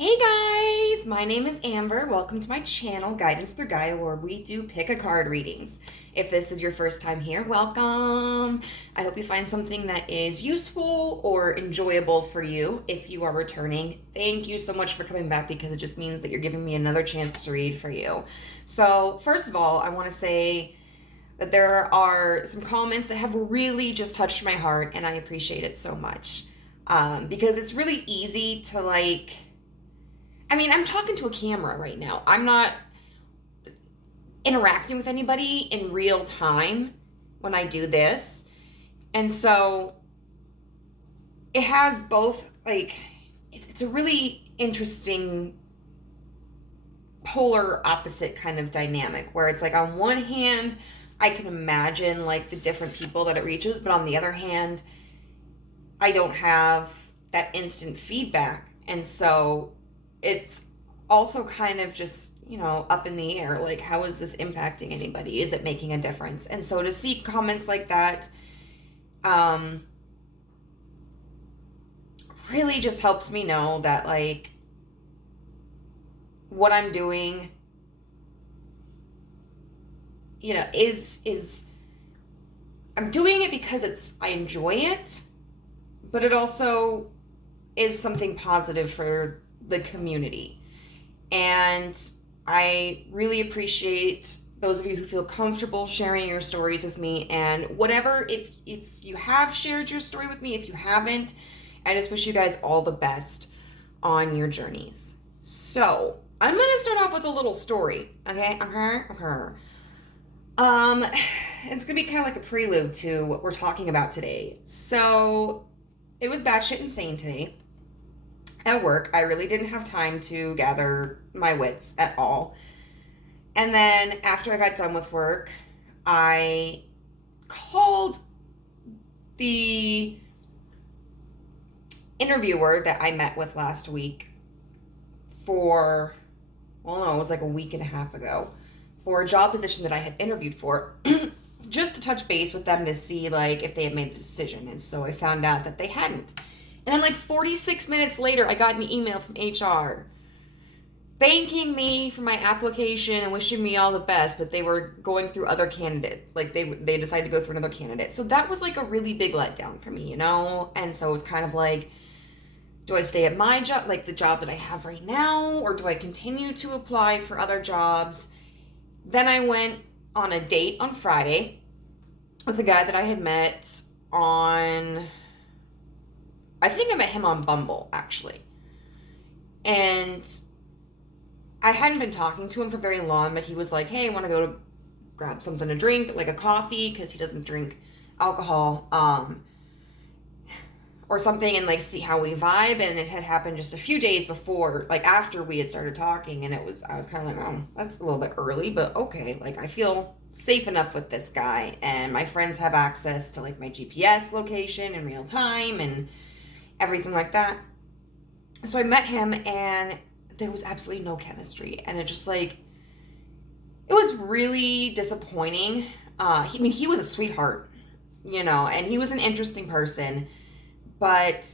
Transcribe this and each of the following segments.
Hey guys, my name is Amber. Welcome to my channel, Guidance Through Gaia, where we do pick a card readings. If this is your first time here, welcome. I hope you find something that is useful or enjoyable for you. If you are returning, thank you so much for coming back because it just means that you're giving me another chance to read for you. So first of all, I want to say that there are some comments that have really just touched my heart and I appreciate it so much. Because it's really easy to I'm talking to a camera right now. I'm not interacting with anybody in real time when I do this. And so it has both, it's a really interesting polar opposite kind of dynamic where it's like on one hand, I can imagine like the different people that it reaches, but on the other hand, I don't have that instant feedback. And so it's also kind of just, up in the air. Like, how is this impacting anybody? Is it making a difference? And so to see comments like that, really just helps me know that, like, what I'm doing, is I'm doing it because I enjoy it, but it also is something positive for the community. And I really appreciate those of you who feel comfortable sharing your stories with me. And whatever, if you have shared your story with me, if you haven't, I just wish you guys all the best on your journeys. So I'm gonna start off with a little story, okay? It's gonna be kind of like a prelude to what we're talking about today. So it was batshit insane today. At work, I really didn't have time to gather my wits at all. And then after I got done with work, I called the interviewer that I met with last week it was like a week and a half ago, for a job position that I had interviewed for, just to touch base with them to see like if they had made a decision. And so I found out that they hadn't. And then 46 minutes later, I got an email from HR thanking me for my application and wishing me all the best, but they were going through other candidates. Like they decided to go through another candidate. So that was like a really big letdown for me, And so it was kind of like, do I stay at my job, like the job that I have right now, or do I continue to apply for other jobs? Then I went on a date on Friday with a guy that I had met I think I met him on Bumble, actually. And I hadn't been talking to him for very long, but he was like, hey, I want to go to grab something to drink, like a coffee, because he doesn't drink alcohol, or something, and like see how we vibe. And it had happened just a few days before, like after we had started talking, and I was kind of like, oh, that's a little bit early, but okay, like I feel safe enough with this guy, and my friends have access to like my GPS location in real time and everything like that. So I met him and there was absolutely no chemistry, and it was really disappointing. He was a sweetheart, and he was an interesting person, but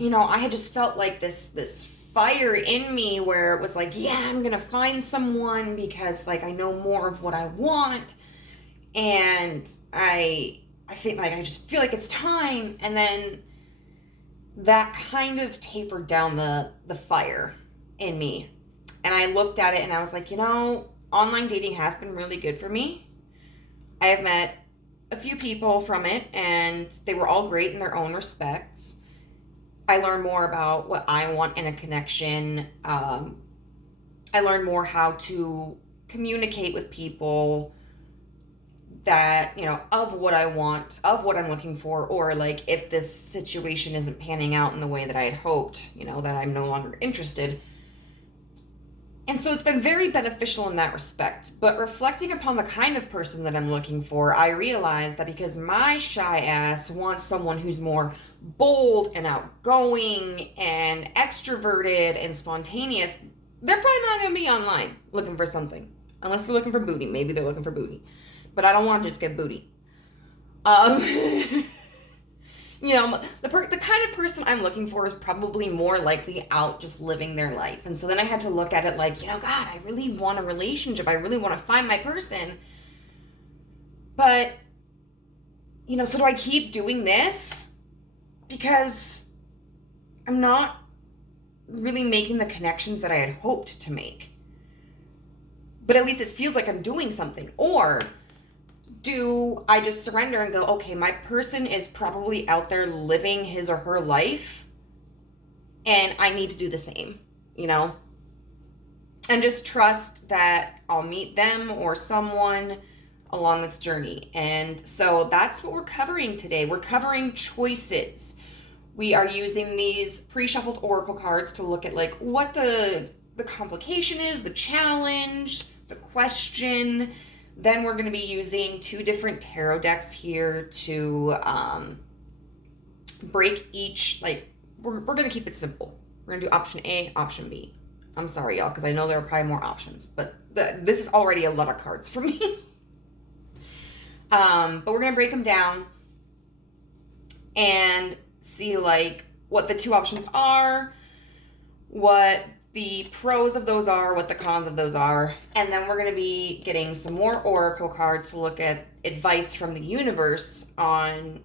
I had just felt like this fire in me where it was like, yeah, I'm gonna find someone because like I know more of what I want, and I think like I just feel like it's time. And then that kind of tapered down the fire in me, and I looked at it and I was like, online dating has been really good for me. I have met a few people from it and they were all great in their own respects. I learned more about what I want in a connection. I learned more how to communicate with people that, of what I want, of what I'm looking for, or like if this situation isn't panning out in the way that I had hoped, that I'm no longer interested. And so it's been very beneficial in that respect. But reflecting upon the kind of person that I'm looking for, I realized that because my shy ass wants someone who's more bold and outgoing and extroverted and spontaneous, they're probably not going to be online looking for something. Unless they're looking for booty. Maybe they're looking for booty. But I don't want to just get booty. You know, the kind of person I'm looking for is probably more likely out just living their life. And so then I had to look at it like, God, I really want a relationship. I really want to find my person. But, so do I keep doing this? Because I'm not really making the connections that I had hoped to make. But at least it feels like I'm doing something. Or do I just surrender and go, okay, my person is probably out there living his or her life, and I need to do the same, And just trust that I'll meet them or someone along this journey. And so that's what we're covering today. We're covering choices. We are using these pre-shuffled oracle cards to look at like what the complication is, the challenge, the question. Then we're going to be using 2 different tarot decks here to break each, like, we're going to keep it simple. We're going to do option A, option B. I'm sorry, y'all, because I know there are probably more options, but this is already a lot of cards for me. But we're going to break them down and see, like, what the 2 options are, what the pros of those are, what the cons of those are. And then we're going to be getting some more oracle cards to look at advice from the universe on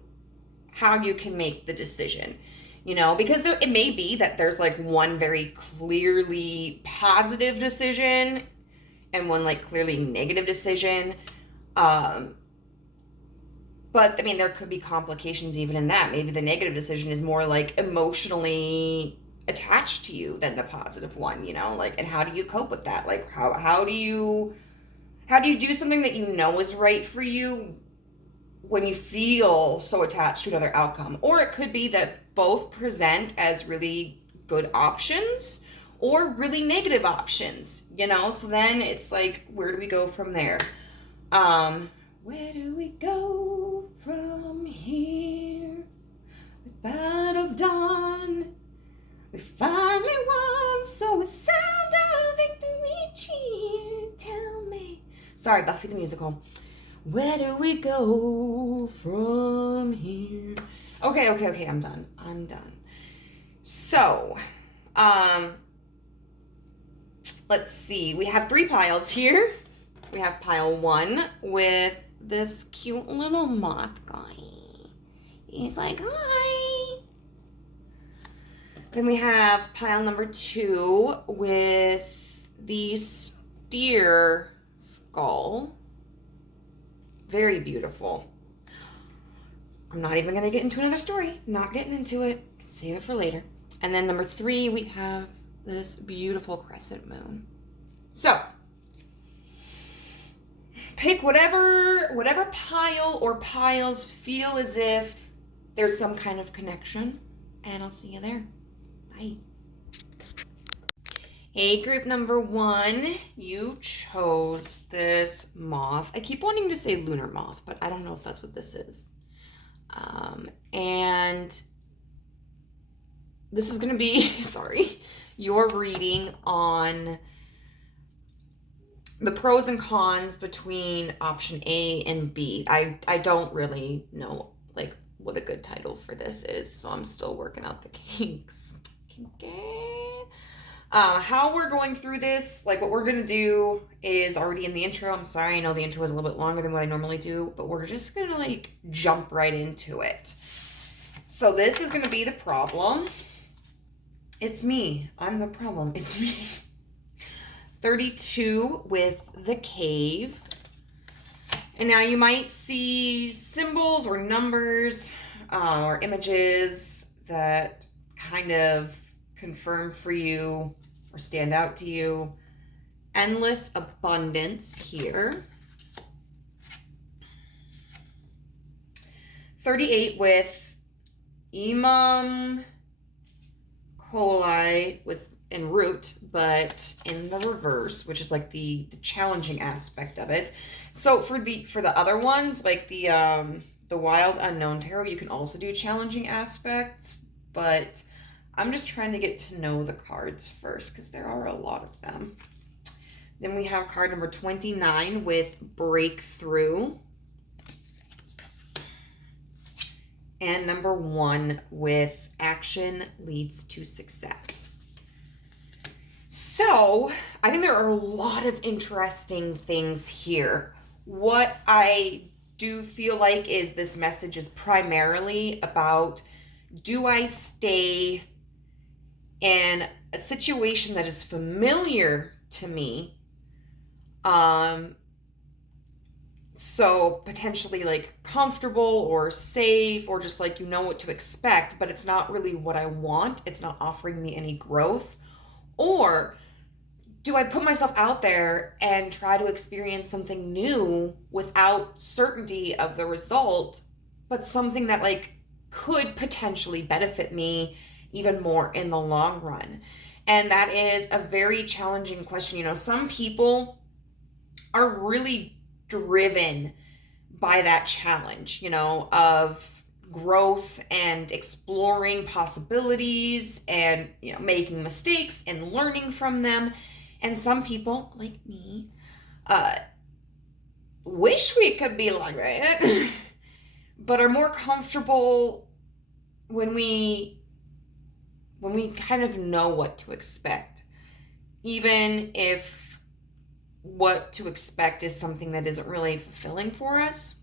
how you can make the decision. Because it may be that there's like one very clearly positive decision and one like clearly negative decision. But I mean, there could be complications even in that. Maybe the negative decision is more like emotionally attached to you than the positive one, like, and how do you cope with that? Like, how do you do something that is right for you when you feel so attached to another outcome? Or it could be that both present as really good options or really negative options, so then it's like, where do we go from there? Where do we go from here? With battles done, we finally won, so with sound of victory cheer, tell me. Sorry, Buffy the Musical. Where do we go from here? Okay, I'm done. So, let's see. We have 3 piles here. We have pile 1 with this cute little moth guy. He's like, hi. Then we have pile number 2 with the steer skull. Very beautiful. I'm not even going to get into another story. Not getting into it. Save it for later. And then number 3, we have this beautiful crescent moon. So, pick whatever pile or piles feel as if there's some kind of connection. And I'll see you there. Bye. Hey, group number 1, you chose this moth. I keep wanting to say lunar moth, but I don't know if that's what this is. And this is going to be, your reading on the pros and cons between option A and B. I don't really know, like, what a good title for this is, so I'm still working out the kinks. How we're going through this, like what we're going to do is already in the intro. I'm sorry, I know the intro is a little bit longer than what I normally do, but we're just going to like jump right into it. So this is going to be the problem. It's me. I'm the problem. It's me. 32 with the cave. And now you might see symbols or numbers or images that kind of confirm for you or stand out to you. Endless abundance here. 38 with Imam Coli in root, but in the reverse, which is like the challenging aspect of it. So for the other ones, like the Wild Unknown Tarot, you can also do challenging aspects, but I'm just trying to get to know the cards first because there are a lot of them. Then we have card number 29 with Breakthrough. and number 1 with action leads to success. So I think there are a lot of interesting things here. What I do feel like is this message is primarily about, do I stay in a situation that is familiar to me, so potentially like comfortable or safe, or just like you know what to expect, but it's not really what I want, it's not offering me any growth? Or do I put myself out there and try to experience something new without certainty of the result, but something that like could potentially benefit me even more in the long run? And that is a very challenging question. You know, some people are really driven by that challenge, you know, of growth and exploring possibilities and, you know, making mistakes and learning from them. And some people, like me, wish we could be like that, but are more comfortable when we kind of know what to expect, even if what to expect is something that isn't really fulfilling for us,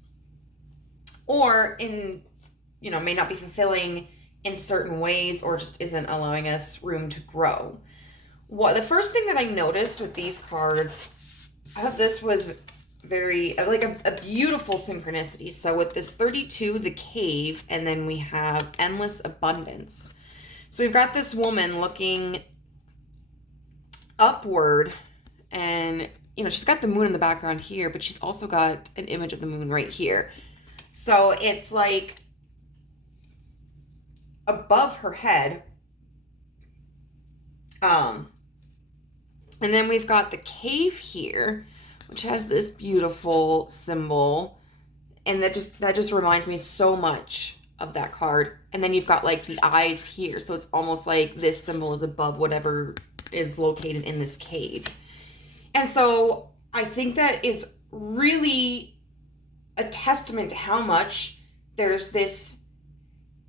or may not be fulfilling in certain ways, or just isn't allowing us room to grow. The first thing that I noticed with these cards, I thought this was very like a beautiful synchronicity. So with this 32, the cave, and then we have endless abundance. So we've got this woman looking upward, and she's got the moon in the background here, but she's also got an image of the moon right here. So it's like above her head. And then we've got the cave here, which has this beautiful symbol. And that just reminds me so much of that card. And then you've got like the eyes here. So it's almost like this symbol is above whatever is located in this cave. And so I think that is really a testament to how much there's this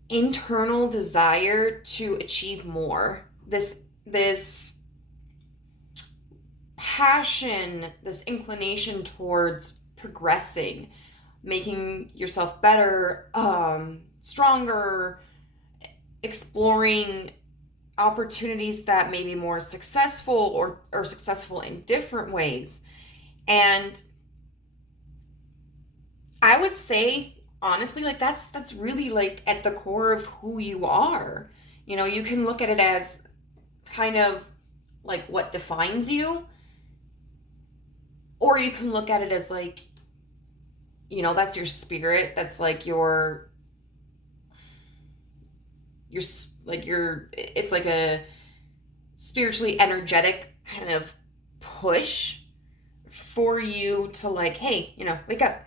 internal desire to achieve more. This passion, this inclination towards progressing, making yourself better, stronger, exploring opportunities that may be more successful or successful in different ways. And I would say, honestly, like that's really like at the core of who you are. You can look at it as kind of like what defines you, or you can look at it as like, that's your spirit. That's like it's like a spiritually energetic kind of push for you to like, hey, wake up.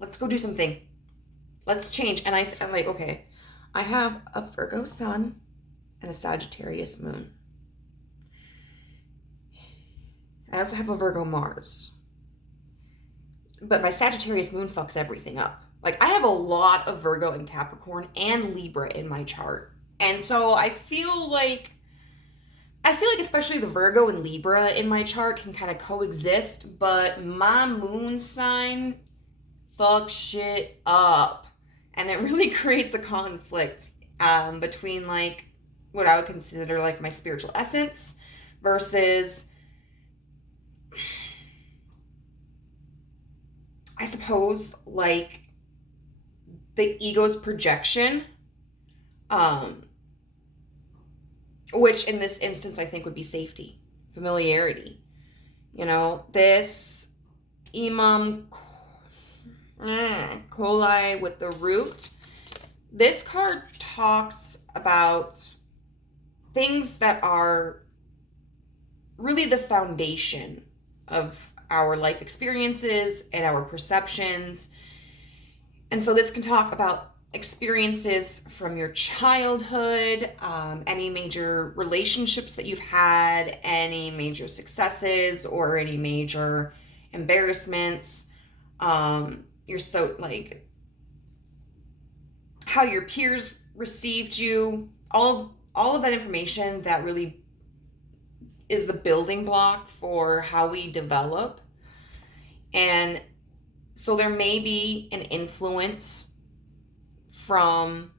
Let's go do something. Let's change. And I'm like, okay, I have a Virgo sun and a Sagittarius moon. I also have a Virgo Mars. But my Sagittarius moon fucks everything up. Like, I have a lot of Virgo and Capricorn and Libra in my chart. And so I feel like especially the Virgo and Libra in my chart can kind of coexist, but my moon sign fucks shit up. And it really creates a conflict between like what I would consider like my spiritual essence versus, I suppose, like the ego's projection, which in this instance I think would be safety, familiarity. This Imam Coli with the root. This card talks about things that are really the foundation of our life experiences and our perceptions. And so this can talk about experiences from your childhood, any major relationships that you've had, any major successes or any major embarrassments. You're so like how your peers received you, all of that information that really is the building block for how we develop. And so there may be an influence from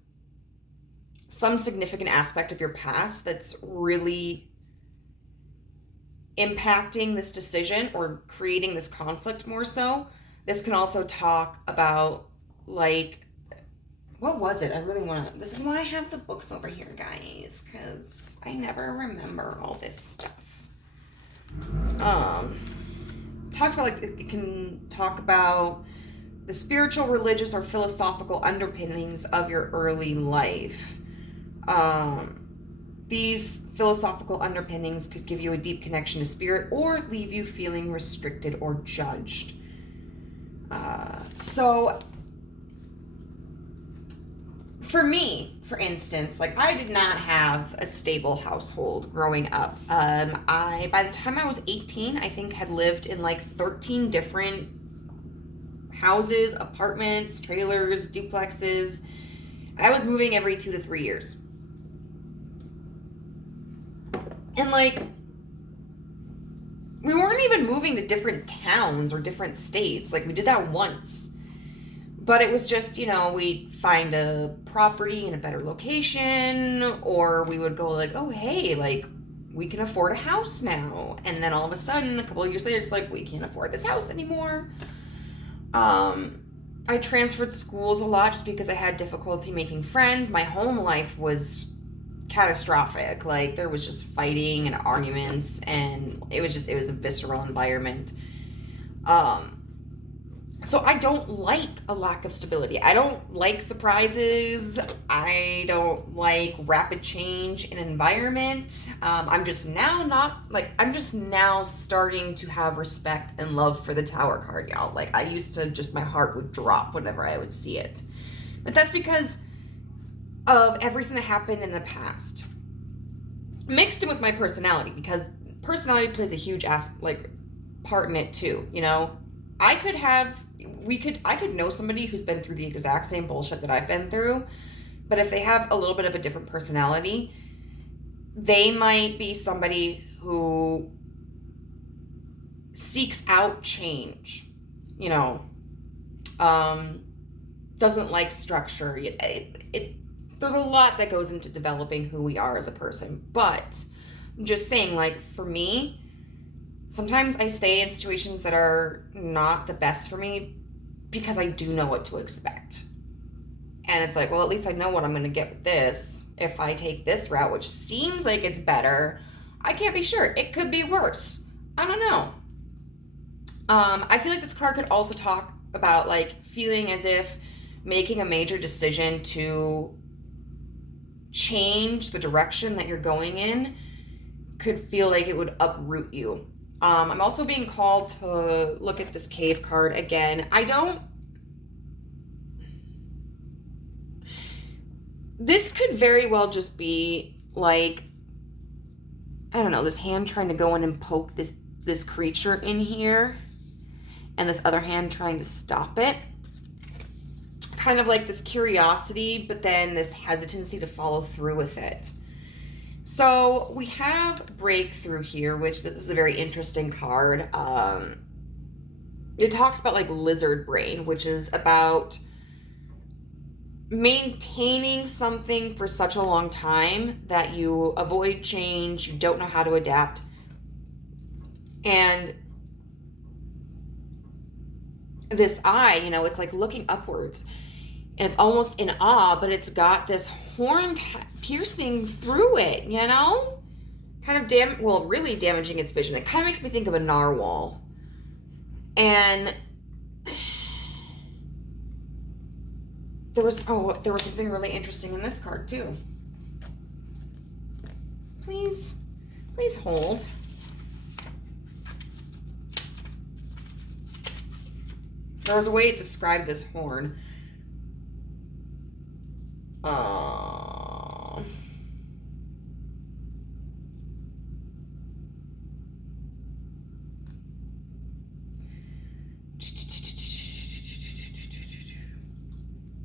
some significant aspect of your past that's really impacting this decision or creating this conflict more so. This can also talk about, like, what was it? I really want to, this is why I have the books over here, guys, because I never remember all this stuff. Talked about, like, it can talk about the spiritual, religious, or philosophical underpinnings of your early life. These philosophical underpinnings could give you a deep connection to spirit or leave you feeling restricted or judged. So for me, for instance, like, I did not have a stable household growing up. I, by the time I was 18, I think had lived in like 13 different houses, apartments, trailers, duplexes. I was moving every 2 to 3 years. And like, we weren't even moving to different towns or different states. Like, we did that once. But it was just, you know, we'd find a property in a better location, or we would go like, oh, hey, like, we can afford a house now. And then all of a sudden, a couple of years later, it's like, we can't afford this house anymore. I transferred schools a lot just because I had difficulty making friends. My home life was catastrophic. Like, there was just fighting and arguments, and it was a visceral environment. So I don't like a lack of stability. I don't like surprises. I don't like rapid change in environment. I'm just now starting to have respect and love for the Tower card, y'all. Like, I used to just, my heart would drop whenever I would see it. But that's because of everything that happened in the past. Mixed in with my personality, because personality plays a huge part in it too, you know? I could know somebody who's been through the exact same bullshit that I've been through, but if they have a little bit of a different personality, they might be somebody who seeks out change, you know, doesn't like structure. There's a lot that goes into developing who we are as a person, but I'm just saying, like, for me, sometimes I stay in situations that are not the best for me because I do know what to expect. And it's like, well, at least I know what I'm going to get with this. If I take this route, which seems like it's better, I can't be sure. It could be worse. I don't know. I feel like this card could also talk about, like, feeling as if making a major decision to change the direction that you're going in could feel like it would uproot you. I'm also being called to look at this cave card again. This could very well just be like, I don't know, this hand trying to go in and poke this creature in here, and this other hand trying to stop it. Kind of like this curiosity, but then this hesitancy to follow through with it. So we have Breakthrough here, which this is a very interesting card. It talks about, like, lizard brain, which is about maintaining something for such a long time that you avoid change, you don't know how to adapt. And this eye, you know, it's like looking upwards, and it's almost in awe, but it's got this horn piercing through it, you know? Kind of really damaging its vision. It kind of makes me think of a narwhal. And there was something really interesting in this card too. Please hold. There was a way to describe this horn.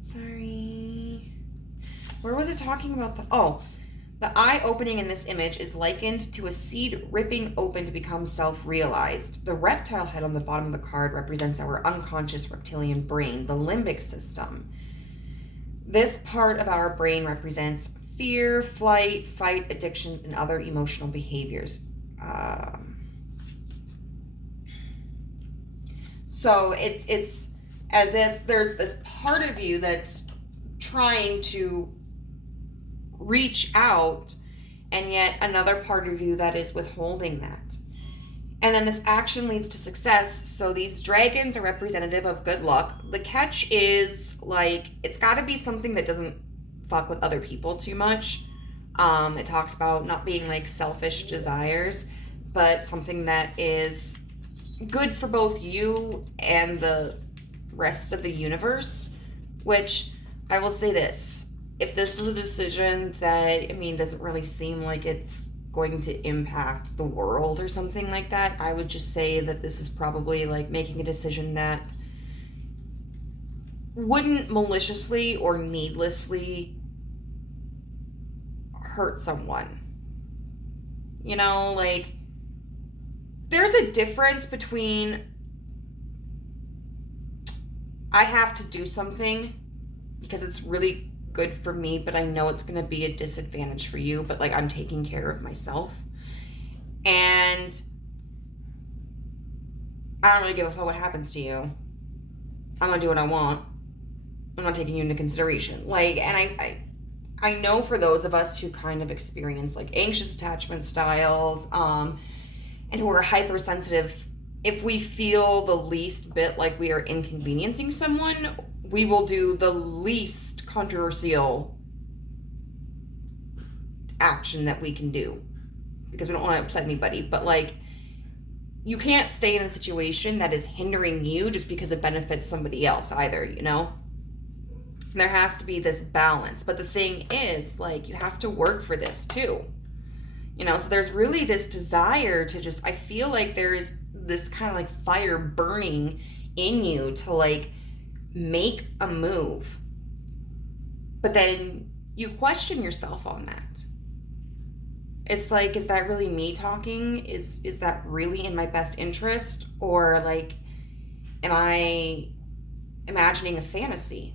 Sorry. is it talking about? The eye opening in this image is likened to a seed ripping open to become self-realized. The reptile head on the bottom of the card represents our unconscious reptilian brain, the limbic system. This part of our brain represents fear, flight, fight, addiction, and other emotional behaviors. So it's as if there's this part of you that's trying to reach out, and yet another part of you that is withholding that. And then this action leads to success. So these dragons are representative of good luck. The catch is, like, it's got to be something that doesn't fuck with other people too much. It talks about not being like selfish desires, but something that is good for both you and the rest of the universe. Which I will say this, if this is a decision that, I mean, doesn't really seem like it's going to impact the world or something like that, I would just say that this is probably like making a decision that wouldn't maliciously or needlessly hurt someone. You know, like, there's a difference between I have to do something because it's really good for me, but I know it's going to be a disadvantage for you, but like I'm taking care of myself. And I don't really give a fuck what happens to you. I'm going to do what I want. I'm not taking you into consideration. Like, and I know for those of us who kind of experience like anxious attachment styles, and who are hypersensitive, if we feel the least bit like we are inconveniencing someone, we will do the least controversial action that we can do because we don't want to upset anybody. But like, you can't stay in a situation that is hindering you just because it benefits somebody else either, you know? There has to be this balance. But the thing is, like, you have to work for this too. You know, so there's really this desire to just, I feel like there is this kind of like fire burning in you to like make a move. But then you question yourself on that. It's like, is that really me talking? Is that really in my best interest? Or like, am I imagining a fantasy?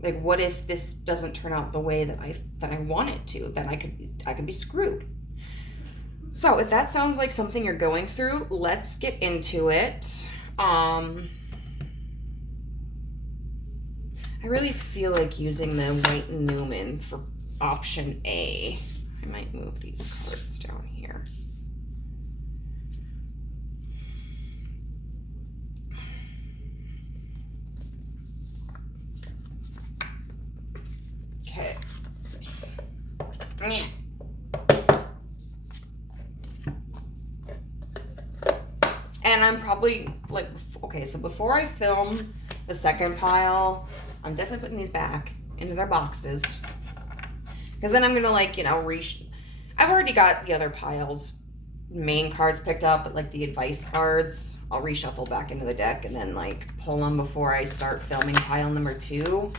Like, what if this doesn't turn out the way that I want it to? Then I could be screwed. So if that sounds like something you're going through, let's get into it. I really feel like using the White Newman for option A. I might move these cards down here. Okay. And I'm probably like, okay, so before I film the second pile, I'm definitely putting these back into their boxes. Because then I'm going to like, you know, I've already got the other piles, main cards picked up, but like the advice cards, I'll reshuffle back into the deck and then like pull them before I start filming pile number 2.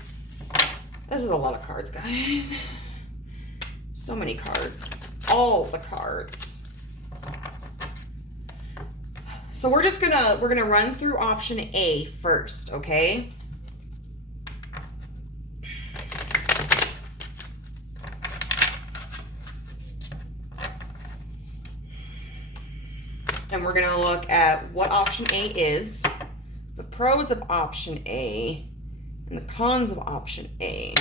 This is a lot of cards, guys. So many cards. All the cards. So we're gonna run through option A first, okay? And we're gonna look at what option A is, the pros of option A, and the cons of option A.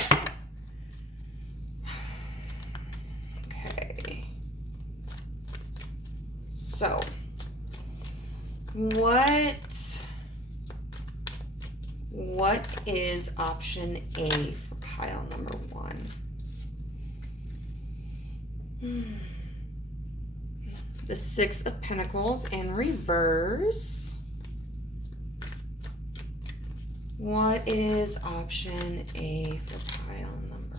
Okay. So, what is option A for pile number 1? The 6 of Pentacles in reverse. What is option A for pile number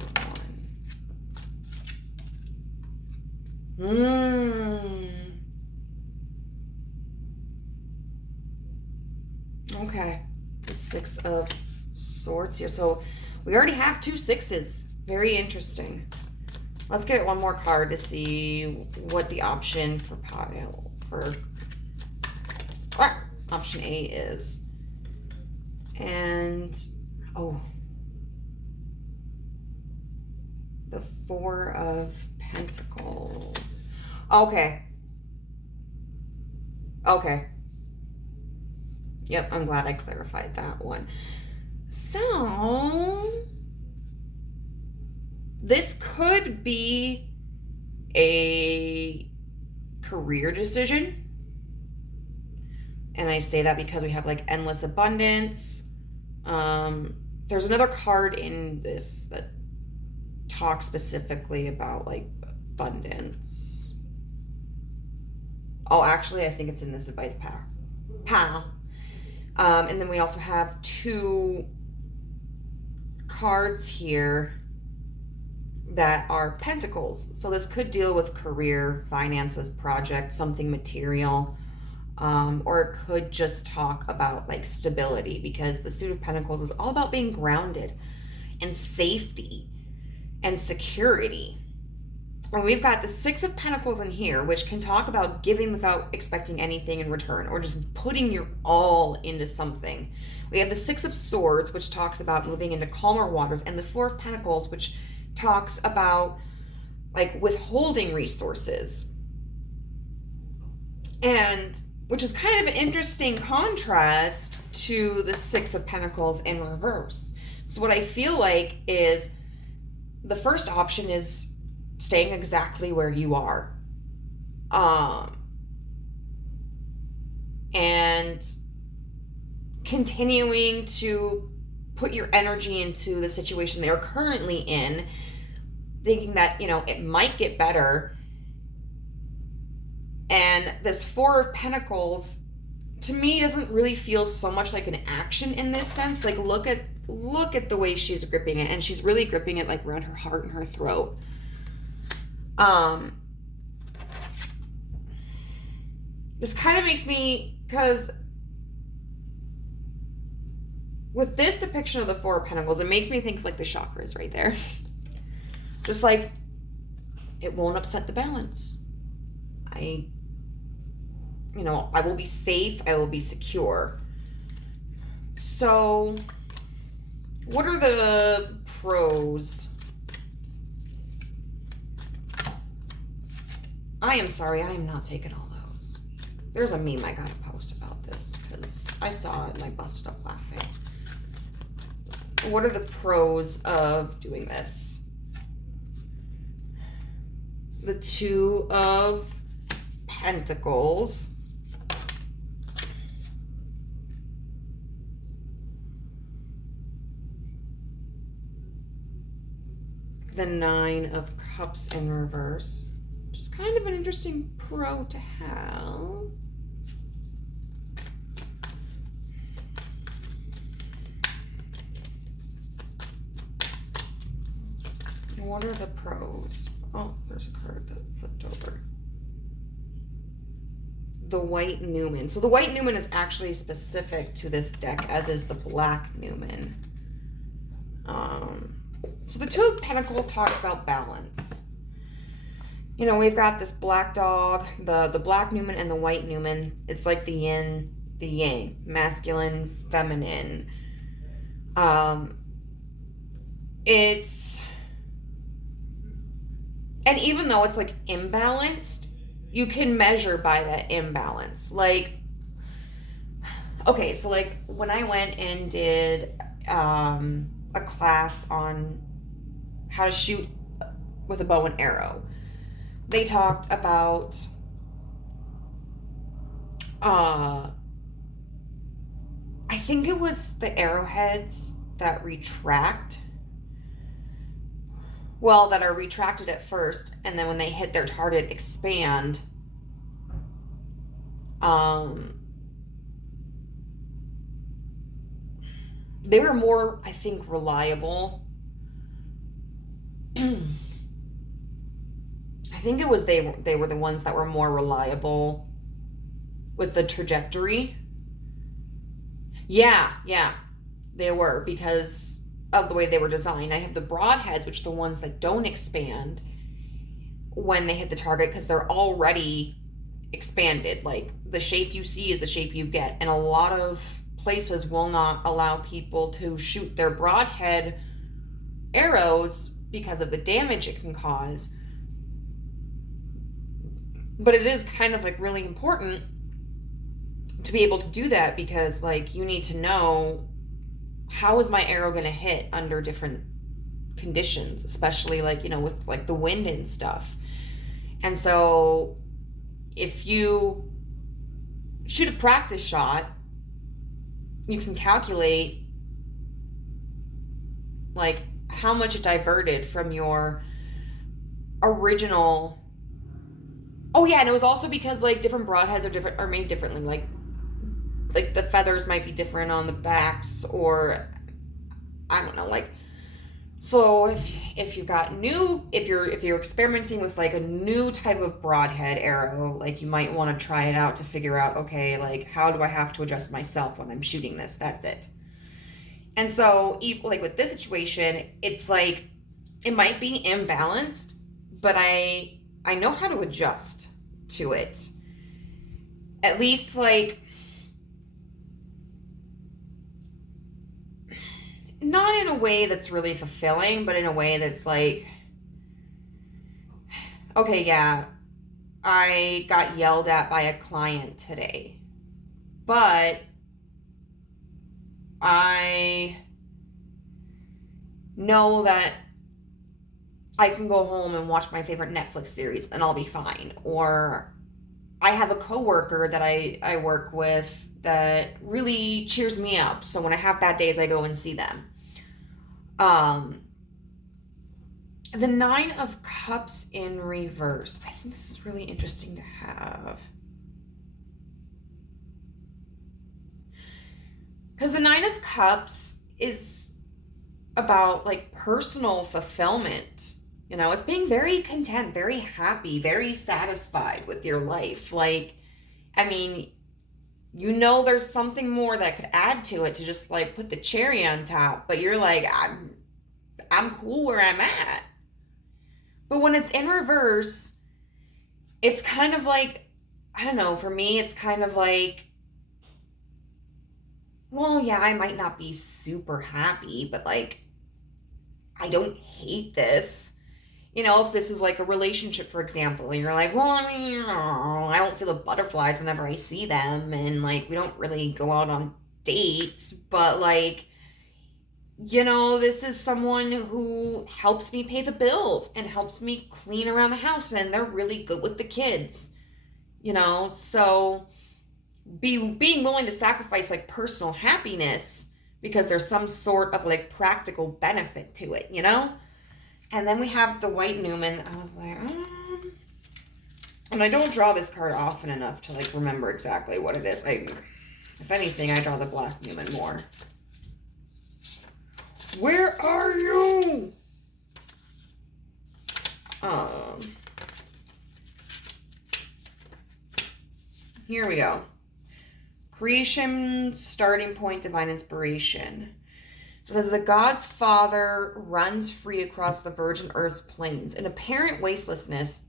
1? Okay. The 6 of Swords here. So we already have 2 6s Very interesting. Let's get one more card to see what the option for option A is. And, oh, the Four of Pentacles. Okay. Okay. Yep, I'm glad I clarified that one. So, this could be a career decision. And I say that because we have like endless abundance. There's another card in this that talks specifically about like abundance. Oh, actually, I think it's in this advice pile. And then we also have two cards here that are pentacles. So this could deal with career, finances, project, something material. Or it could just talk about like stability, because the Suit of Pentacles is all about being grounded and safety and security. And we've got the Six of Pentacles in here, which can talk about giving without expecting anything in return, or just putting your all into something. We have the Six of Swords, which talks about moving into calmer waters, and the Four of Pentacles, which talks about like withholding resources. And which is kind of an interesting contrast to the Six of Pentacles in reverse. So what I feel like is the first option is staying exactly where you are. And continuing to put your energy into the situation they're currently in, thinking that, you know, it might get better. And this Four of Pentacles, to me, doesn't really feel so much like an action in this sense. Like, look at the way she's gripping it, and she's really gripping it like around her heart and her throat. This kind of makes me, because with this depiction of the Four of Pentacles, it makes me think of like the chakras right there. Just like, it won't upset the balance. I will be safe. I will be secure. So, what are the pros? I am sorry, I am not taking all those. There's a meme I gotta post about this because I saw it and I busted up laughing. What are the pros of doing this? The Two of Pentacles. The Nine of Cups in reverse. Just kind of an interesting pro to have. What are the pros? Oh, there's a card that flipped over. The White Newman. So the White Newman is actually specific to this deck, as is the Black Newman. So the Two of Pentacles talks about balance. You know, we've got this black dog, the Black Newman and the White Newman. It's like the yin, the yang, masculine, feminine. And even though it's like imbalanced, you can measure by that imbalance. Like, okay, so like when I went and did a class on how to shoot with a bow and arrow, they talked about I think it was the arrowheads that retract. Well, that are retracted at first, and then when they hit their target, expand. They were more, I think, reliable. I think it was they were the ones that were more reliable with the trajectory. Yeah, they were, because of the way they were designed. I have the broadheads, which are the ones that don't expand when they hit the target because they're already expanded. Like, the shape you see is the shape you get. And a lot of places will not allow people to shoot their broadhead arrows because of the damage it can cause. But it is kind of like really important to be able to do that because like you need to know, how is my arrow going to hit under different conditions, especially like, you know, with like the wind and stuff. And so if you shoot a practice shot, you can calculate like how much it diverted from your original. Oh yeah, and it was also because like different broadheads are made differently. Like the feathers might be different on the backs, or I don't know, like, so if you've got if you're experimenting with like a new type of broadhead arrow, like you might want to try it out to figure out, okay, like how do I have to adjust myself when I'm shooting this? That's it. And so like with this situation, it's like it might be imbalanced, but I know how to adjust to it. At least like not in a way that's really fulfilling, but in a way that's like, okay, yeah, I got yelled at by a client today, but I know that I can go home and watch my favorite Netflix series and I'll be fine. Or I have a coworker that I work with that really cheers me up. So when I have bad days, I go and see them. The 9 of Cups in reverse. I think this is really interesting to have. Because the 9 of Cups is about like personal fulfillment. You know, it's being very content, very happy, very satisfied with your life. Like, I mean, you know there's something more that could add to it to just like put the cherry on top, but you're like, I'm cool where I'm at. But when it's in reverse, it's kind of like, I don't know, for me it's kind of like, well, yeah, I might not be super happy, but like I don't hate this. You know, if this is like a relationship, for example, and you're like, well, I mean, you know, I don't feel the butterflies whenever I see them, and like, we don't really go out on dates, but like, you know, this is someone who helps me pay the bills and helps me clean around the house, and they're really good with the kids, you know, so being willing to sacrifice like personal happiness because there's some sort of like practical benefit to it, you know? And then we have the White Newman. I was like, and I don't draw this card often enough to like remember exactly what it is. If anything, I draw the Black Newman more. Where are you? Here we go. Creation, starting point, divine inspiration. So it says, the God's Father runs free across the virgin Earth's plains. In apparent weightlessness,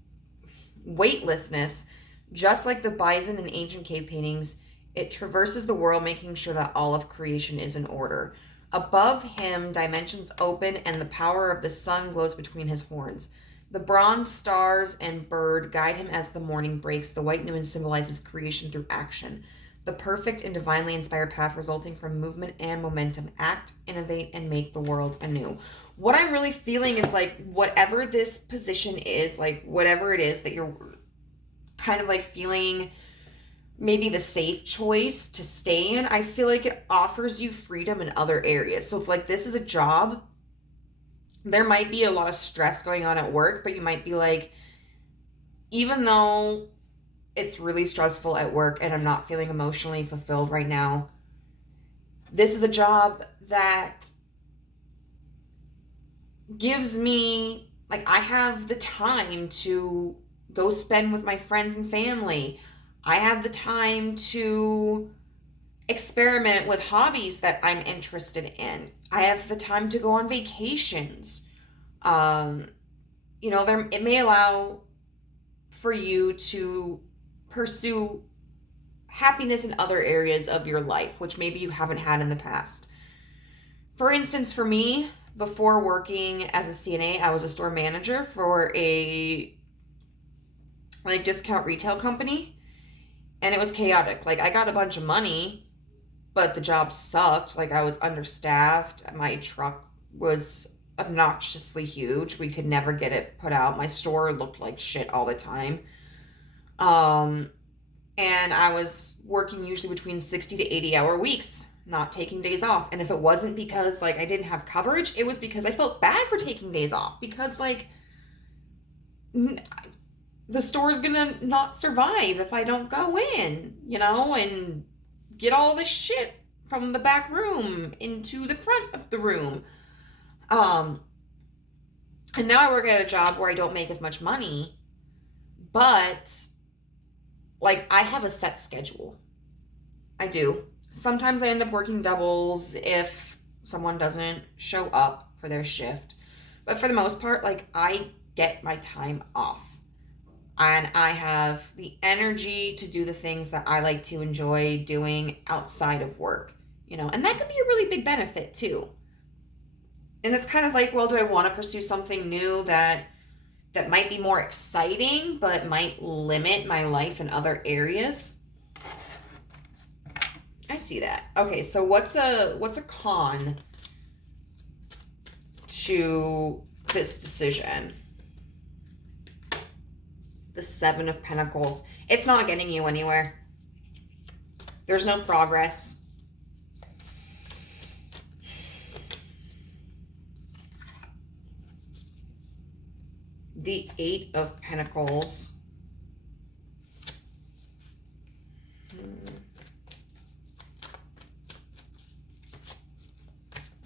just like the bison in ancient cave paintings, it traverses the world, making sure that all of creation is in order. Above him, dimensions open, and the power of the sun glows between his horns. The bronze stars and bird guide him as the morning breaks. The White Newman symbolizes creation through action. The perfect and divinely inspired path resulting from movement and momentum. Act, innovate, and make the world anew. What I'm really feeling is like, whatever this position is, like whatever it is that you're kind of like feeling maybe the safe choice to stay in, I feel like it offers you freedom in other areas. So if like this is a job, there might be a lot of stress going on at work, but you might be like, even though it's really stressful at work and I'm not feeling emotionally fulfilled right now, this is a job that gives me, like, I have the time to go spend with my friends and family. I have the time to experiment with hobbies that I'm interested in. I have the time to go on vacations. It may allow for you to pursue happiness in other areas of your life, which maybe you haven't had in the past. For instance, for me, before working as a CNA, I was a store manager for a discount retail company, and it was chaotic. I got a bunch of money, but the job sucked. I was understaffed. My truck was obnoxiously huge. We could never get it put out. My store looked like shit all the time. And I was working usually between 60 to 80-hour weeks, not taking days off. And if it wasn't because I didn't have coverage, it was because I felt bad for taking days off, because the store's gonna not survive if I don't go in, and get all this shit from the back room into the front of the room. And now I work at a job where I don't make as much money, but I have a set schedule. I do. Sometimes I end up working doubles if someone doesn't show up for their shift. But for the most part, I get my time off. And I have the energy to do the things that I like to enjoy doing outside of work, and that could be a really big benefit too. And it's kind of well, do I want to pursue something new that might be more exciting, but might limit my life in other areas? I see that. Okay, so what's a con to this decision? The Seven of Pentacles. It's not getting you anywhere. There's no progress. The Eight of Pentacles.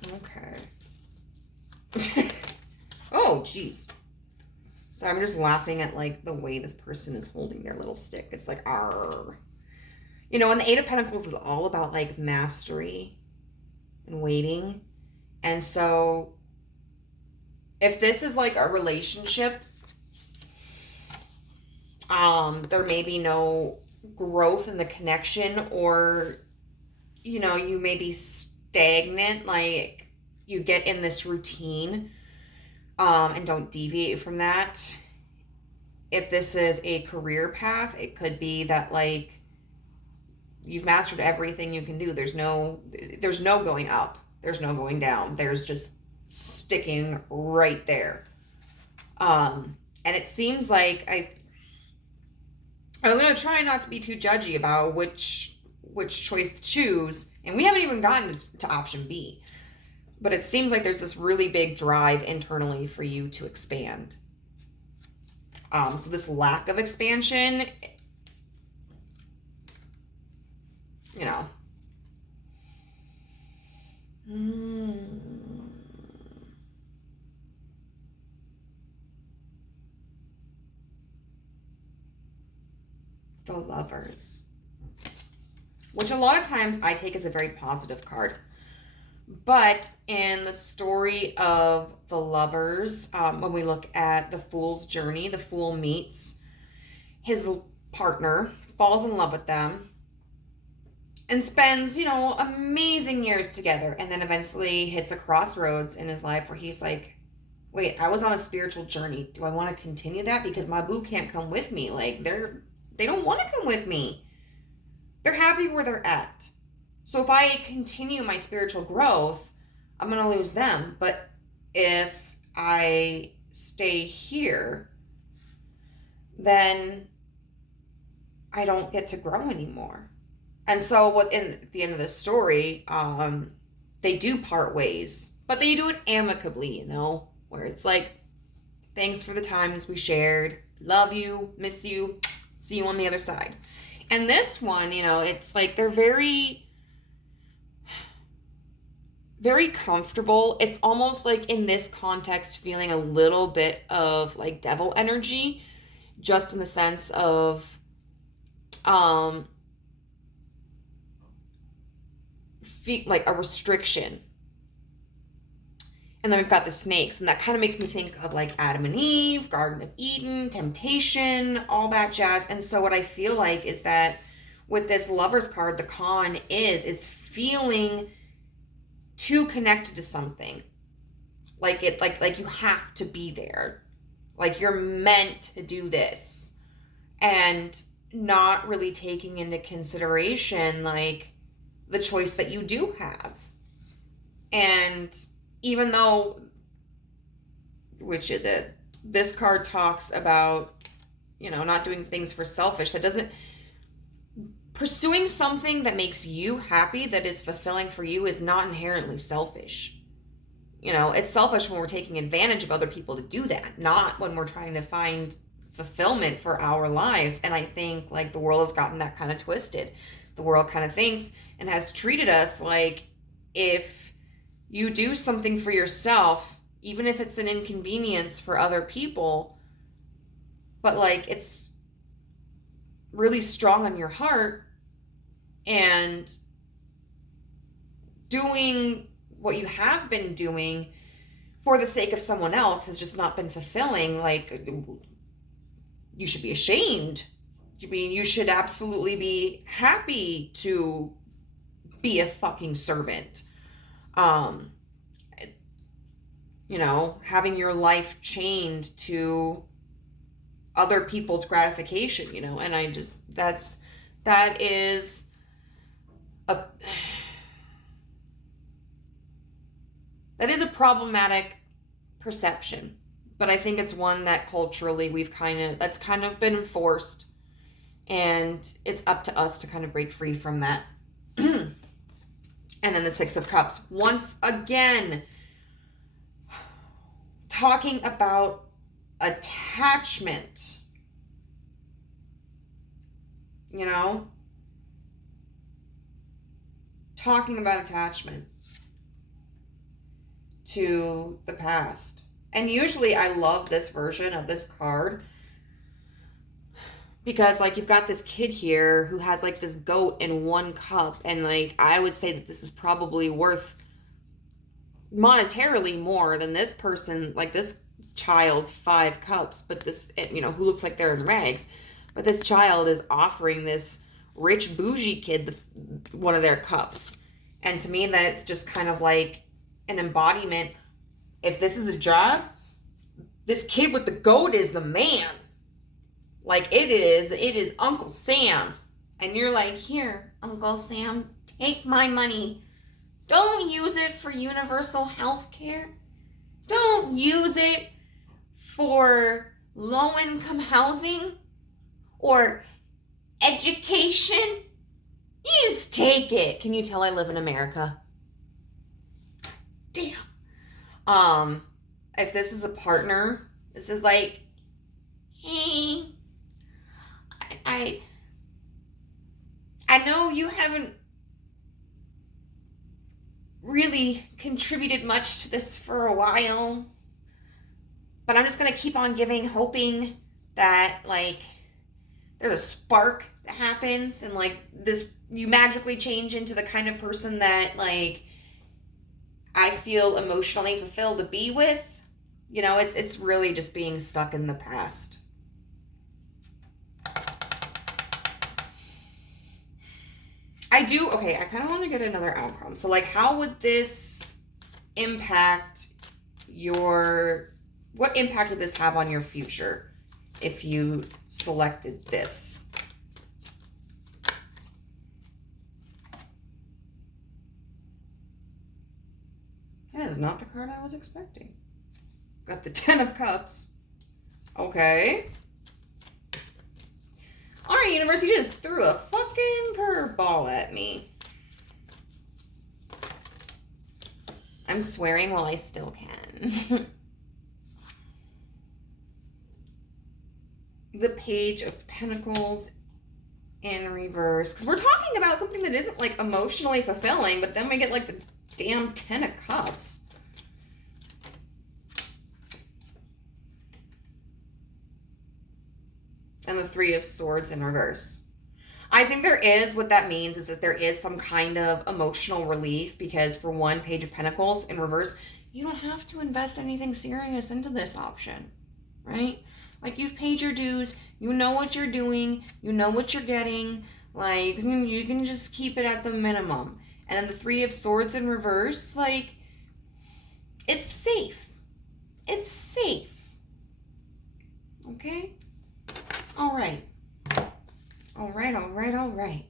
Okay. Oh, geez. So I'm just laughing at the way this person is holding their little stick. It's arr. And the Eight of Pentacles is all about mastery and waiting. And so if this is a relationship, there may be no growth in the connection, or you may be stagnant, you get in this routine and don't deviate from that. If this is a career path, it could be that you've mastered everything you can do. There's no going up, there's no going down, there's just sticking right there. And it seems I was going to try not to be too judgy about which choice to choose, and we haven't even gotten to option B, but it seems there's this really big drive internally for you to expand. So this lack of expansion, The Lovers, which a lot of times I take as a very positive card. But in the story of the Lovers, when we look at the Fool's journey, the Fool meets his partner, falls in love with them, and spends, amazing years together, and then eventually hits a crossroads in his life where he's wait, I was on a spiritual journey. Do I want to continue that? Because my boo can't come with me. They don't want to come with me. They're happy where they're at. So if I continue my spiritual growth, I'm going to lose them. But if I stay here, then I don't get to grow anymore. And so at the end of the story, they do part ways, but they do it amicably, where it's thanks for the times we shared. Love you, miss you, see you on the other side. And this one, it's they're very, very comfortable. It's almost in this context feeling a little bit of devil energy, just in the sense of like a restriction. And then we've got the snakes, and that kind of makes me think of like Adam and Eve, Garden of Eden, temptation, all that jazz. And so what I feel like is that with this Lover's card, the con is feeling too connected to something. Like you have to be there. Like you're meant to do this. And not really taking into consideration like the choice that you do have. And even though, which is it? This card talks about, not doing things for selfish. That doesn't, pursuing something that makes you happy, that is fulfilling for you, is not inherently selfish. It's selfish when we're taking advantage of other people to do that, not when we're trying to find fulfillment for our lives. And I think like the world has gotten that kind of twisted. The world kind of thinks and has treated us like if you do something for yourself, even if it's an inconvenience for other people, but like it's really strong on your heart, and doing what you have been doing for the sake of someone else has just not been fulfilling, like you should be ashamed. You should absolutely be happy to be a fucking servant. Having your life chained to other people's gratification, and I just, that is a problematic perception, but I think it's one that culturally that's kind of been enforced, and it's up to us to kind of break free from that. And then the Six of Cups, once again, talking about attachment, talking about attachment to the past. And usually I love this version of this card because like you've got this kid here who has like this goat in one cup, and like I would say that this is probably worth monetarily more than this person, like this child's 5 cups, but this, who looks like they're in rags, but this child is offering this rich bougie kid one of their cups. And to me, that's just kind of like an embodiment. If this is a job, this kid with the goat is the man. Like it is Uncle Sam. And you're like, here, Uncle Sam, take my money. Don't use it for universal health care. Don't use it for low-income housing or education. You just take it. Can you tell I live in America? Damn. If this is a partner, this is like, hey, I know you haven't really contributed much to this for a while, but I'm just gonna keep on giving, hoping that like there's a spark that happens, and like this, you magically change into the kind of person that like I feel emotionally fulfilled to be with. It's really just being stuck in the past. I kind of want to get another outcome. So like, how would this impact what impact would this have on your future if you selected this? That is not the card I was expecting. Got the 10 of Cups. Okay. All right, universe, you just threw a fucking curveball at me. I'm swearing while I still can. The Page of Pentacles in reverse. Because we're talking about something that isn't like emotionally fulfilling, but then we get like the damn 10 of Cups. And the 3 of Swords in reverse. I think there is, what that means is that there is some kind of emotional relief, because for one, Page of Pentacles in reverse, you don't have to invest anything serious into this option, right? Like, you've paid your dues, you know what you're doing, you know what you're getting, like, you can just keep it at the minimum. And then the Three of Swords in reverse, like, it's safe. It's safe. Okay? All right. All right, all right, all right.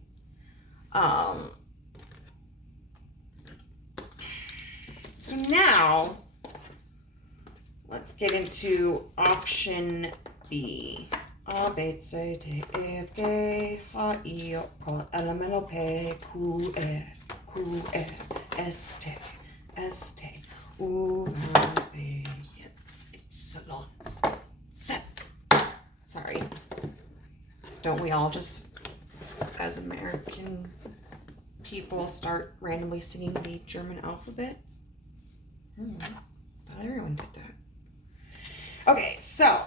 So now, let's get into option B. A, B, C, D, E, F, G, H, I, J, K, L, M, N, O, P, Q, R, S, T, U, V, W, Epsilon, Z. Sorry. Don't we all just, as American people, start randomly singing the German alphabet? Not everyone did that. Okay, so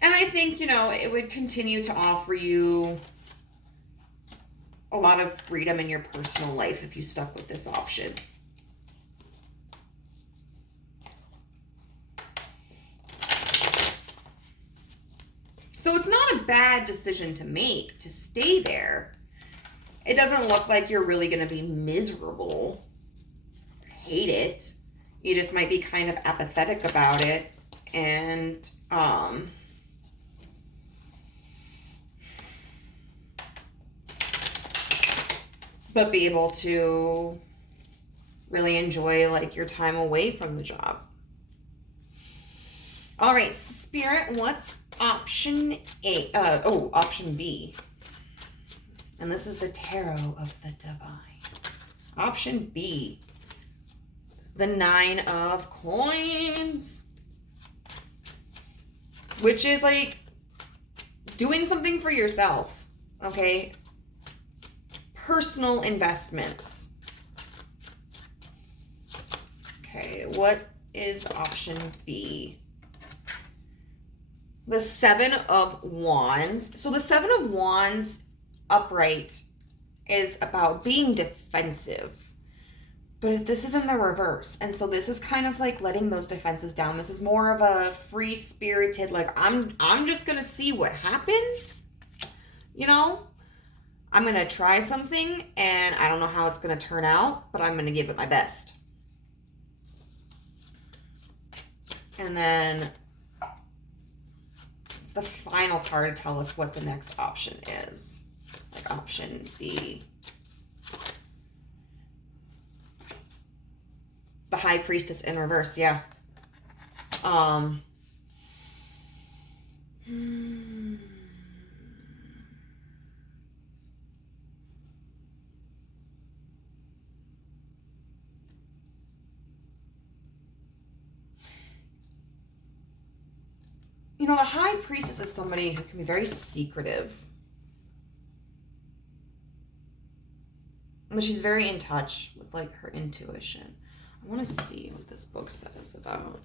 and I think, it would continue to offer you a lot of freedom in your personal life if you stuck with this option. So it's not a bad decision to make, to stay there. It doesn't look like you're really going to be miserable, hate it. You just might be kind of apathetic about it, and but be able to really enjoy, like, your time away from the job. All right, Spirit, what's option A? Option B. And this is the Tarot of the Divine. Option B. The Nine of Coins. Which is like doing something for yourself, okay? Personal investments. Okay, what is option B? The Seven of Wands. So the Seven of Wands upright is about being defensive. But this is in the reverse. And so this is kind of like letting those defenses down. This is more of a free-spirited, like, I'm just going to see what happens. I'm going to try something, and I don't know how it's going to turn out, but I'm going to give it my best. And then it's the final card to tell us what the next option is. Like option B. The High Priestess in reverse, yeah. The High Priestess is somebody who can be very secretive. But she's very in touch with, like, her intuition. I want to see what this book says about.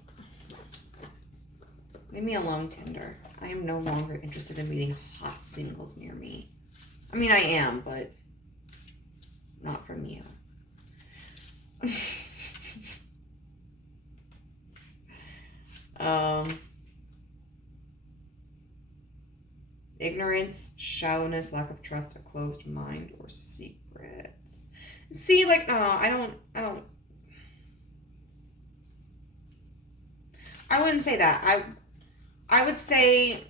Leave me alone, Tinder. I am no longer interested in meeting hot singles near me. I mean, I am, but not from you. Ignorance, shallowness, lack of trust, a closed mind, or secrets. See, like, I wouldn't say that. I would say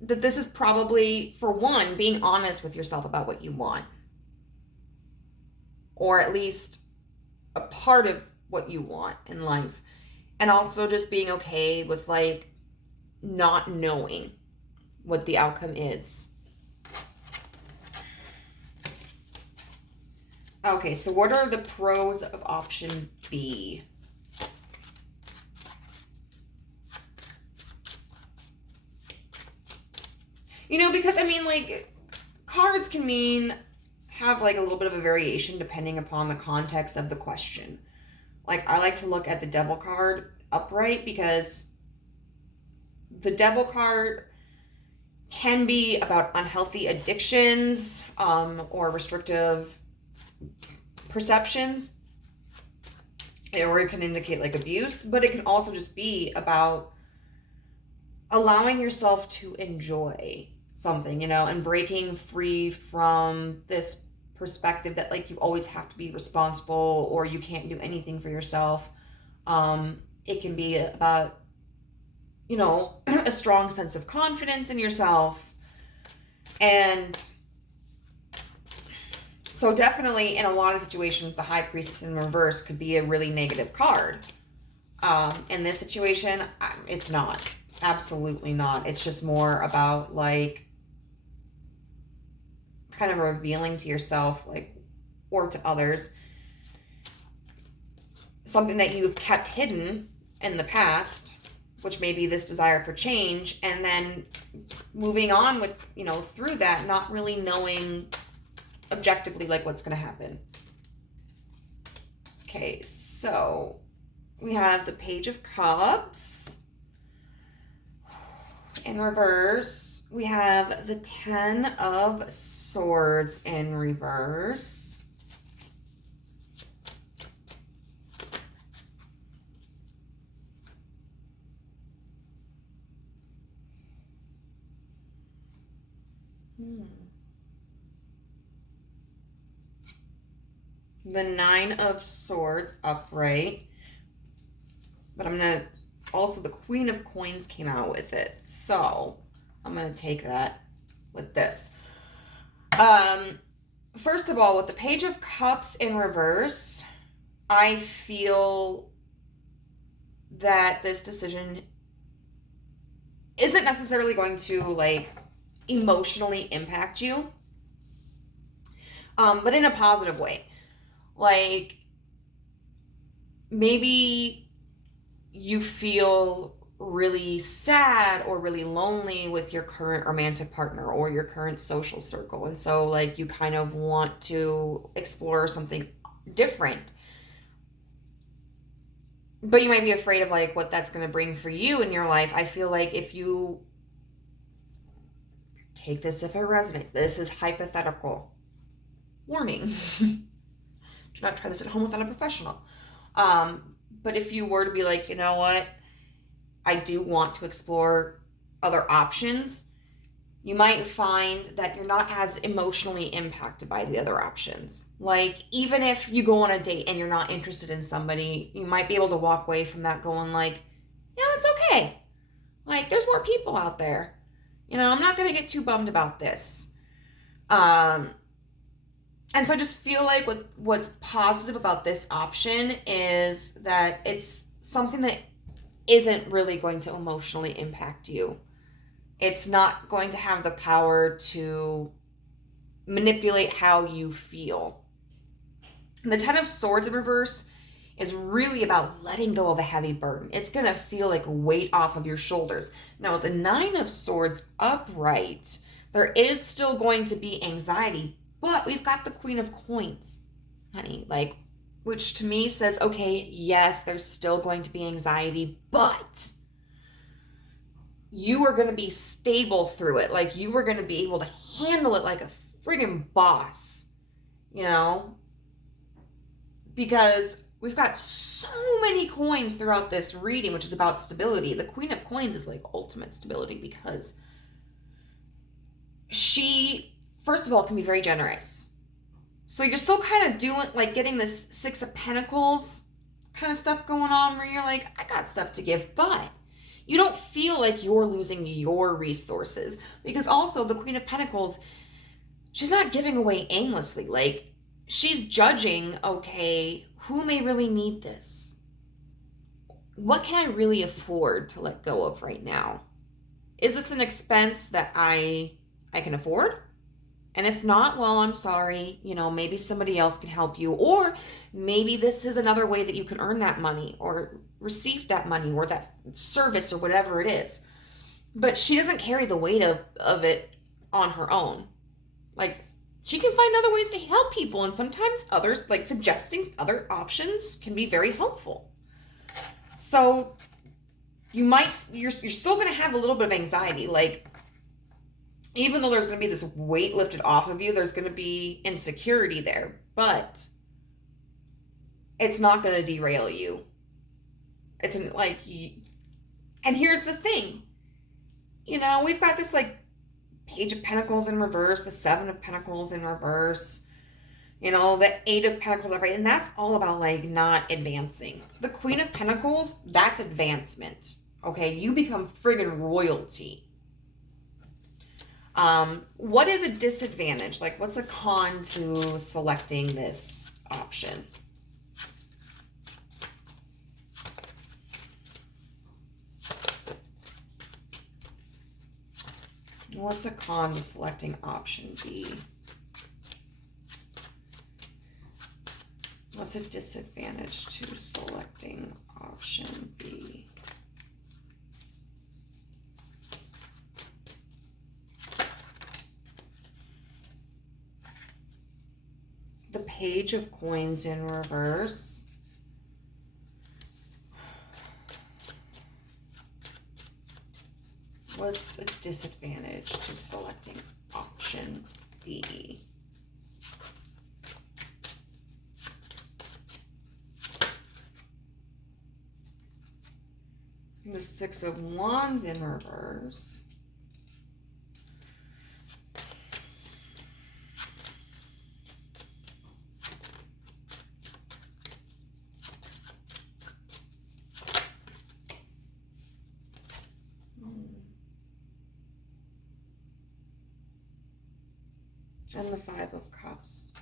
that this is probably, for one, being honest with yourself about what you want. Or at least a part of what you want in life. And also just being okay with, like, not knowing what the outcome is. Okay, so what are the pros of option B? Because, I mean, like, cards can mean have like a little bit of a variation depending upon the context of the question. Like, I like to look at the Devil card upright because the Devil card can be about unhealthy addictions or restrictive perceptions, or it can indicate like abuse, but it can also just be about allowing yourself to enjoy something, you know, and breaking free from this perspective that like you always have to be responsible or you can't do anything for yourself. It can be about, you know, a strong sense of confidence in yourself. And so definitely in a lot of situations, the High Priestess in reverse could be a really negative card. In this situation, it's not. Absolutely not. It's just more about like kind of revealing to yourself, like, or to others, something that you've kept hidden in the past, which may be this desire for change, and then moving on with, you know, through that, not really knowing objectively like what's going to happen. Okay, so we have the Page of Cups in reverse. We have the 10 of Swords in reverse. The 9 of Swords upright. But I'm going to... Also, the Queen of Coins came out with it. So, I'm going to take that with this. First of all, with the Page of Cups in reverse, I feel that this decision isn't necessarily going to, like, emotionally impact you. But in a positive way. Like, maybe you feel really sad or really lonely with your current romantic partner or your current social circle. And so, like, you kind of want to explore something different. But you might be afraid of, like, what that's going to bring for you in your life. I feel like if you take this if it resonates, this is hypothetical. Warning. Do not try this at home without a professional. But if you were to be like, you know what, I do want to explore other options, you might find that you're not as emotionally impacted by the other options. Like, even if you go on a date and you're not interested in somebody, you might be able to walk away from that going like, yeah, it's okay. Like, there's more people out there. You know, I'm not going to get too bummed about this. And so I just feel like what's positive about this option is that it's something that isn't really going to emotionally impact you. It's not going to have the power to manipulate how you feel. The 10 of Swords in reverse is really about letting go of a heavy burden. It's going to feel like a weight off of your shoulders. Now, with the 9 of Swords upright, there is still going to be anxiety, but we've got the Queen of Coins, honey, like, which to me says, okay, yes, there's still going to be anxiety, but you are going to be stable through it. Like, you are going to be able to handle it like a friggin' boss, you know? Because we've got so many coins throughout this reading, which is about stability. The Queen of Coins is like ultimate stability because she, first of all, can be very generous. So you're still kind of doing, like, getting this 6 of Pentacles kind of stuff going on where you're like, I got stuff to give, but you don't feel like you're losing your resources. Because also the Queen of Pentacles, she's not giving away aimlessly. Like, she's judging, okay, who may really need this? What can I really afford to let go of right now? Is this an expense that I can afford? And if not, well, I'm sorry, you know, maybe somebody else can help you. Or maybe this is another way that you can earn that money or receive that money or that service or whatever it is. But she doesn't carry the weight of it on her own. Like, she can find other ways to help people. And sometimes others, like suggesting other options, can be very helpful. So you're still going to have a little bit of anxiety. Like, even though there's going to be this weight lifted off of you, there's going to be insecurity there. But it's not going to derail you. It's like, and here's the thing. You know, we've got this like Page of Pentacles in reverse, the Seven of Pentacles in reverse, you know, the Eight of Pentacles upright, and that's all about like not advancing. The Queen of Pentacles, that's advancement. Okay, you become friggin' royalty. What is a disadvantage? Like, what's a con to selecting this option? What's a con to selecting option B? What's a disadvantage to selecting option B? The Page of Coins in reverse. What's a disadvantage to selecting option B? The Six of Wands in reverse. And the Five of Cups.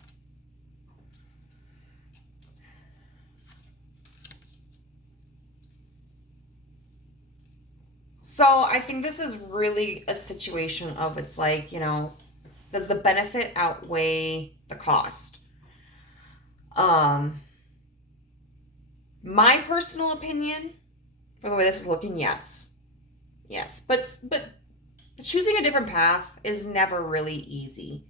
So I think this is really a situation of, it's like, you know, does the benefit outweigh the cost? My personal opinion, for the way this is looking, yes. Yes. But choosing a different path is never really easy.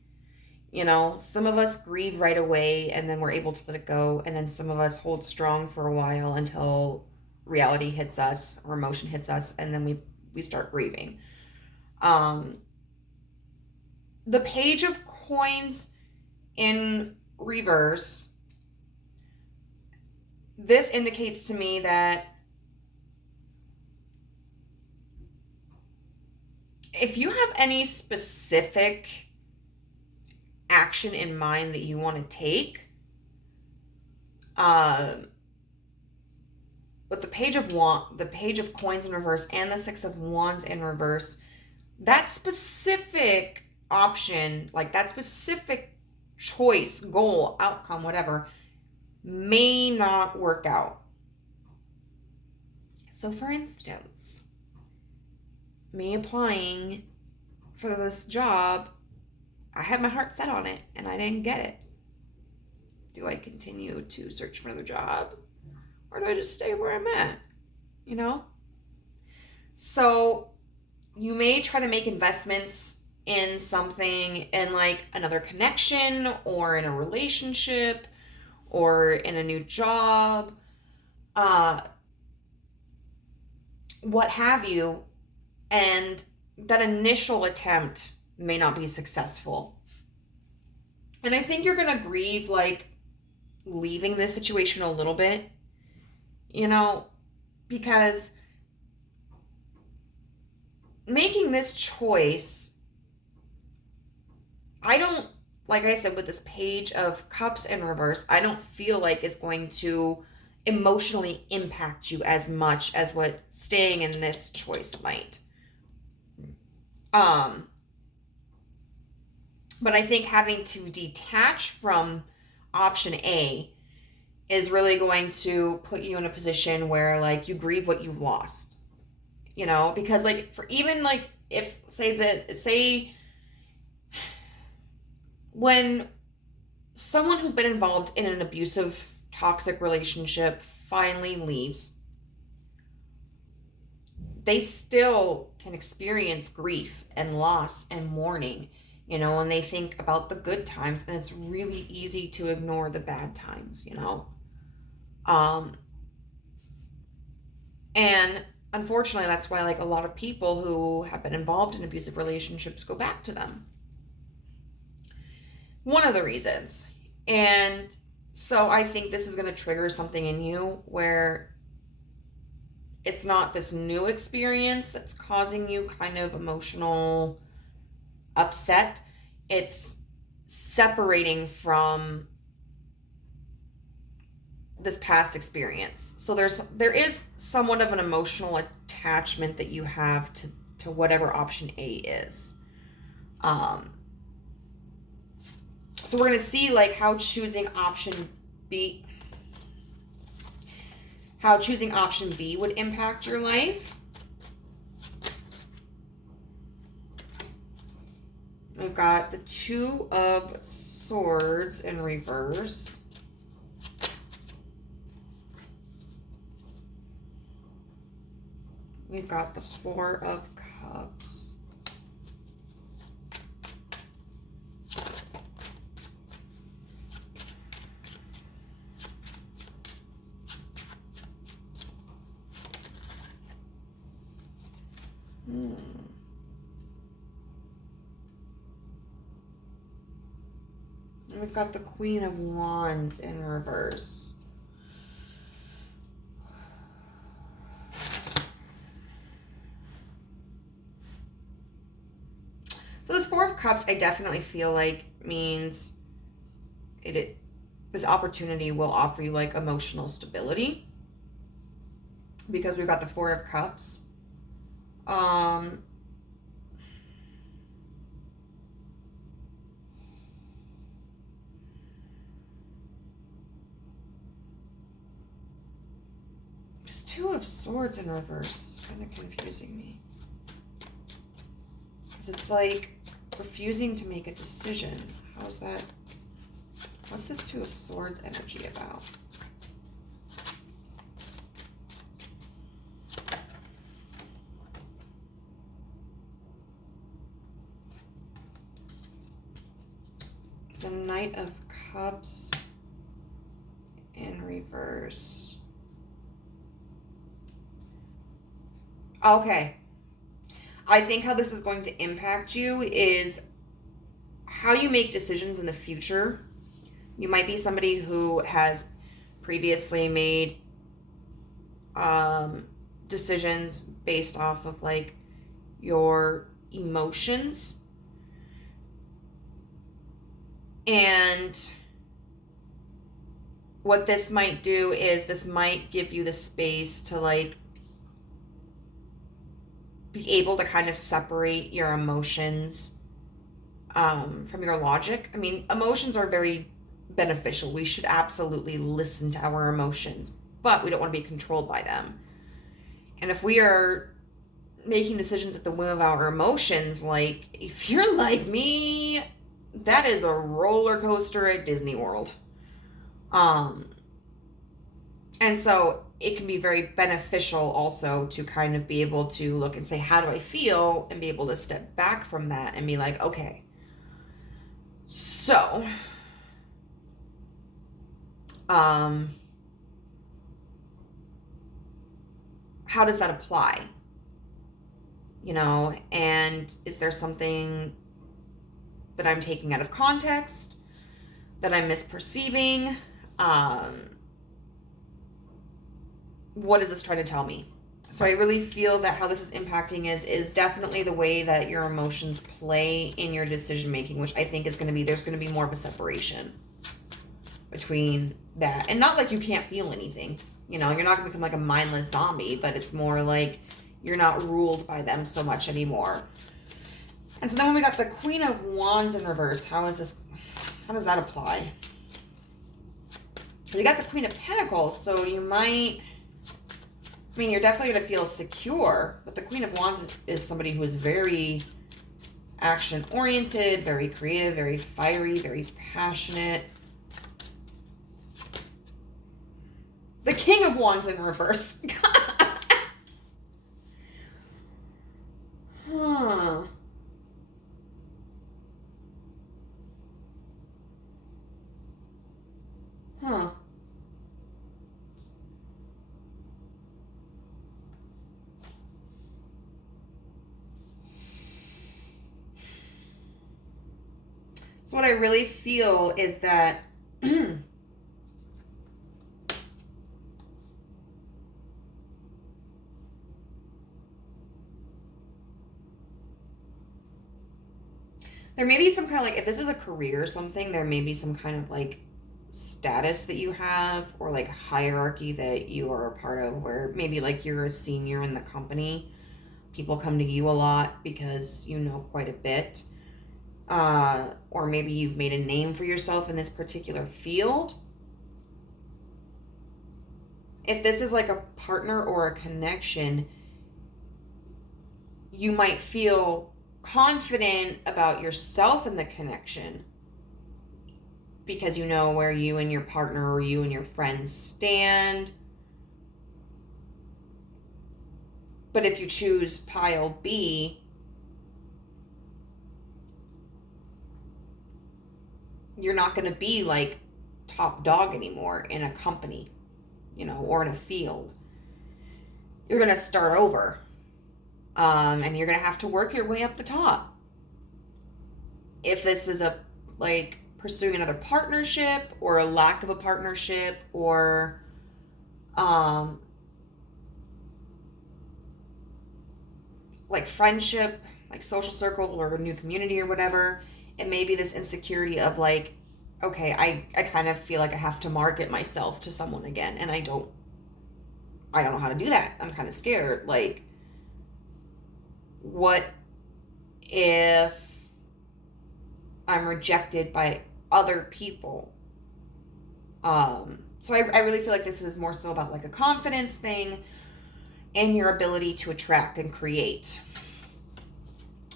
You know, some of us grieve right away and then we're able to let it go. And then some of us hold strong for a while until reality hits us or emotion hits us, and then we start grieving. The Page of Coins in reverse. This indicates to me that if you have any specific action in mind that you want to take, with the Page of Coins in reverse and the Six of Wands in reverse, that specific option, like that specific choice, goal, outcome, whatever, may not work out. So for instance, me applying for this job, I had my heart set on it and I didn't get it. Do I continue to search for another job? Or do I just stay where I'm at? You know? So you may try to make investments in something, in like another connection or in a relationship or in a new job, what have you. And that initial attempt may not be successful. And I think you're going to grieve like leaving this situation a little bit, you know, because making this choice, I don't, like I said, with this Page of Cups in reverse, I don't feel like it's going to emotionally impact you as much as what staying in this choice might. But I think having to detach from option A is really going to put you in a position where like you grieve what you've lost, you know, because like for even like if say when someone who's been involved in an abusive, toxic relationship finally leaves, they still can experience grief and loss and mourning you know, and they think about the good times, and it's really easy to ignore the bad times, you know. And unfortunately, that's why like a lot of people who have been involved in abusive relationships go back to them. One of the reasons. And so I think this is going to trigger something in you where it's not this new experience that's causing you kind of emotional upset. It's separating from this past experience. So there is somewhat of an emotional attachment that you have to whatever option A is. So we're going to see like how choosing option B would impact your life. We've got the Two of Swords in reverse. We've got the Four of Cups. And we've got the Queen of Wands in reverse. So this Four of Cups, I definitely feel like means this opportunity will offer you like emotional stability, because we've got the Four of Cups. Just Two of Swords in reverse is kind of confusing me. Because it's like refusing to make a decision. How's that? What's this Two of Swords energy about? The Knight of Cups in reverse. Okay. I think how this is going to impact you is how you make decisions in the future. You might be somebody who has previously made decisions based off of like your emotions. And what this might do is this might give you the space to like be able to kind of separate your emotions from your logic. I mean, emotions are very beneficial. We should absolutely listen to our emotions, but we don't want to be controlled by them. And if we are making decisions at the whim of our emotions, like if you're like me, that is a roller coaster at Disney World. And so it can be very beneficial also to kind of be able to look and say, how do I feel? And be able to step back from that and be like, okay, so, how does that apply? You know, and is there something that I'm taking out of context, that I'm misperceiving? What is this trying to tell me? So I really feel that how this is impacting is definitely the way that your emotions play in your decision making, which I think is going to be, there's going to be more of a separation between that. And not like you can't feel anything, you know, you're not going to become like a mindless zombie, but it's more like you're not ruled by them so much anymore. And so then when we got the Queen of Wands in reverse, how does that apply? You got the Queen of Pentacles, so you might, I mean, you're definitely going to feel secure, but the Queen of Wands is somebody who is very action-oriented, very creative, very fiery, very passionate. The King of Wands in reverse. Huh. So what I really feel is that there may be some kind of like, if this is a career or something, there may be some kind of like status that you have, or like hierarchy that you are a part of, where maybe like you're a senior in the company. People come to you a lot because you know quite a bit. Or maybe you've made a name for yourself in this particular field. If this is like a partner or a connection, you might feel confident about yourself in the connection because you know where you and your partner or you and your friends stand. But if you choose pile B, you're not going to be like top dog anymore in a company, or in a field. You're going to start over. And you're going to have to work your way up the top. If this is a like pursuing another partnership or a lack of a partnership, or like friendship, like social circle or a new community or whatever, it may be this insecurity of like, okay, I kind of feel like I have to market myself to someone again, and I don't know how to do that. I'm kind of scared. Like, what if I'm rejected by other people? So I really feel like this is more so about like a confidence thing and your ability to attract and create.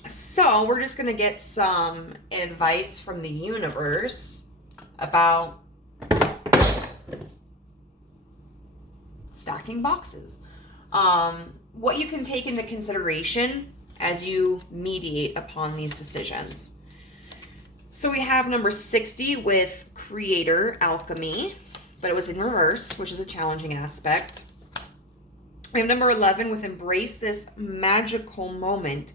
So we're just going to get some advice from the universe about stacking boxes. What you can take into consideration as you mediate upon these decisions. So we have number 60 with creator, alchemy, but it was in reverse, which is a challenging aspect. We have number 11 with embrace this magical moment.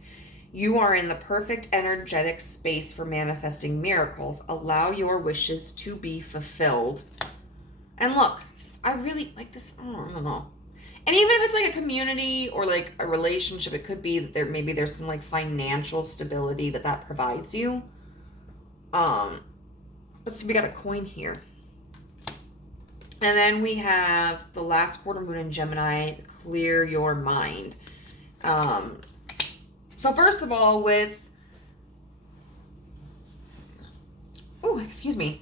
You are in the perfect energetic space for manifesting miracles. Allow your wishes to be fulfilled. And look, I really like this. I don't know. And even if it's like a community or like a relationship, it could be that there's some like financial stability that provides you. Let's see, we got a coin here. And then we have the last quarter moon in Gemini, clear your mind. So first of all, excuse me.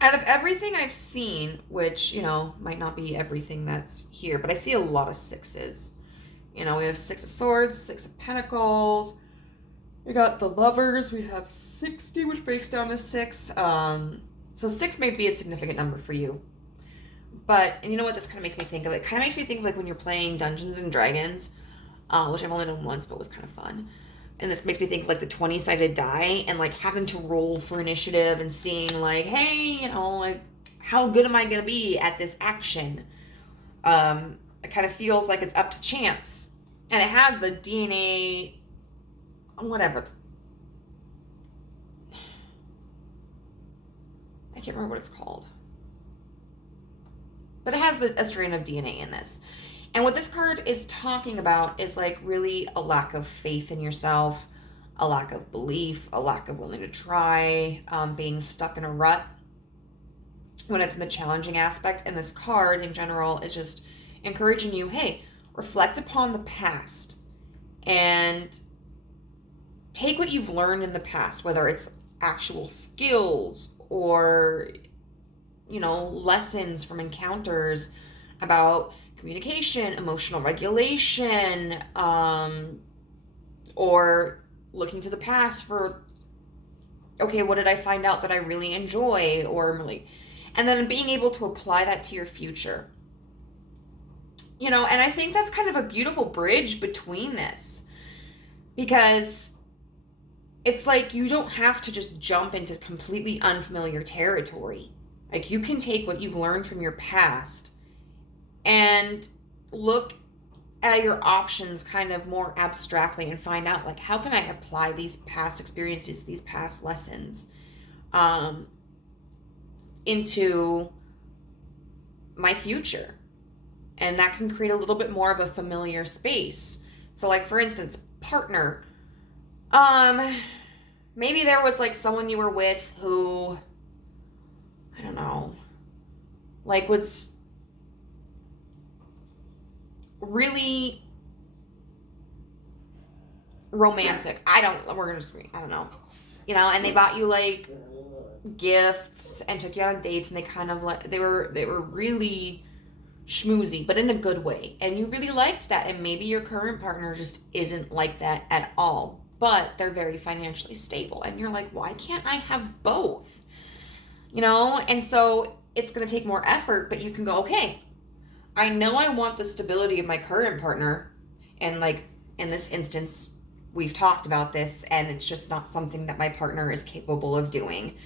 Out of everything I've seen, which, might not be everything that's here, but I see a lot of sixes. We have 6 of Swords, 6 of Pentacles. We got the Lovers. We have 60, which breaks down to 6. So 6 may be a significant number for you. And you know what this kind of makes me think of? It kind of makes me think of like when you're playing Dungeons and Dragons, which I've only done once, but was kind of fun. And this makes me think of like the 20-sided die and like having to roll for initiative and seeing like, hey, like how good am I going to be at this action? It kind of feels like it's up to chance. And it has the DNA, whatever. I can't remember what it's called. But it has a strain of DNA in this. And what this card is talking about is like really a lack of faith in yourself, a lack of belief, a lack of willing to try, being stuck in a rut when it's in the challenging aspect. And this card in general is just encouraging you, hey, reflect upon the past and take what you've learned in the past, whether it's actual skills or, lessons from encounters about communication, emotional regulation, or looking to the past for, okay, what did I find out that I really enjoy, and then being able to apply that to your future. And I think that's kind of a beautiful bridge between this, because it's like you don't have to just jump into completely unfamiliar territory. Like, you can take what you've learned from your past and look at your options kind of more abstractly and find out, like, how can I apply these past experiences, these past lessons, into my future. And that can create a little bit more of a familiar space. So, like, for instance, partner. Maybe there was, like, someone you were with who, I don't know, like, was really romantic. I don't know. You know, and they bought you, like, gifts and took you out on dates, and they kind of, like, they were really schmoozy, but in a good way. And you really liked that. And maybe your current partner just isn't like that at all, but they're very financially stable. And you're like, why can't I have both? You know? And so it's going to take more effort, but you can go, okay, I know I want the stability of my current partner. And, like, in this instance, we've talked about this, and it's just not something that my partner is capable of doing.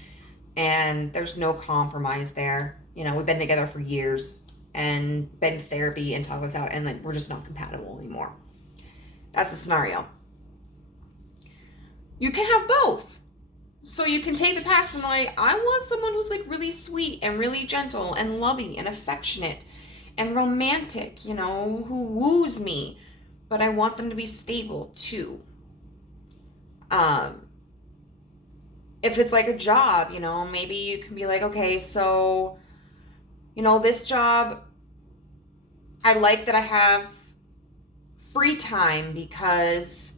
And there's no compromise there. You know, we've been together for years and been to therapy and talked this out, and, like, we're just not compatible anymore. That's the scenario. You can have both. So you can take the past and, like, I want someone who's, like, really sweet and really gentle and loving and affectionate and romantic, you know, who woos me, but I want them to be stable too. If it's like a job, you know, maybe you can be like, okay, so, you know, this job, I like that I have free time because,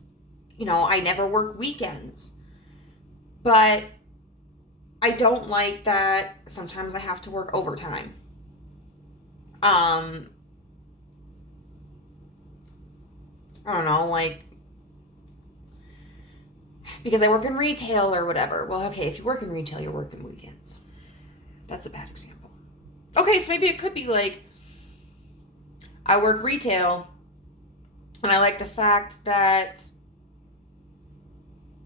you know, I never work weekends. But I don't like that sometimes I have to work overtime. I don't know, like, because I work in retail or whatever. Well, okay, if you work in retail, you're working weekends. That's a bad example. Okay, so maybe it could be like, I work retail, and I like the fact that,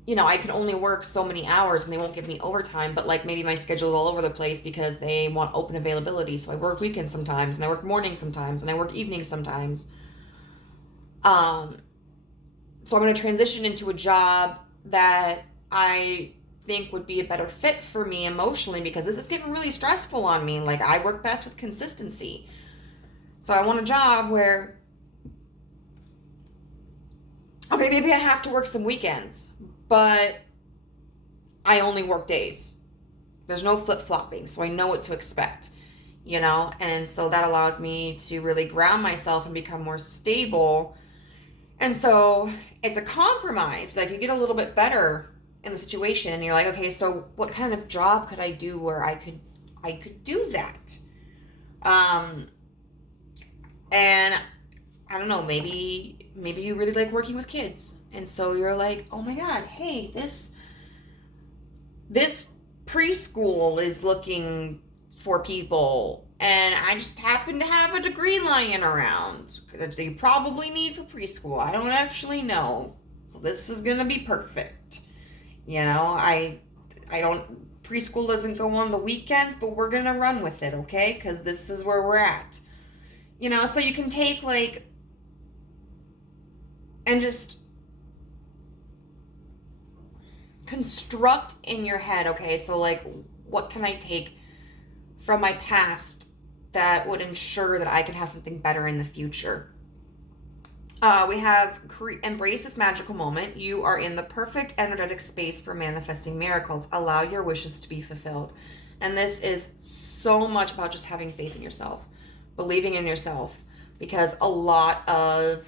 you know, I can only work so many hours and they won't give me overtime, but, like, maybe my schedule is all over the place because they want open availability. So I work weekends sometimes, and I work mornings sometimes, and I work evenings sometimes. So I'm going to transition into a job that I think would be a better fit for me emotionally, because this is getting really stressful on me. Like, I work best with consistency. So I want a job where, okay, maybe I have to work some weekends, but I only work days. There's no flip-flopping, so I know what to expect, you know? And so that allows me to really ground myself and become more stable. And so it's a compromise. Like, you get a little bit better in the situation, and you're like, okay, so what kind of job could I do where I could do that? And I don't know, maybe you really like working with kids. And so you're like, oh my God, hey, this preschool is looking for people, and I just happen to have a degree lying around that you probably need for preschool. I don't actually know. So this is going to be perfect. You know, preschool doesn't go on the weekends, but we're going to run with it, okay? Because this is where we're at. You know, so you can take, like, and just construct in your head, okay, so, like, what can I take from my past that would ensure that I can have something better in the future? We have embrace this magical moment. You are in the perfect energetic space for manifesting miracles. Allow your wishes to be fulfilled. And this is so much about just having faith in yourself, believing in yourself, because a lot of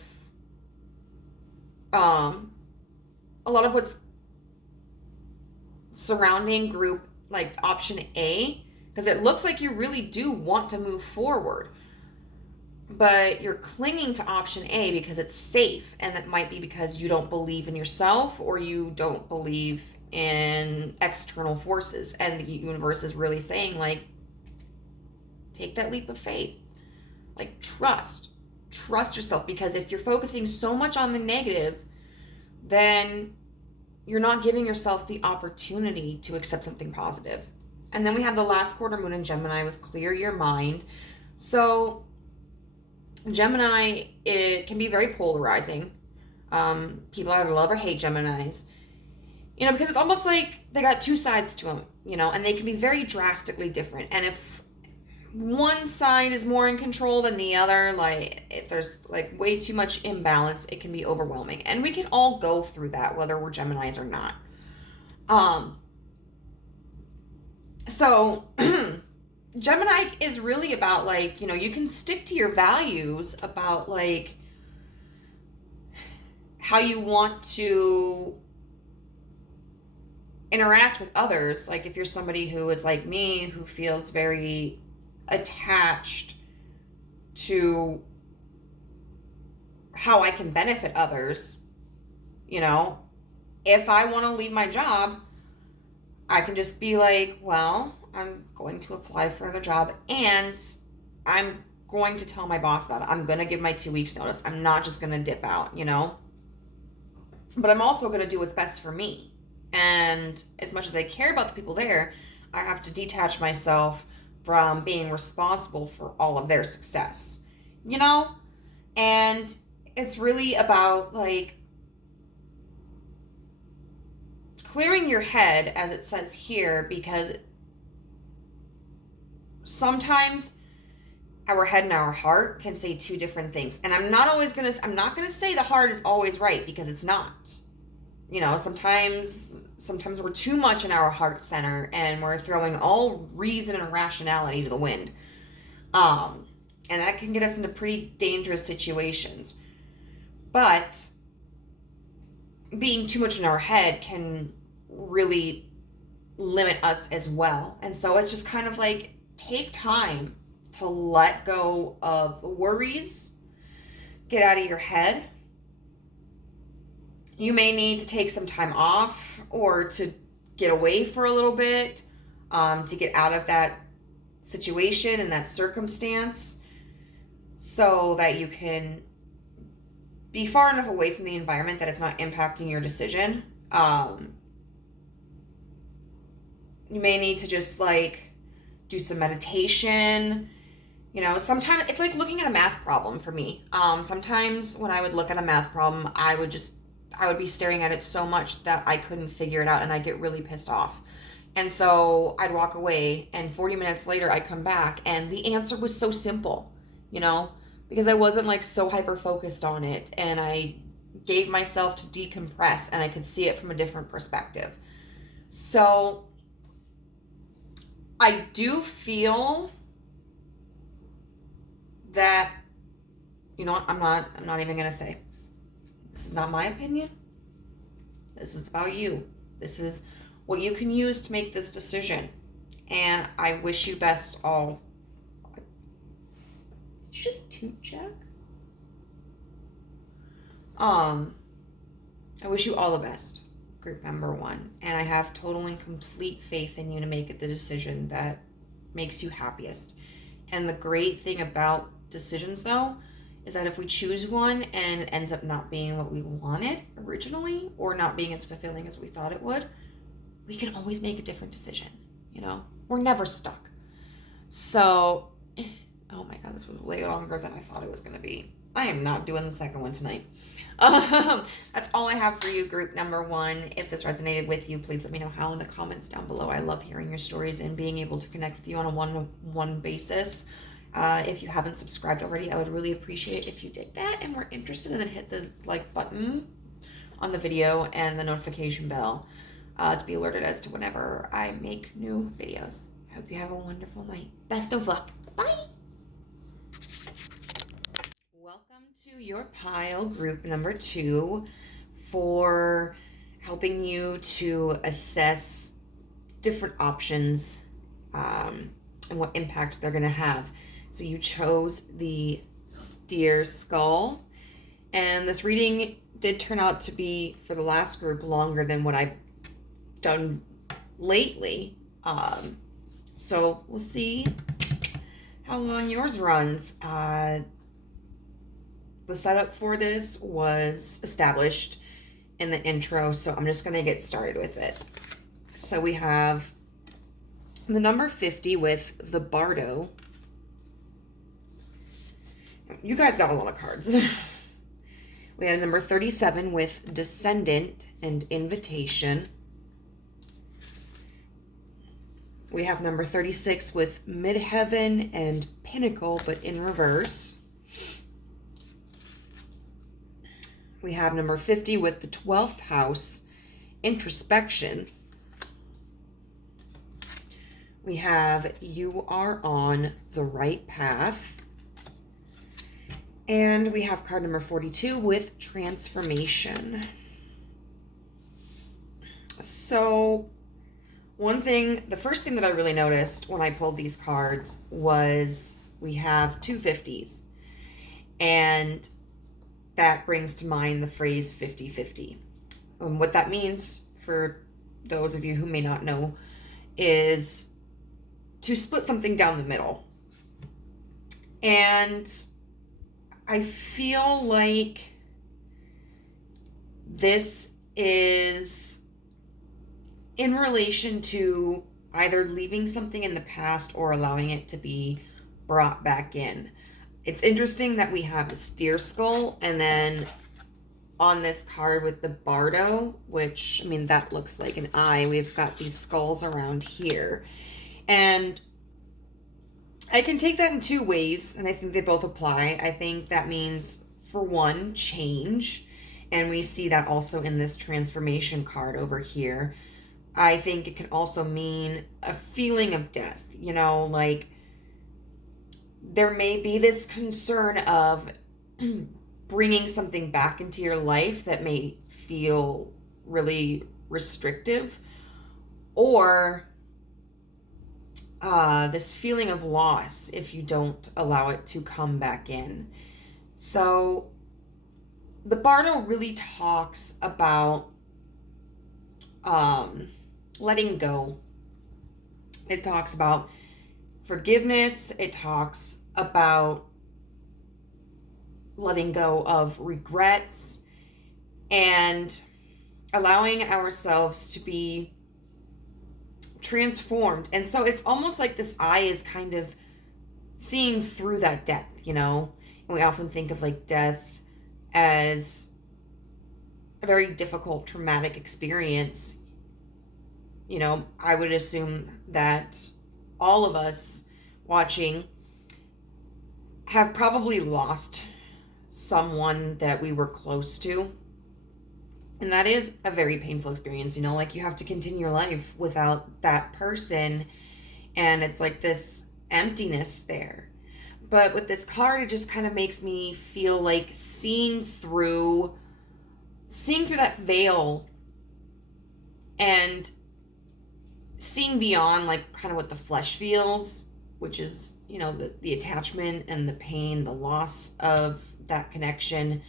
what's surrounding group, like, option A, because it looks like you really do want to move forward, but you're clinging to option A because it's safe, and that might be because you don't believe in yourself, or you don't believe in external forces, and the universe is really saying, like, take that leap of faith. Like, trust yourself, because if you're focusing so much on the negative, then you're not giving yourself the opportunity to accept something positive. And then we have the last quarter moon in Gemini with clear your mind. So Gemini, it can be very polarizing. People either love or hate Geminis. Because it's almost like they got two sides to them, and they can be very drastically different. And if one side is more in control than the other, like if there's like way too much imbalance, it can be overwhelming. And we can all go through that, whether we're Geminis or not. So Gemini is really about like, you can stick to your values about like how you want to interact with others. Like if you're somebody who is like me, who feels very attached to how I can benefit others, if I want to leave my job, I can just be like, well, I'm going to apply for another job and I'm going to tell my boss about it. I'm going to give my 2 weeks notice. I'm not just going to dip out, but I'm also going to do what's best for me. And as much as I care about the people there, I have to detach myself from being responsible for all of their success, And it's really about like clearing your head, as it says here, because sometimes our head and our heart can say two different things. And I'm not going to say the heart is always right, because it's not. Sometimes we're too much in our heart center and we're throwing all reason and rationality to the wind. And that can get us into pretty dangerous situations. But being too much in our head can really limit us as well. And so it's just kind of like, take time to let go of the worries, get out of your head. You may need to take some time off or to get away for a little bit, to get out of that situation and that circumstance, so that you can be far enough away from the environment that it's not impacting your decision. You may need to just like do some meditation. Sometimes it's like looking at a math problem for me. Sometimes when I would look at a math problem, I would be staring at it so much that I couldn't figure it out, and I get really pissed off. And so I'd walk away, and 40 minutes later I'd come back and the answer was so simple, because I wasn't like so hyper focused on it, and I gave myself to decompress and I could see it from a different perspective. So I do feel that, I'm not even going to say, this is not my opinion. This is about you. This is what you can use to make this decision. And I wish you best all. Did you just toot, Jack? I wish you all the best, group member 1. And I have total and complete faith in you to make the decision that makes you happiest. And the great thing about decisions, though, is that if we choose one and it ends up not being what we wanted originally, or not being as fulfilling as we thought it would, we can always make a different decision. We're never stuck. So, oh my God, this was way longer than I thought it was going to be. I am not doing the second one tonight. That's all I have for you, group number 1. If this resonated with you, please let me know how in the comments down below. I love hearing your stories and being able to connect with you on a one-on-one basis. If you haven't subscribed already, I would really appreciate it if you did that and were interested, and then hit the like button on the video and the notification bell to be alerted as to whenever I make new videos. I hope you have a wonderful night. Best of luck. Bye. Welcome to your pile, group number 2, for helping you to assess different options and what impact they're going to have. So you chose the Steer Skull, and this reading did turn out to be, for the last group, longer than what I've done lately. So we'll see how long yours runs. The setup for this was established in the intro, so I'm just going to get started with it. So we have the number 50 with the Bardo. You guys got a lot of cards. We have number 37 with Descendant and Invitation. We have number 36 with Midheaven and Pinnacle, but in reverse. We have number 50 with the 12th house, Introspection. We have You Are on the Right Path. And we have card number 42 with Transformation. So, the first thing that I really noticed when I pulled these cards was we have two 50s. And that brings to mind the phrase 50-50. What that means, for those of you who may not know, is to split something down the middle. And I feel like this is in relation to either leaving something in the past or allowing it to be brought back in. It's interesting that we have the steer skull, and then on this card with the Bardo, which, I mean, that looks like an eye. We've got these skulls around here. And I can take that in two ways, and I think they both apply. I think that means, for one, change. And we see that also in this transformation card over here. I think it can also mean a feeling of death. You know, like there may be this concern of bringing something back into your life that may feel really restrictive, or this feeling of loss if you don't allow it to come back in. So the Bardo really talks about letting go. It talks about forgiveness. It talks about letting go of regrets and allowing ourselves to be transformed. And so it's almost like this eye is kind of seeing through that death, you know? And we often think of like death as a very difficult, traumatic experience. You know, I would assume that all of us watching have probably lost someone that we were close to. And that is a very painful experience, you know, like you have to continue your life without that person. And it's like this emptiness there. But with this card, it just kind of makes me feel like seeing through that veil and seeing beyond like kind of what the flesh feels, which is, you know, the attachment and the pain, the loss of that connection,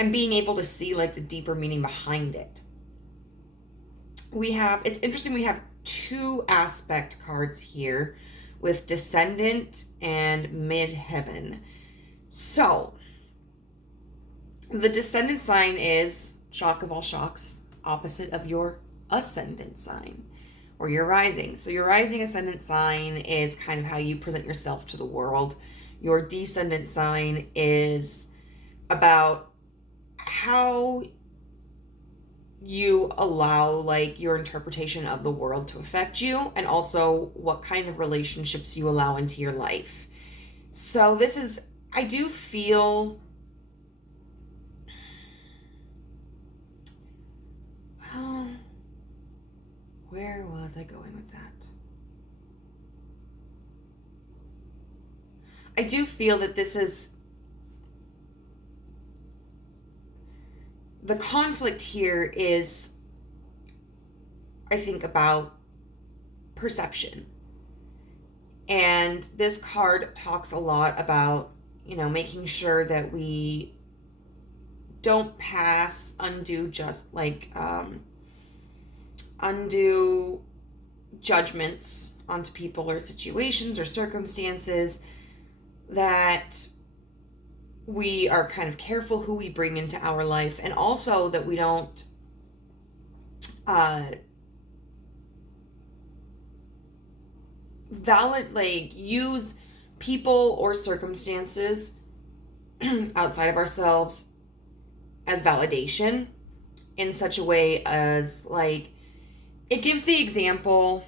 and being able to see like the deeper meaning behind it. It's interesting, we have two aspect cards here with Descendant and Midheaven. So the Descendant sign is, shock of all shocks, opposite of your Ascendant sign or your rising. So your rising ascendant sign is kind of how you present yourself to the world. Your descendant sign is about how you allow like your interpretation of the world to affect you, and also what kind of relationships you allow into your life. So this is, I do feel, well, where was I going with that? I do feel that this is, the conflict here is, I think, about perception. And this card talks a lot about, you know, making sure that we don't pass undue judgments onto people or situations or circumstances, that we are kind of careful who we bring into our life, and also that we don't use people or circumstances outside of ourselves as validation in such a way as, like, it gives the example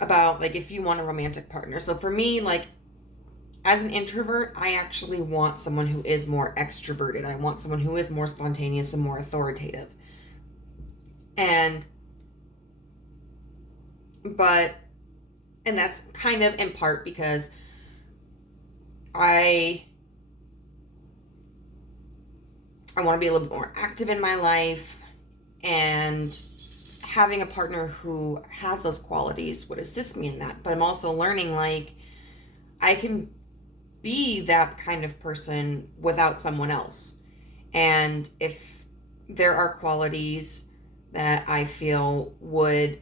about, like, if you want a romantic partner. So for me, like, as an introvert, I actually want someone who is more extroverted. I want someone who is more spontaneous and more authoritative. And that's kind of in part because I want to be a little bit more active in my life, and having a partner who has those qualities would assist me in that. But I'm also learning, like, I can be that kind of person without someone else. And if there are qualities that I feel would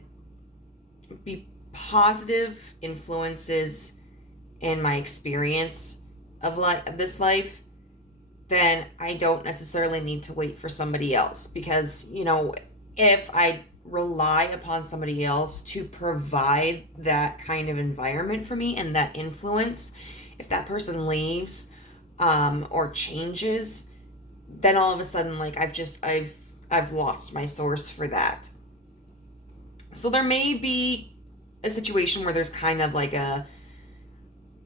be positive influences in my experience of this life, then I don't necessarily need to wait for somebody else. Because, you know, if I rely upon somebody else to provide that kind of environment for me and that influence, if that person leaves or changes, then all of a sudden, like, I've lost my source for that. So there may be a situation where there's kind of like a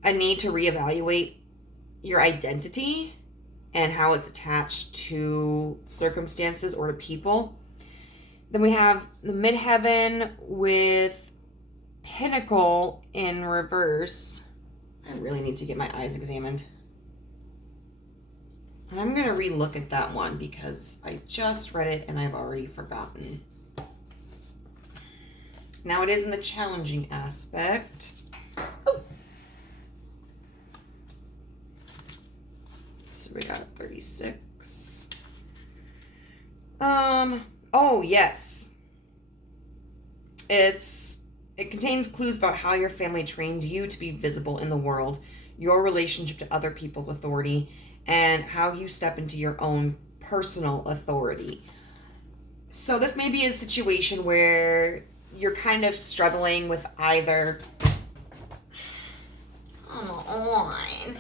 need to reevaluate your identity and how it's attached to circumstances or to people. Then we have the midheaven with Pinnacle in reverse. I really need to get my eyes examined. And I'm going to re-look at that one because I just read it and I've already forgotten. Now it is in the challenging aspect. Oh. So we got 36. Oh, yes. It contains clues about how your family trained you to be visible in the world, your relationship to other people's authority, and how you step into your own personal authority. So this may be a situation where you're kind of struggling with either... Come on.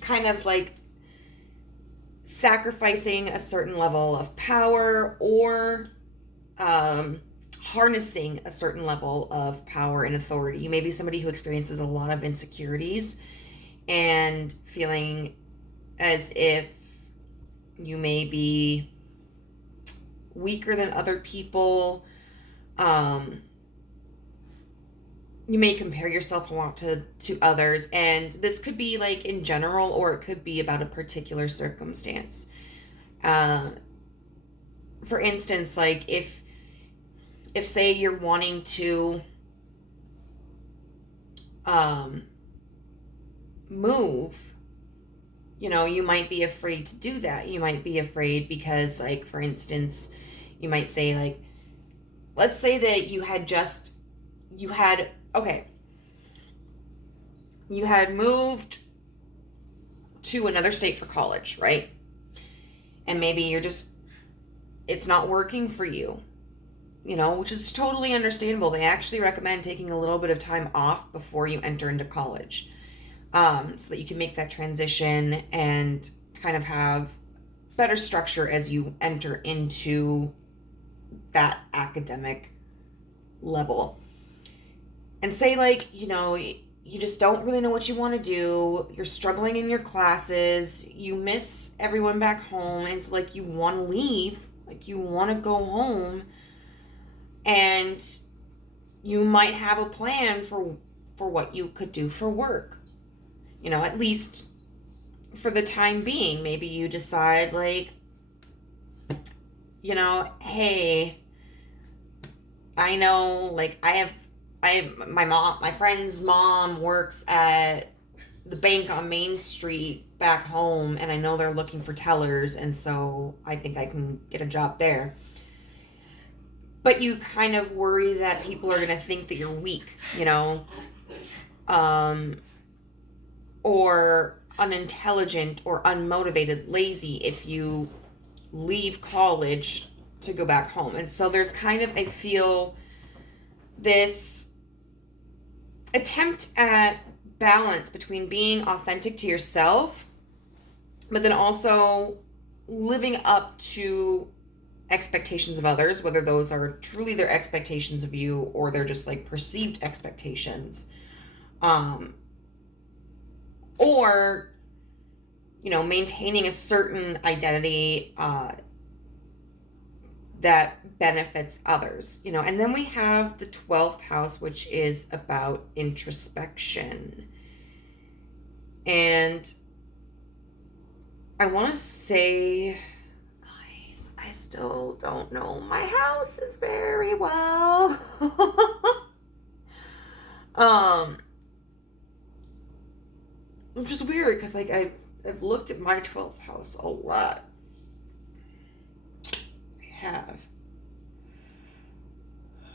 Kind of like sacrificing a certain level of power or harnessing a certain level of power and authority. You may be somebody who experiences a lot of insecurities and feeling as if you may be weaker than other people. You may compare yourself a lot to others, and this could be like in general, or it could be about a particular circumstance. For instance, like if say you're wanting to move, you know, you might be afraid to do that. You might be afraid because, like, for instance, you might say, like, let's say that you had moved to another state for college, right? And maybe it's not working for you, you know, which is totally understandable. They actually recommend taking a little bit of time off before you enter into college, so that you can make that transition and kind of have better structure as you enter into that academic level. And say, like, you know, you just don't really know what you want to do. You're struggling in your classes. You miss everyone back home. And so, like, you want to leave. Like, you want to go home. And you might have a plan for what you could do for work. You know, at least for the time being. Maybe you decide, like, you know, hey, I know, like, my friend's mom works at the bank on Main Street back home, and I know they're looking for tellers, and so I think I can get a job there. But you kind of worry that people are going to think that you're weak, you know, or unintelligent or unmotivated, lazy if you leave college to go back home. And so there's kind of, I feel, this attempt at balance between being authentic to yourself, but then also living up to expectations of others, whether those are truly their expectations of you or they're just like perceived expectations. Or, you know, maintaining a certain identity that benefits others, you know. And then we have the 12th house, which is about introspection. And I want to say, guys, I still don't know my houses very well. Which is weird because like I've looked at my 12th house a lot. I have.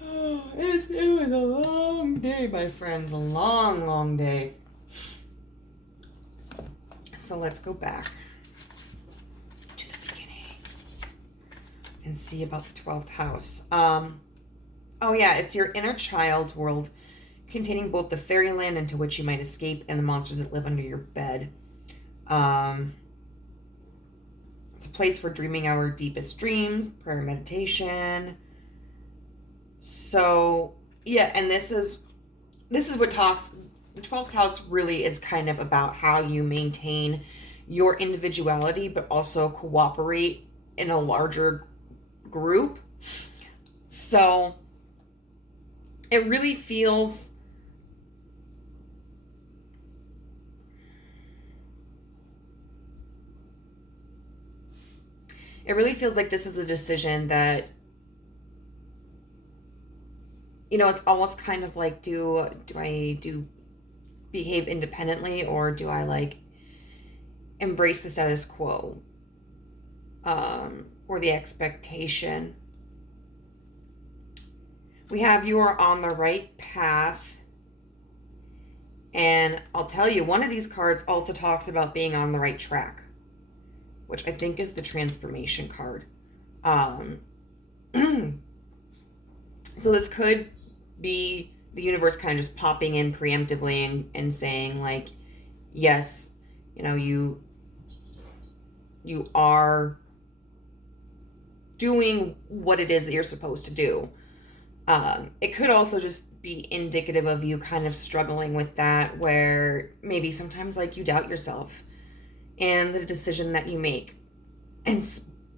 It was a long day, my friends. A long, long day. So let's go back to the beginning and see about the 12th house. Oh yeah, it's your inner child's world, containing both the fairyland into which you might escape and the monsters that live under your bed. It's a place for dreaming our deepest dreams, prayer, meditation. So yeah, and this is what talks. The 12th house really is kind of about how you maintain your individuality, but also cooperate in a larger group. So it really feels like this is a decision that, you know, it's almost kind of like, do I behave independently, or do I like embrace the status quo, or the expectation? We have you are on the right path. And I'll tell you, one of these cards also talks about being on the right track, which I think is the transformation card. So this could be the universe kind of just popping in preemptively and saying like, yes, you know, you are doing what it is that you're supposed to do. It could also just be indicative of you kind of struggling with that, where maybe sometimes like you doubt yourself and the decision that you make,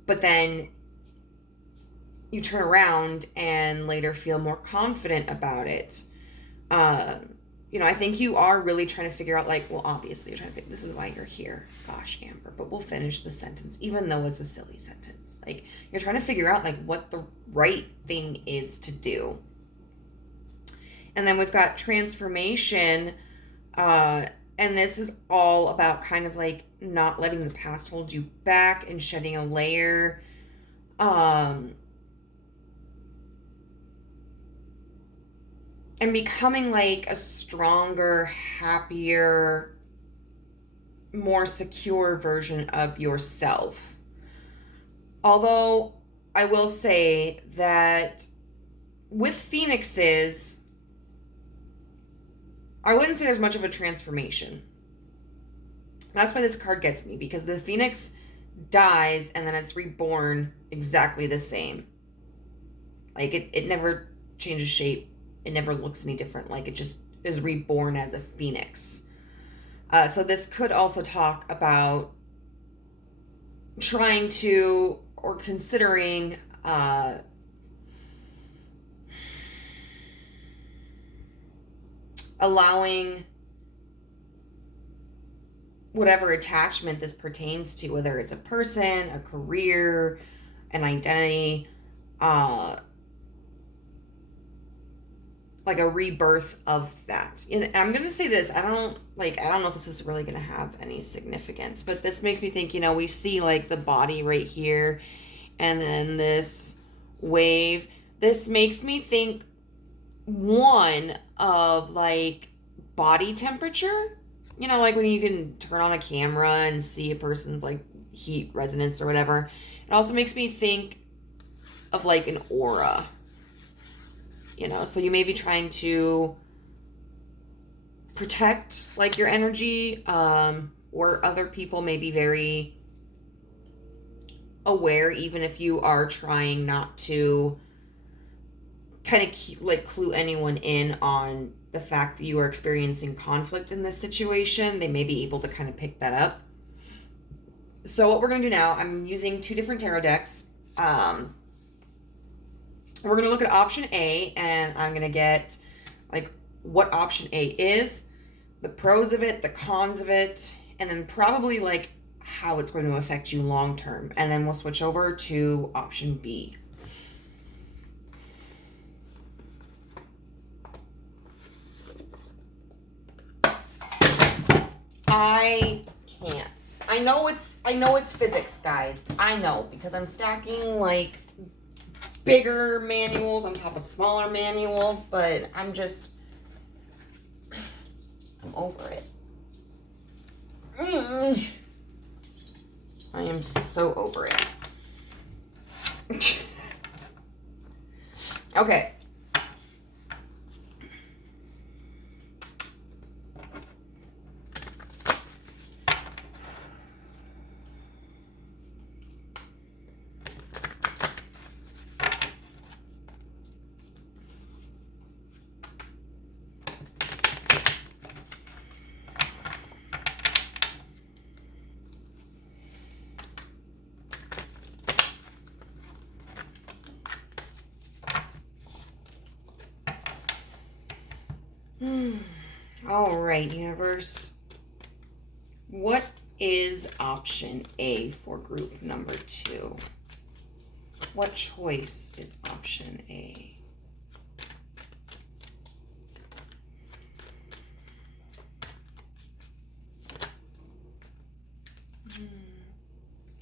but then you turn around and later feel more confident about it. You know, I think you are really trying to figure out, like, well, obviously you're trying to figure, this is why you're here. Gosh, Amber, but we'll finish the sentence, even though it's a silly sentence. Like, you're trying to figure out, like, what the right thing is to do. And then we've got transformation, and this is all about kind of, like, not letting the past hold you back and shedding a layer. And becoming like a stronger, happier, more secure version of yourself. Although I will say that with phoenixes, I wouldn't say there's much of a transformation. That's why this card gets me, because the phoenix dies and then it's reborn exactly the same. Like it never changes shape. It never looks any different. Like it just is reborn as a phoenix. So this could also talk about trying to, or considering, allowing whatever attachment this pertains to, whether it's a person, a career, an identity, like a rebirth of that. And I'm going to say this, I don't know if this is really going to have any significance, but this makes me think, you know, we see like the body right here and then this wave. This makes me think, one, of like body temperature, you know, like when you can turn on a camera and see a person's like heat resonance or whatever. It also makes me think of like an aura. You know, so you may be trying to protect like your energy, or other people may be very aware, even if you are trying not to kind of like clue anyone in on the fact that you are experiencing conflict in this situation. They may be able to kind of pick that up. So what we're going to do now, I'm using 2 different tarot decks. We're going to look at option A, and I'm going to get like what option A is, the pros of it, the cons of it, and then probably like how it's going to affect you long term. And then we'll switch over to option B. I can't. I know it's physics, guys. I know, because I'm stacking like bigger manuals on top of smaller manuals, but I'm over it. I am so over it. Okay. All right, universe. What is option A for group number 2? What choice is option A?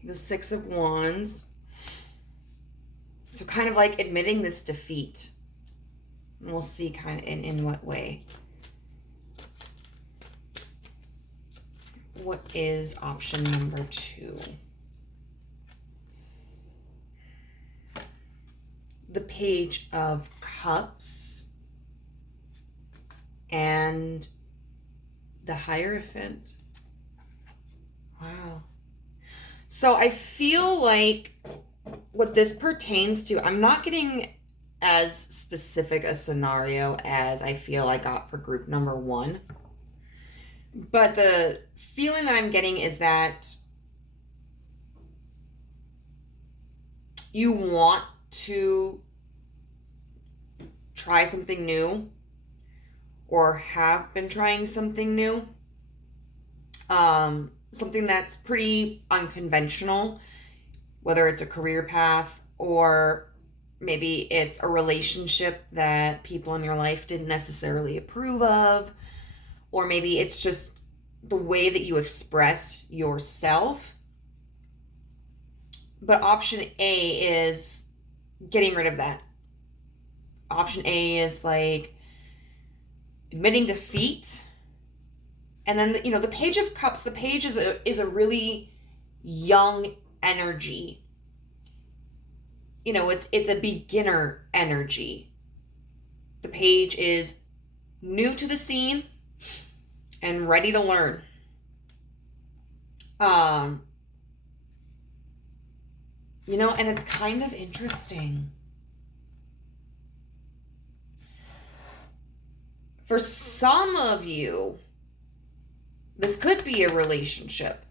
The 6 of Wands. So kind of like admitting this defeat. And we'll see kind of in what way. What is option number 2? The Page of Cups and the Hierophant. Wow. So I feel like what this pertains to, I'm not getting as specific a scenario as I feel I got for group number 1. But the feeling that I'm getting is that you want to try something new, or have been trying something new. Something that's pretty unconventional, whether it's a career path or maybe it's a relationship that people in your life didn't necessarily approve of, or maybe it's just the way that you express yourself. But option A is getting rid of that. Option A is like admitting defeat. And then, the Page of Cups, the page is a really young energy. It's a beginner energy. The page is new to the scene and ready to learn. And it's kind of interesting. For some of you, this could be a relationship.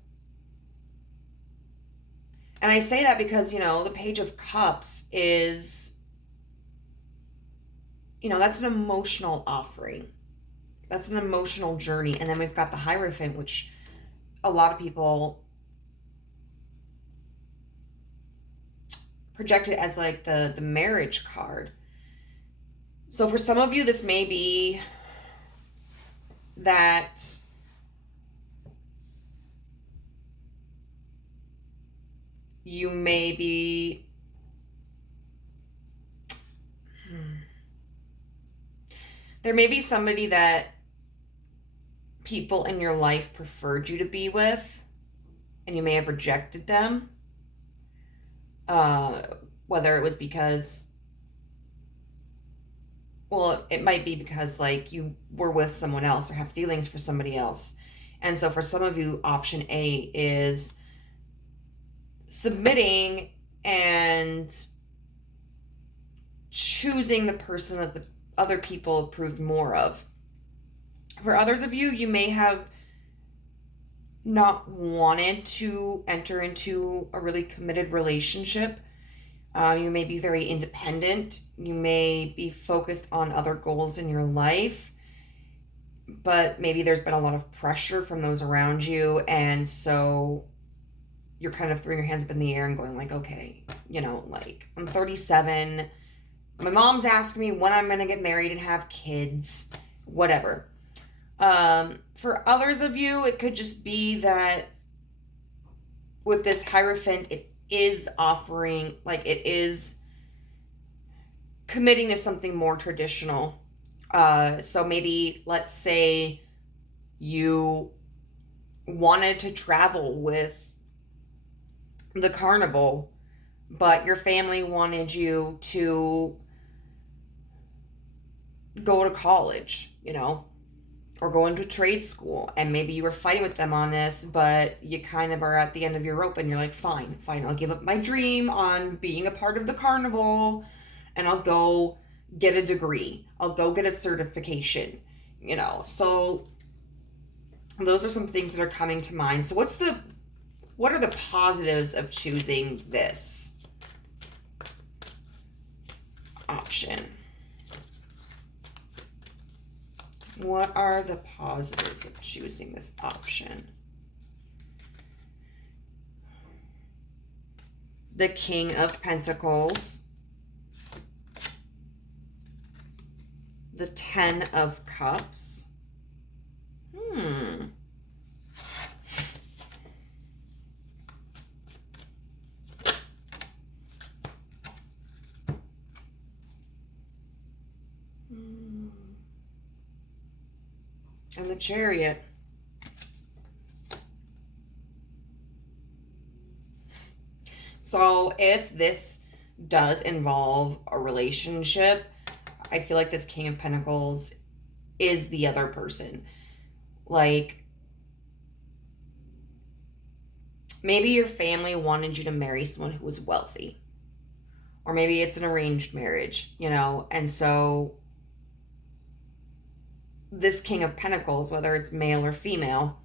And I say that because, the Page of Cups is, that's an emotional offering. That's an emotional journey. And then we've got the Hierophant, which a lot of people project it as like the marriage card. So for some of you, this may be that you may be there may be somebody that people in your life preferred you to be with, and you may have rejected them. whether it was because, well, it might be because like you were with someone else or have feelings for somebody else. And so for some of you, option A is submitting and choosing the person that the other people approved more of. For others of you, you may have not wanted to enter into a really committed relationship. You may be very independent. You may be focused on other goals in your life, but maybe there's been a lot of pressure from those around you. And so you're kind of throwing your hands up in the air and going like, okay, you know, like I'm 37. My mom's asked me when I'm going to get married and have kids, whatever. For others of you, it could just be that with this Hierophant, it is offering, like it is committing to something more traditional. So maybe let's say you wanted to travel with the carnival, but your family wanted you to go to college, you know, or go into trade school, and maybe you were fighting with them on this, but you kind of are at the end of your rope and you're like, fine, I'll give up my dream on being a part of the carnival and I'll go get a degree. I'll go get a certification, you know. So those are some things that are coming to mind. So what are the positives of choosing this option? What are the positives of choosing this option? The King of Pentacles. The Ten of Cups. And the Chariot. So if this does involve a relationship, I feel like this King of Pentacles is the other person. Like, maybe your family wanted you to marry someone who was wealthy. Or maybe it's an arranged marriage, you know, and so this King of Pentacles, whether it's male or female,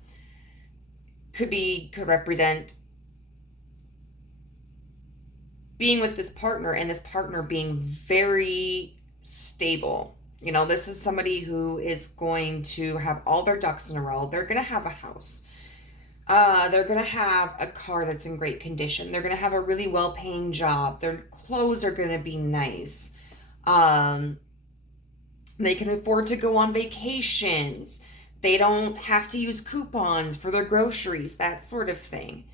could represent being with this partner and this partner being very stable. You know, this is somebody who is going to have all their ducks in a row. They're going to have a house. They're going to have a car that's in great condition. They're going to have a really well-paying job. Their clothes are going to be nice. They can afford to go on vacations. They don't have to use coupons for their groceries, that sort of thing.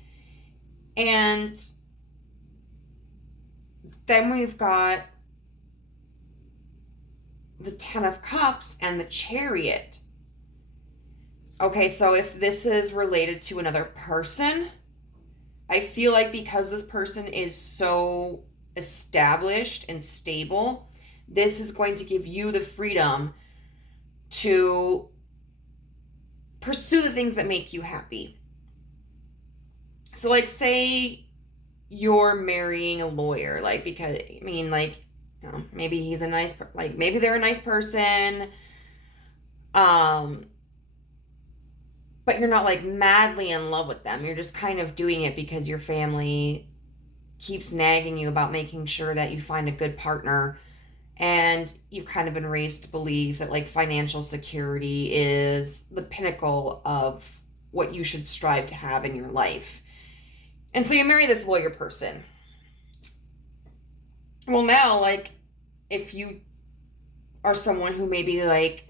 And then we've got the Ten of Cups and the Chariot. Okay, so if this is related to another person, I feel like because this person is so established and stable, this is going to give you the freedom to pursue the things that make you happy. So like, say you're marrying a lawyer, like, because, I mean, like, you know, maybe he's a nice, like, maybe they're a nice person, but you're not like madly in love with them. You're just kind of doing it because your family keeps nagging you about making sure that you find a good partner. And you've kind of been raised to believe that like financial security is the pinnacle of what you should strive to have in your life. And so you marry this lawyer person. Well, now, like, if you are someone who maybe like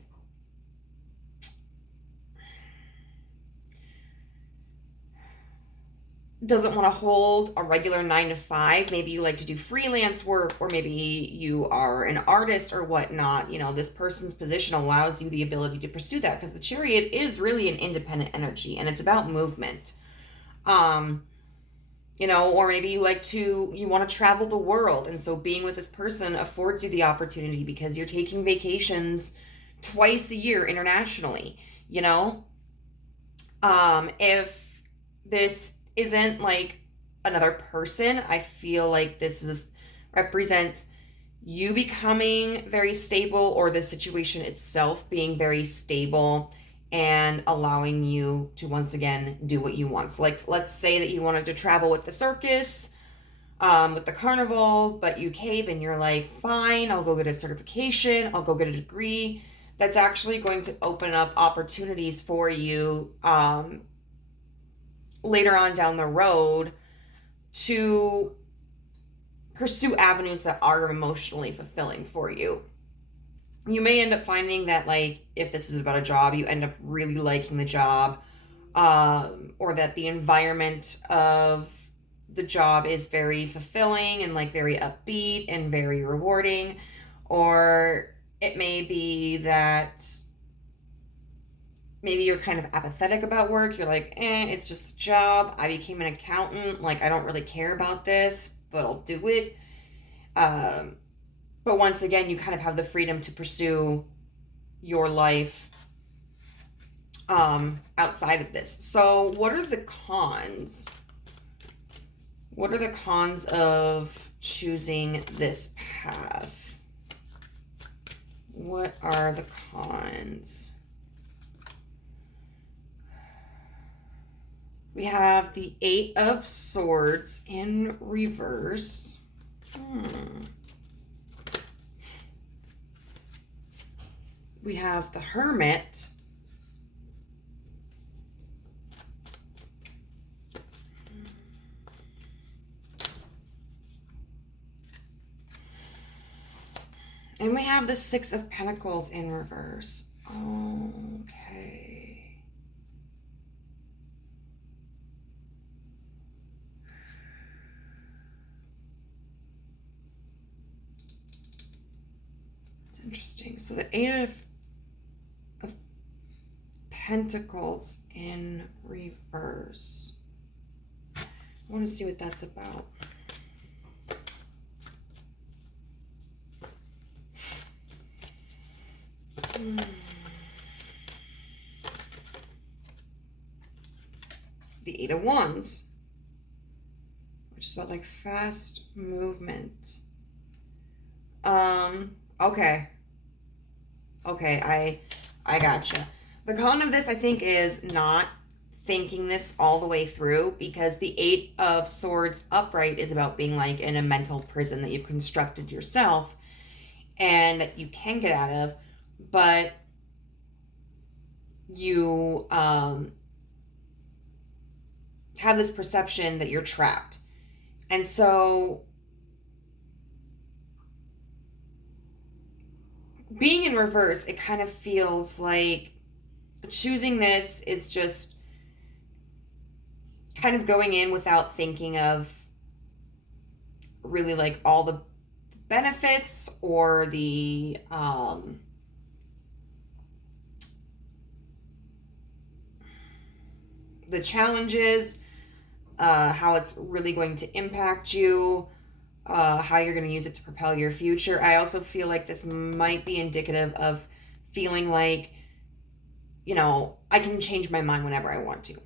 doesn't want to hold a regular 9-to-5, maybe you like to do freelance work, or maybe you are an artist or whatnot, you know, this person's position allows you the ability to pursue that, because the Chariot is really an independent energy and it's about movement. you know, or maybe you want to travel the world. And so being with this person affords you the opportunity because you're taking vacations twice a year internationally, you know? If this isn't like another person, I feel like represents you becoming very stable, or the situation itself being very stable and allowing you to once again do what you want. So like, let's say that you wanted to travel with the circus, with the carnival, but you cave and you're like, fine, I'll go get a certification, I'll go get a degree. That's actually going to open up opportunities for you later on down the road to pursue avenues that are emotionally fulfilling for you. You may end up finding that, like, if this is about a job, you end up really liking the job, or that the environment of the job is very fulfilling and like very upbeat and very rewarding. Or it may be that maybe you're kind of apathetic about work. You're like, it's just a job. I became an accountant. Like, I don't really care about this, but I'll do it. But once again, you kind of have the freedom to pursue your life outside of this. So what are the cons? What are the cons of choosing this path? What are the cons? We have the 8 of Swords in reverse. We have the Hermit. And we have the 6 of Pentacles in reverse. Okay. It's interesting. So the 8 of Pentacles in reverse. I want to see what that's about. The 8 of Wands, which is about like fast movement. Okay, I gotcha. The con of this, I think, is not thinking this all the way through, because the 8 of Swords upright is about being like in a mental prison that you've constructed yourself and that you can get out of, but you have this perception that you're trapped. And so being in reverse, it kind of feels like choosing this is just kind of going in without thinking of really like all the benefits or the challenges, how it's really going to impact you, how you're going to use it to propel your future. I also feel like this might be indicative of feeling like, you know, I can change my mind whenever I want to.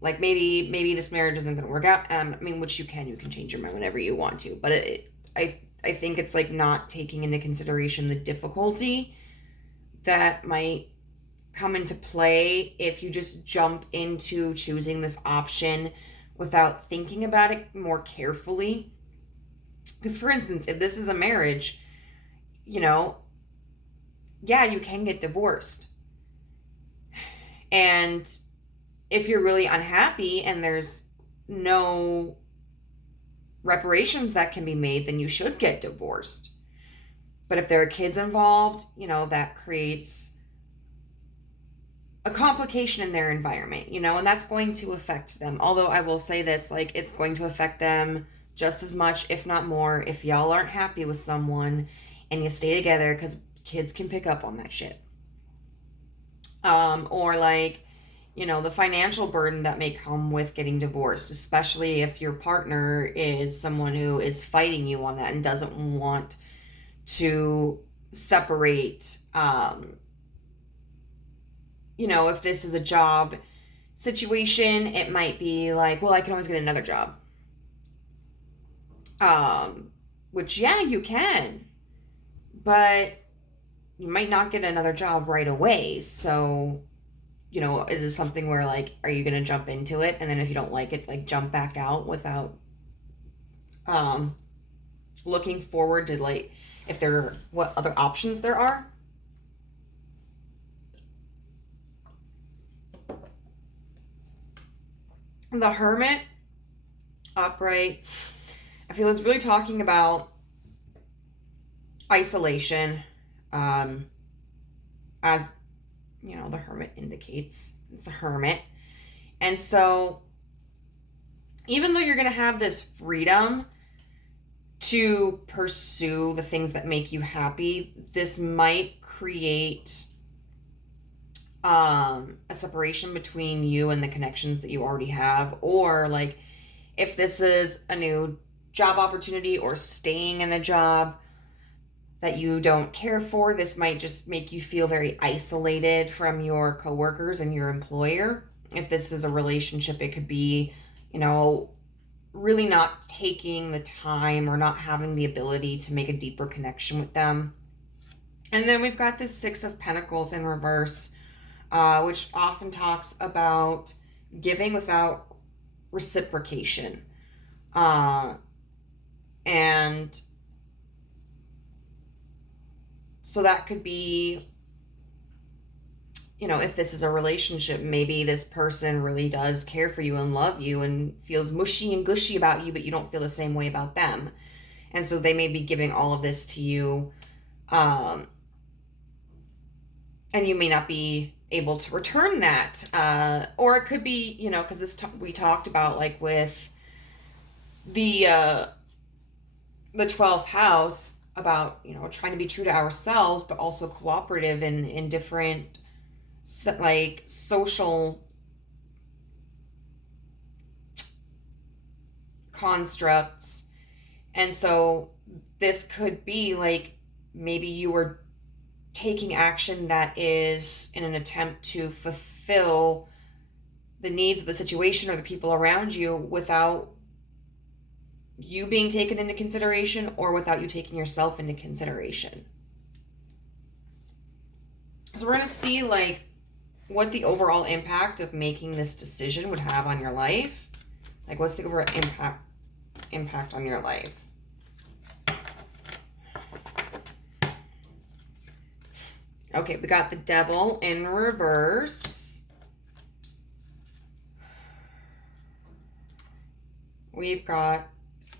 Like maybe this marriage isn't going to work out. I mean, which you can change your mind whenever you want to. But I think it's like not taking into consideration the difficulty that might come into play if you just jump into choosing this option without thinking about it more carefully. Because, for instance, if this is a marriage, you know, yeah, you can get divorced. And if you're really unhappy and there's no reparations that can be made, then you should get divorced. But if there are kids involved, you know, that creates a complication in their environment, you know, and that's going to affect them. Although I will say this, like, it's going to affect them just as much, if not more, if y'all aren't happy with someone and you stay together, because kids can pick up on that shit. Or like, the financial burden that may come with getting divorced, especially if your partner is someone who is fighting you on that and doesn't want to separate. If this is a job situation, it might be like, well, I can always get another job. Which, yeah, you can, but you might not get another job right away. So, is this something where, like, are you going to jump into it? And then if you don't like it, like, jump back out without looking forward to, like, what other options there are? The Hermit upright, I feel it's really talking about isolation, as the Hermit indicates. It's a hermit. And so even though you're going to have this freedom to pursue the things that make you happy, this might create a separation between you and the connections that you already have. Or, like, if this is a new job opportunity or staying in a job that you don't care for, this might just make you feel very isolated from your coworkers and your employer. If this is a relationship, it could be, really not taking the time or not having the ability to make a deeper connection with them. And then we've got this Six of Pentacles in reverse, which often talks about giving without reciprocation. And so that could be, if this is a relationship, maybe this person really does care for you and love you and feels mushy and gushy about you, but you don't feel the same way about them. And so they may be giving all of this to you, and you may not be able to return that. Or it could be, because we talked about, like, with the 12th house, about trying to be true to ourselves but also cooperative in different, like, social constructs. And so this could be like, maybe you were taking action that is in an attempt to fulfill the needs of the situation or the people around you without you being taken into consideration, or without you taking yourself into consideration. So we're going to see, like, what the overall impact of making this decision would have on your life. Like, what's the overall impact on your life? Okay, we got the Devil in reverse. We've got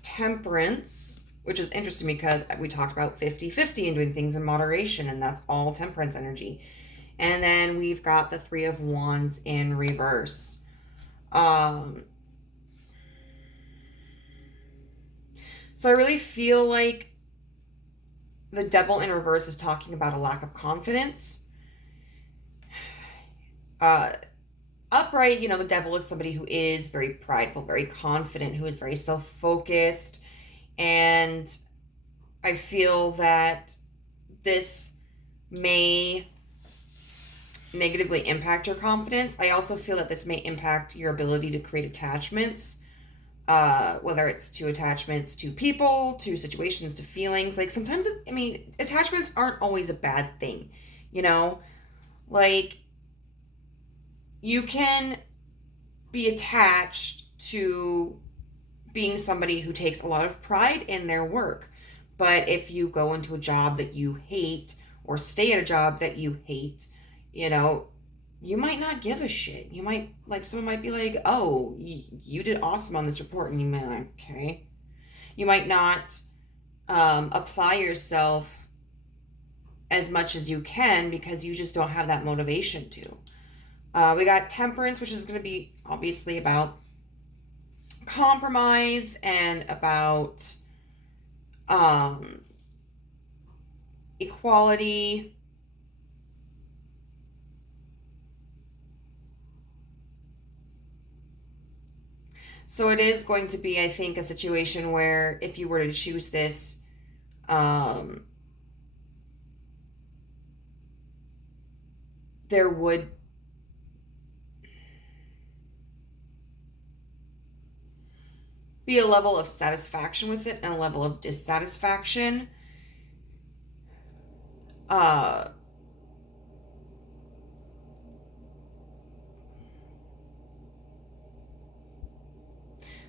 Temperance, which is interesting because we talked about 50-50 and doing things in moderation, and that's all Temperance energy. And then we've got the Three of Wands in reverse. So I really feel like the Devil in reverse is talking about a lack of confidence. Upright, the Devil is somebody who is very prideful, very confident, who is very self-focused. And I feel that this may negatively impact your confidence. I also feel that this may impact your ability to create attachments, whether it's to attachments to people, to situations, to feelings. Like, sometimes, attachments aren't always a bad thing, like, you can be attached to being somebody who takes a lot of pride in their work. But if you go into a job that you hate, or stay at a job that you hate, you might not give a shit. You might, like, someone might be like, oh, you did awesome on this report. And you might be like, okay. You might not apply yourself as much as you can because you just don't have that motivation to. We got Temperance, which is going to be obviously about compromise and about equality. So it is going to be, I think, a situation where if you were to choose this, there would be a level of satisfaction with it and a level of dissatisfaction.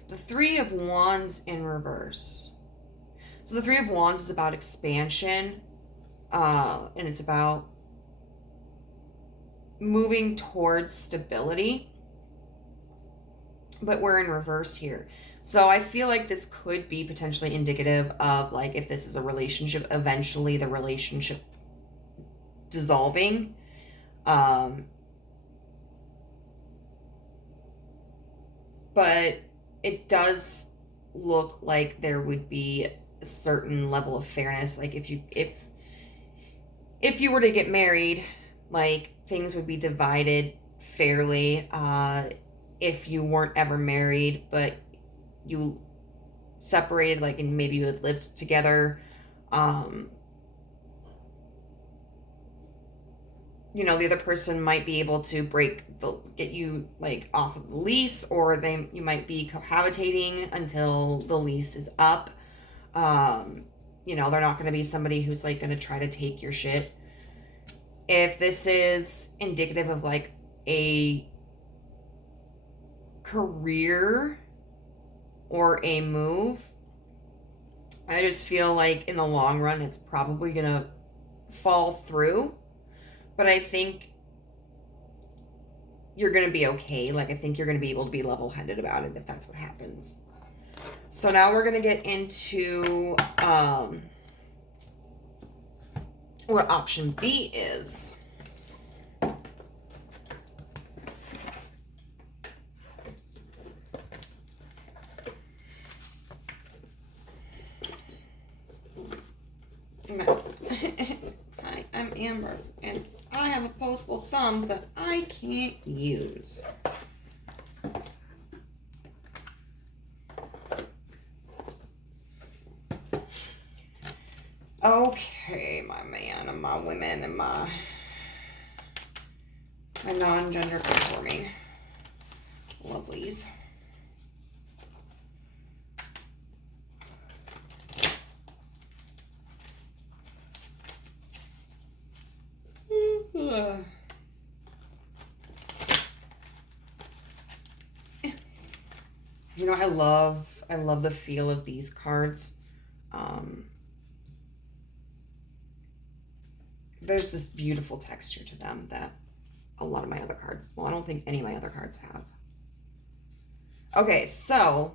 The Three of Wands in reverse. So the Three of Wands is about expansion, and it's about moving towards stability. But we're in reverse here. So I feel like this could be potentially indicative of, like, if this is a relationship, eventually the relationship dissolving. But it does look like there would be a certain level of fairness. Like if you were to get married, like things would be divided fairly. If you weren't ever married, but you separated, like, and maybe you had lived together, you know, the other person might be able to get you like off of the lease, or you might be cohabitating until the lease is up. You know, they're not going to be somebody who's like going to try to take your shit. If this is indicative of like a career or a move, I just feel like in the long run it's probably going to fall through. But I think you're going to be okay. Like, I think you're going to be able to be level-headed about it if that's what happens. So now we're going to get into what option B is. Hi, I'm Amber, and I have opposable thumbs that I can't use. Okay, my man and my women and my non-gender conforming lovelies. You know, I love the feel of these cards. There's this beautiful texture to them that a lot of my other cards, well, I don't think any of my other cards have. Okay, so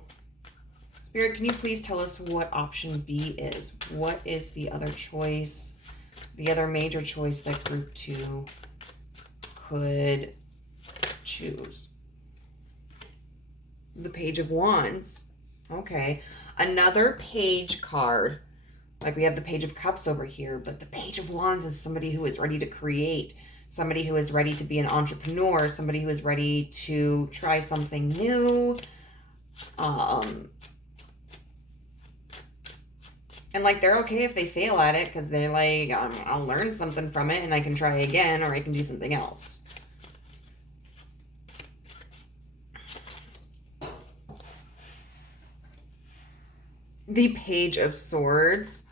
Spirit, can you please tell us what option B is? What is the other choice, the other major choice that group 2 could choose? The Page of Wands. Okay. Another page card. Like, we have the Page of Cups over here, but the Page of Wands is somebody who is ready to create, somebody who is ready to be an entrepreneur, somebody who is ready to try something new. And like, they're okay if they fail at it, because they're like, I'll learn something from it and I can try again, or I can do something else. The Page of Swords.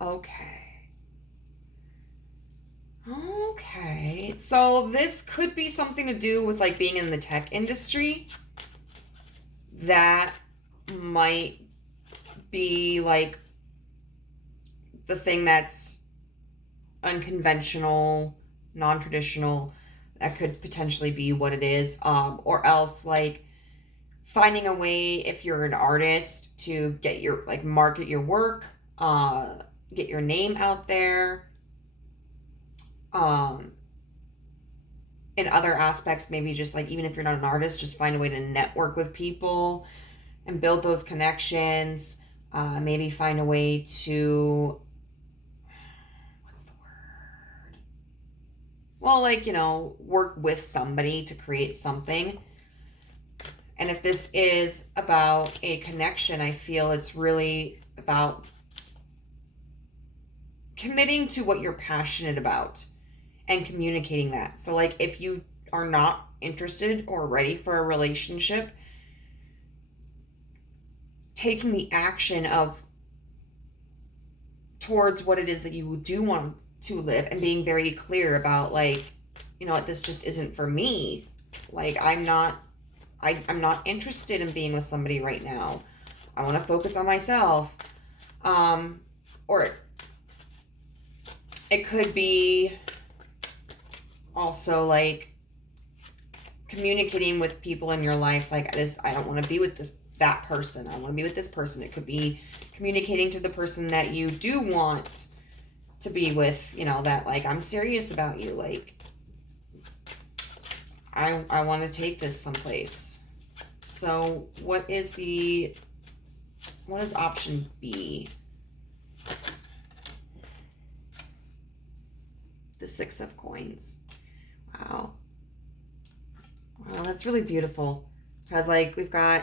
Wow. Okay. So this could be something to do with like being in the tech industry. That might be like the thing that's unconventional, non-traditional. That could potentially be what it is. Or else like finding a way, if you're an artist, to get your, like, market your work, get your name out there. In other aspects, maybe just like, even if you're not an artist, just find a way to network with people and build those connections. Maybe find a way to, what's the word? Well, like, you know, work with somebody to create something. And if this is about a connection, I feel it's really about committing to what you're passionate about and communicating that. So like if you are not interested or ready for a relationship, taking the action of towards what it is that you do want to live and being very clear about like, you know what, this just isn't for me. Like I'm not interested in being with somebody right now. I want to focus on myself. Or it could be also like communicating with people in your life like this, I don't want to be with that person. I want to be with this person. It could be communicating to the person that you do want to be with, you know, that like I'm serious about you. Like I want to take this someplace. So what is option B? The 6 of Coins. Wow. Wow, that's really beautiful. Because like we've got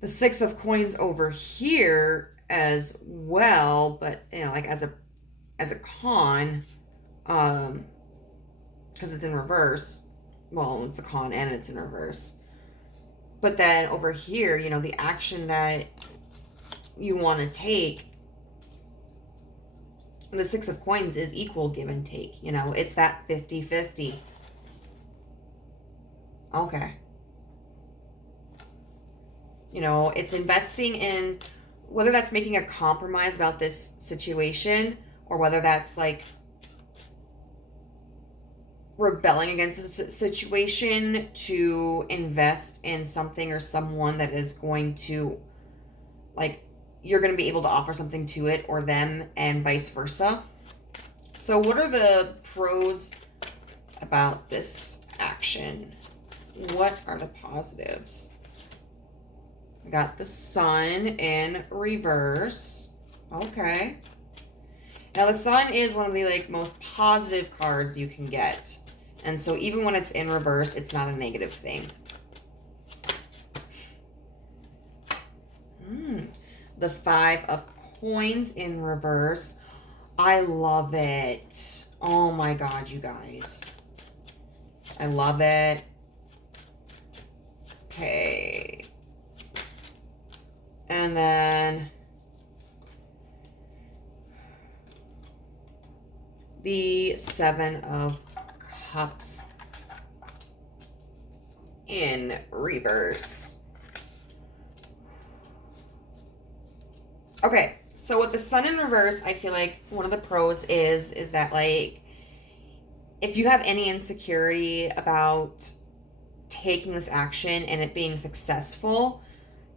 the 6 of Coins over here as well, but you know, like as a con, because it's in reverse. Well, it's a con and it's in reverse. But then over here, you know, the action that you want to take, the 6 of Coins is equal give and take. You know, it's that 50-50. Okay. You know, it's investing in, whether that's making a compromise about this situation or whether that's like rebelling against the situation to invest in something or someone that is going to, like, you're going to be able to offer something to it or them and vice versa. So what are the pros about this action? What are the positives? We got the Sun in reverse. Okay. Now the Sun is one of the like most positive cards you can get. And so even when it's in reverse, it's not a negative thing. The 5 of Coins in reverse. I love it. Oh my God, you guys. I love it. Okay. And then the 7 of Cups in reverse. Okay, so with the Sun in reverse, I feel like one of the pros is that like if you have any insecurity about taking this action and it being successful,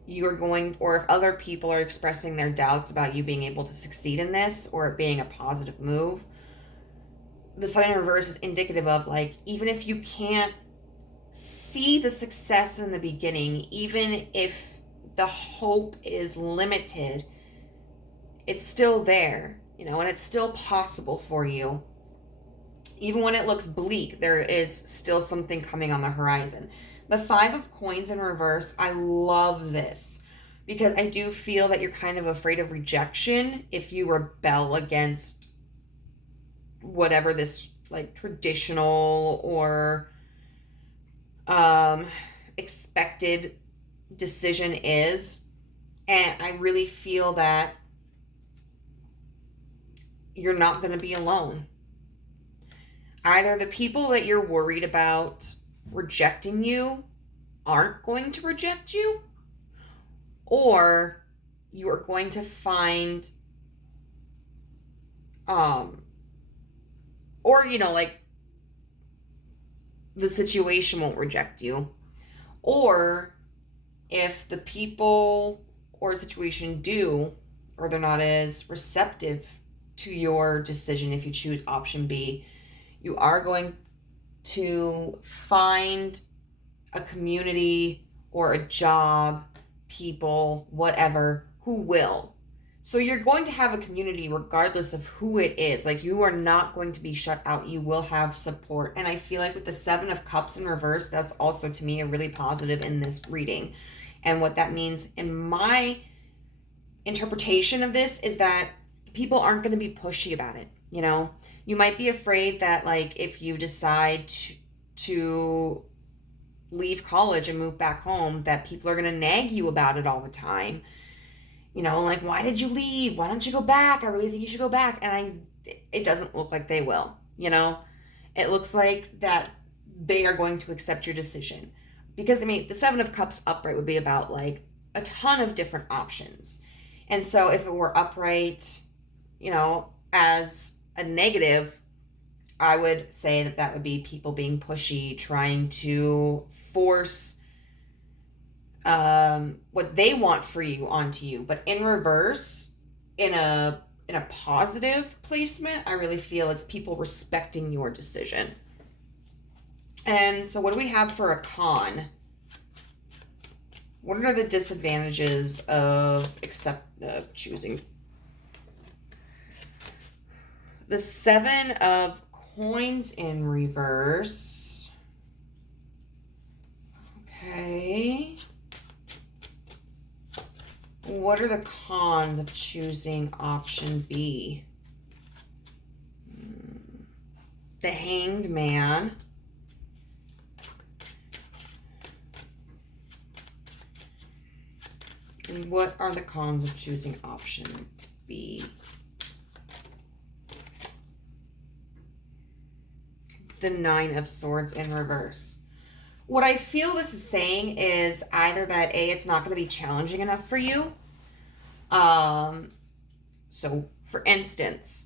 you are going, or if other people are expressing their doubts about you being able to succeed in this or it being a positive move, the Sun in reverse is indicative of like, even if you can't see the success in the beginning, even if the hope is limited, it's still there, you know, and it's still possible for you. Even when it looks bleak, there is still something coming on the horizon. The 5 of Coins in reverse, I love this because I do feel that you're kind of afraid of rejection if you rebel against whatever this like traditional or expected decision is. And I really feel that you're not going to be alone. Either the people that you're worried about rejecting you aren't going to reject you, or you are going to find or you know, like the situation won't reject you, or if the people or situation do, or they're not as receptive to your decision if you choose option B, you are going to find a community or a job, people, whatever, who will. So you're going to have a community regardless of who it is. Like, you are not going to be shut out. You will have support. And I feel like with the Seven of Cups in reverse, that's also to me a really positive in this reading. And what that means in my interpretation of this is that people aren't going to be pushy about it. You know, you might be afraid that, like, if you decide to leave college and move back home, that people are going to nag you about it all the time. You know, like, why did you leave? Why don't you go back? I really think you should go back. And it doesn't look like they will, you know? It looks like that they are going to accept your decision. Because, I mean, the Seven of Cups upright would be about, like, a ton of different options. And so if it were upright, you know, as a negative, I would say that that would be people being pushy, trying to force what they want for you onto you. But in reverse, in a positive placement, I really feel it's people respecting your decision. And so what do we have for a con? What are the disadvantages of choosing? The Seven of Coins in reverse. Okay. What are the cons of choosing option B? The Hanged Man. And what are the cons of choosing option B? The Nine of Swords in reverse. What I feel this is saying is either that A, it's not going to be challenging enough for you. So for instance,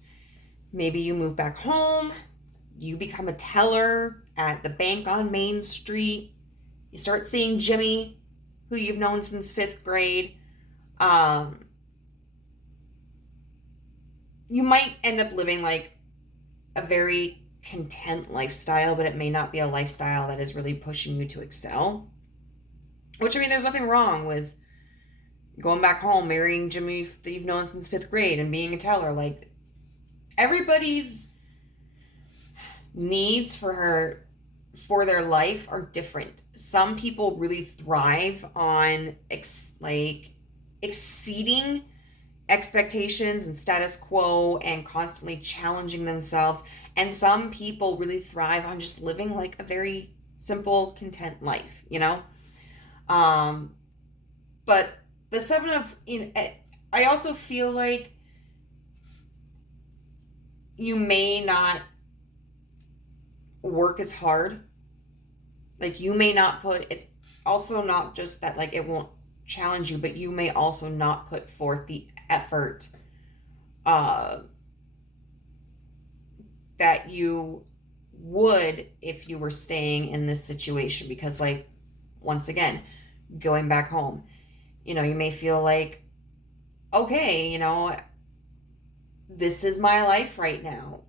maybe you move back home, you become a teller at the bank on Main Street, you start seeing Jimmy, who you've known since 5th grade. You might end up living like a very content lifestyle, but it may not be a lifestyle that is really pushing you to excel. Which, I mean, there's nothing wrong with going back home, marrying Jimmy that you've known since 5th grade and being a teller. Like, everybody's needs for their life are different. Some people really thrive on exceeding expectations and status quo and constantly challenging themselves. And some people really thrive on just living like a very simple, content life, you know? But the Seven of, I also feel like you may not work as hard. Like, you may not it's also not just that, like, it won't challenge you, but you may also not put forth the effort that you would if you were staying in this situation. Because, like, once again, going back home, you may feel like, okay, this is my life right now,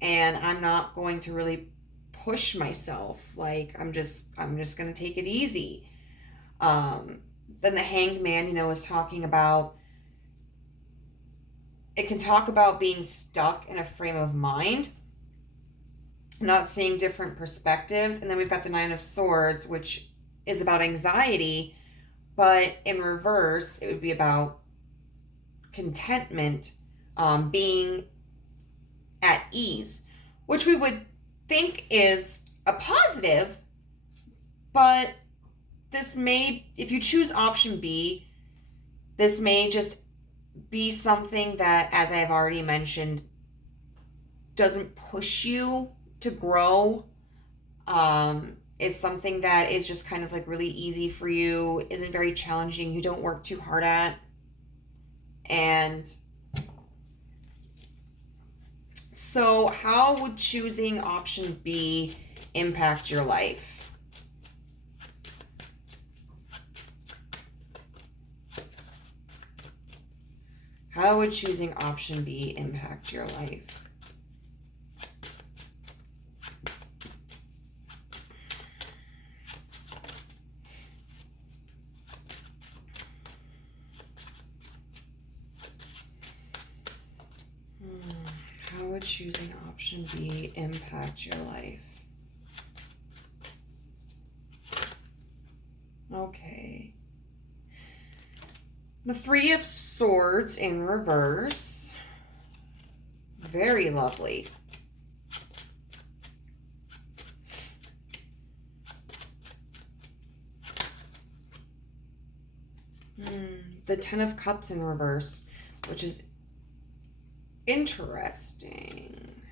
and I'm not going to really push myself. Like, I'm just going to take it easy. Then the Hanged Man, is talking about, it can talk about being stuck in a frame of mind, not seeing different perspectives. And then we've got the Nine of Swords, which is about anxiety, but in reverse, it would be about contentment, being at ease, which we would think is a positive. But this may, if you choose option B, this may just be something that, as I've already mentioned, doesn't push you to grow. Is something that is just kind of like really easy for you, isn't very challenging, you don't work too hard at. And so how would choosing option B impact your life? How would choosing option B impact your life? choosing option B impact your life? Okay. The Three of Swords in reverse. Very lovely. The Ten of Cups in reverse, which is interesting.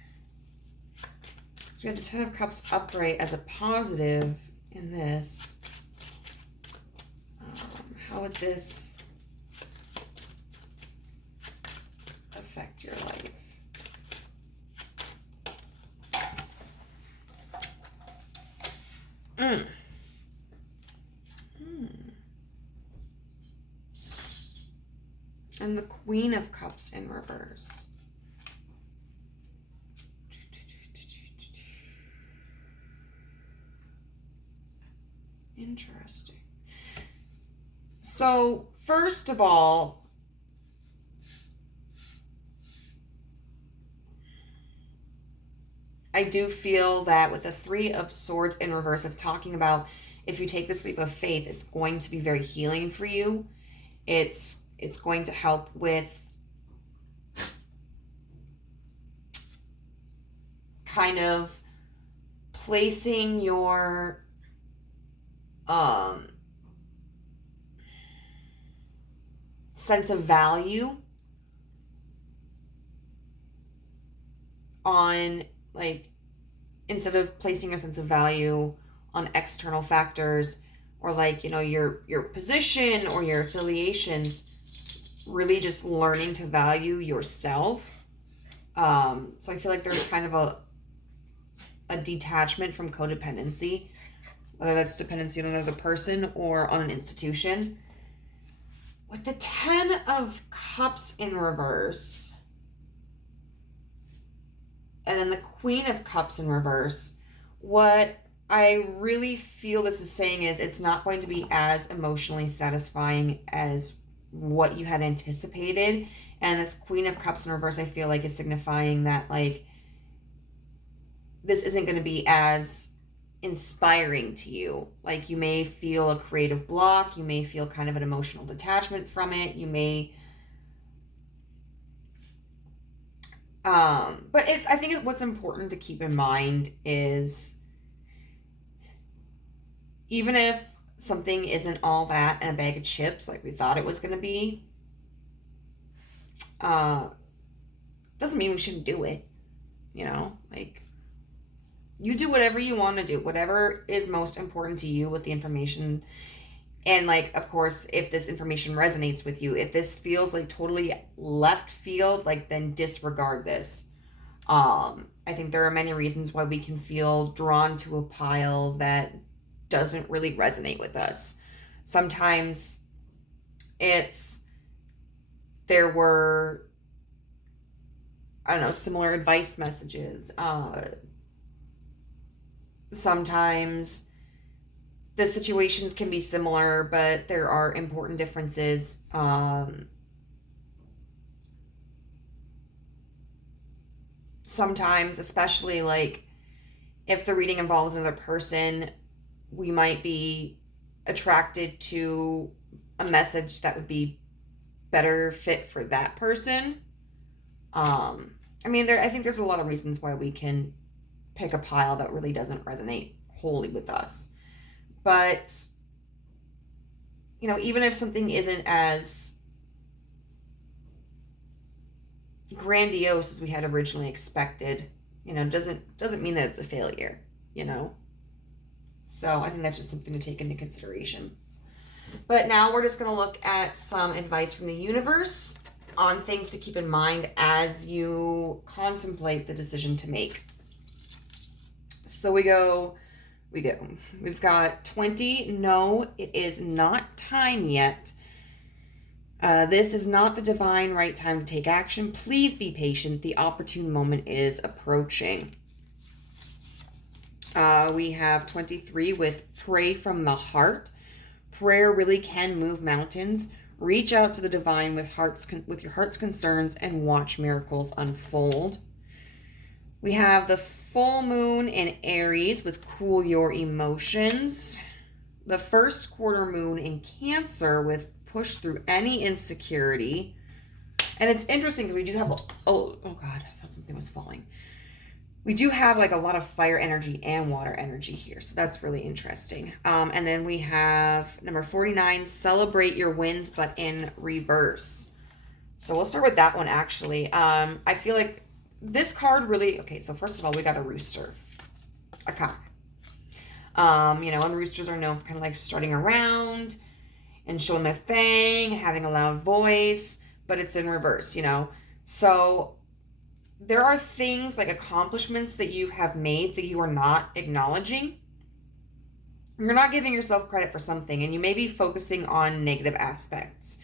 So we have the Ten of Cups upright as a positive in this. How would this affect your life? And the Queen of Cups in reverse. Interesting. So, first of all, I do feel that with the Three of Swords in reverse, it's talking about if you take this leap of faith, it's going to be very healing for you. It's going to help with kind of placing your sense of value on, like, instead of placing your sense of value on external factors or, like, you know, your position or your affiliations, really just learning to value yourself. So I feel like there's kind of a detachment from codependency, whether that's dependency on another person or on an institution. With the Ten of Cups in reverse, and then the Queen of Cups in reverse, what I really feel this is saying is it's not going to be as emotionally satisfying as what you had anticipated. And this Queen of Cups in reverse, I feel like, is signifying that, like, this isn't going to be as inspiring to you. Like, you may feel a creative block. You may feel kind of an emotional detachment from it. You may... but I think what's important to keep in mind is even if something isn't all that and a bag of chips like we thought it was going to be, doesn't mean we shouldn't do it. You know, like, you do whatever you want to do, whatever is most important to you with the information. And, like, of course, if this information resonates with you, if this feels like totally left field, like, then disregard this. I think there are many reasons why we can feel drawn to a pile that doesn't really resonate with us. Sometimes there were, I don't know, similar advice messages. Sometimes the situations can be similar, but there are important differences. Sometimes, especially, like, if the reading involves another person, we might be attracted to a message that would be better fit for that person. I think there's a lot of reasons why we can pick a pile that really doesn't resonate wholly with us. But, you know, even if something isn't as grandiose as we had originally expected, you know, doesn't mean that it's a failure, you know? So I think that's just something to take into consideration. But now we're just going to look at some advice from the universe on things to keep in mind as you contemplate the decision to make. So we've got 20. No, it is not time yet. This is not the divine right time to take action. Please be patient. The opportune moment is approaching. We have 23 with pray from the heart. Prayer really can move mountains. Reach out to the divine with your heart's concerns and watch miracles unfold. We have the full moon in Aries with cool your emotions. The first quarter moon in Cancer with push through any insecurity. And it's interesting because we do have, oh God, I thought something was falling. We do have like a lot of fire energy and water energy here. So that's really interesting. And then we have number 49, celebrate your wins, but in reverse. So we'll start with that one actually. I feel like this card really, okay, so first of all, we got a rooster, a cock. And roosters are known for kind of like strutting around and showing their thing, having a loud voice, but it's in reverse, So there are things like accomplishments that you have made that you are not acknowledging. You're not giving yourself credit for something, and you may be focusing on negative aspects.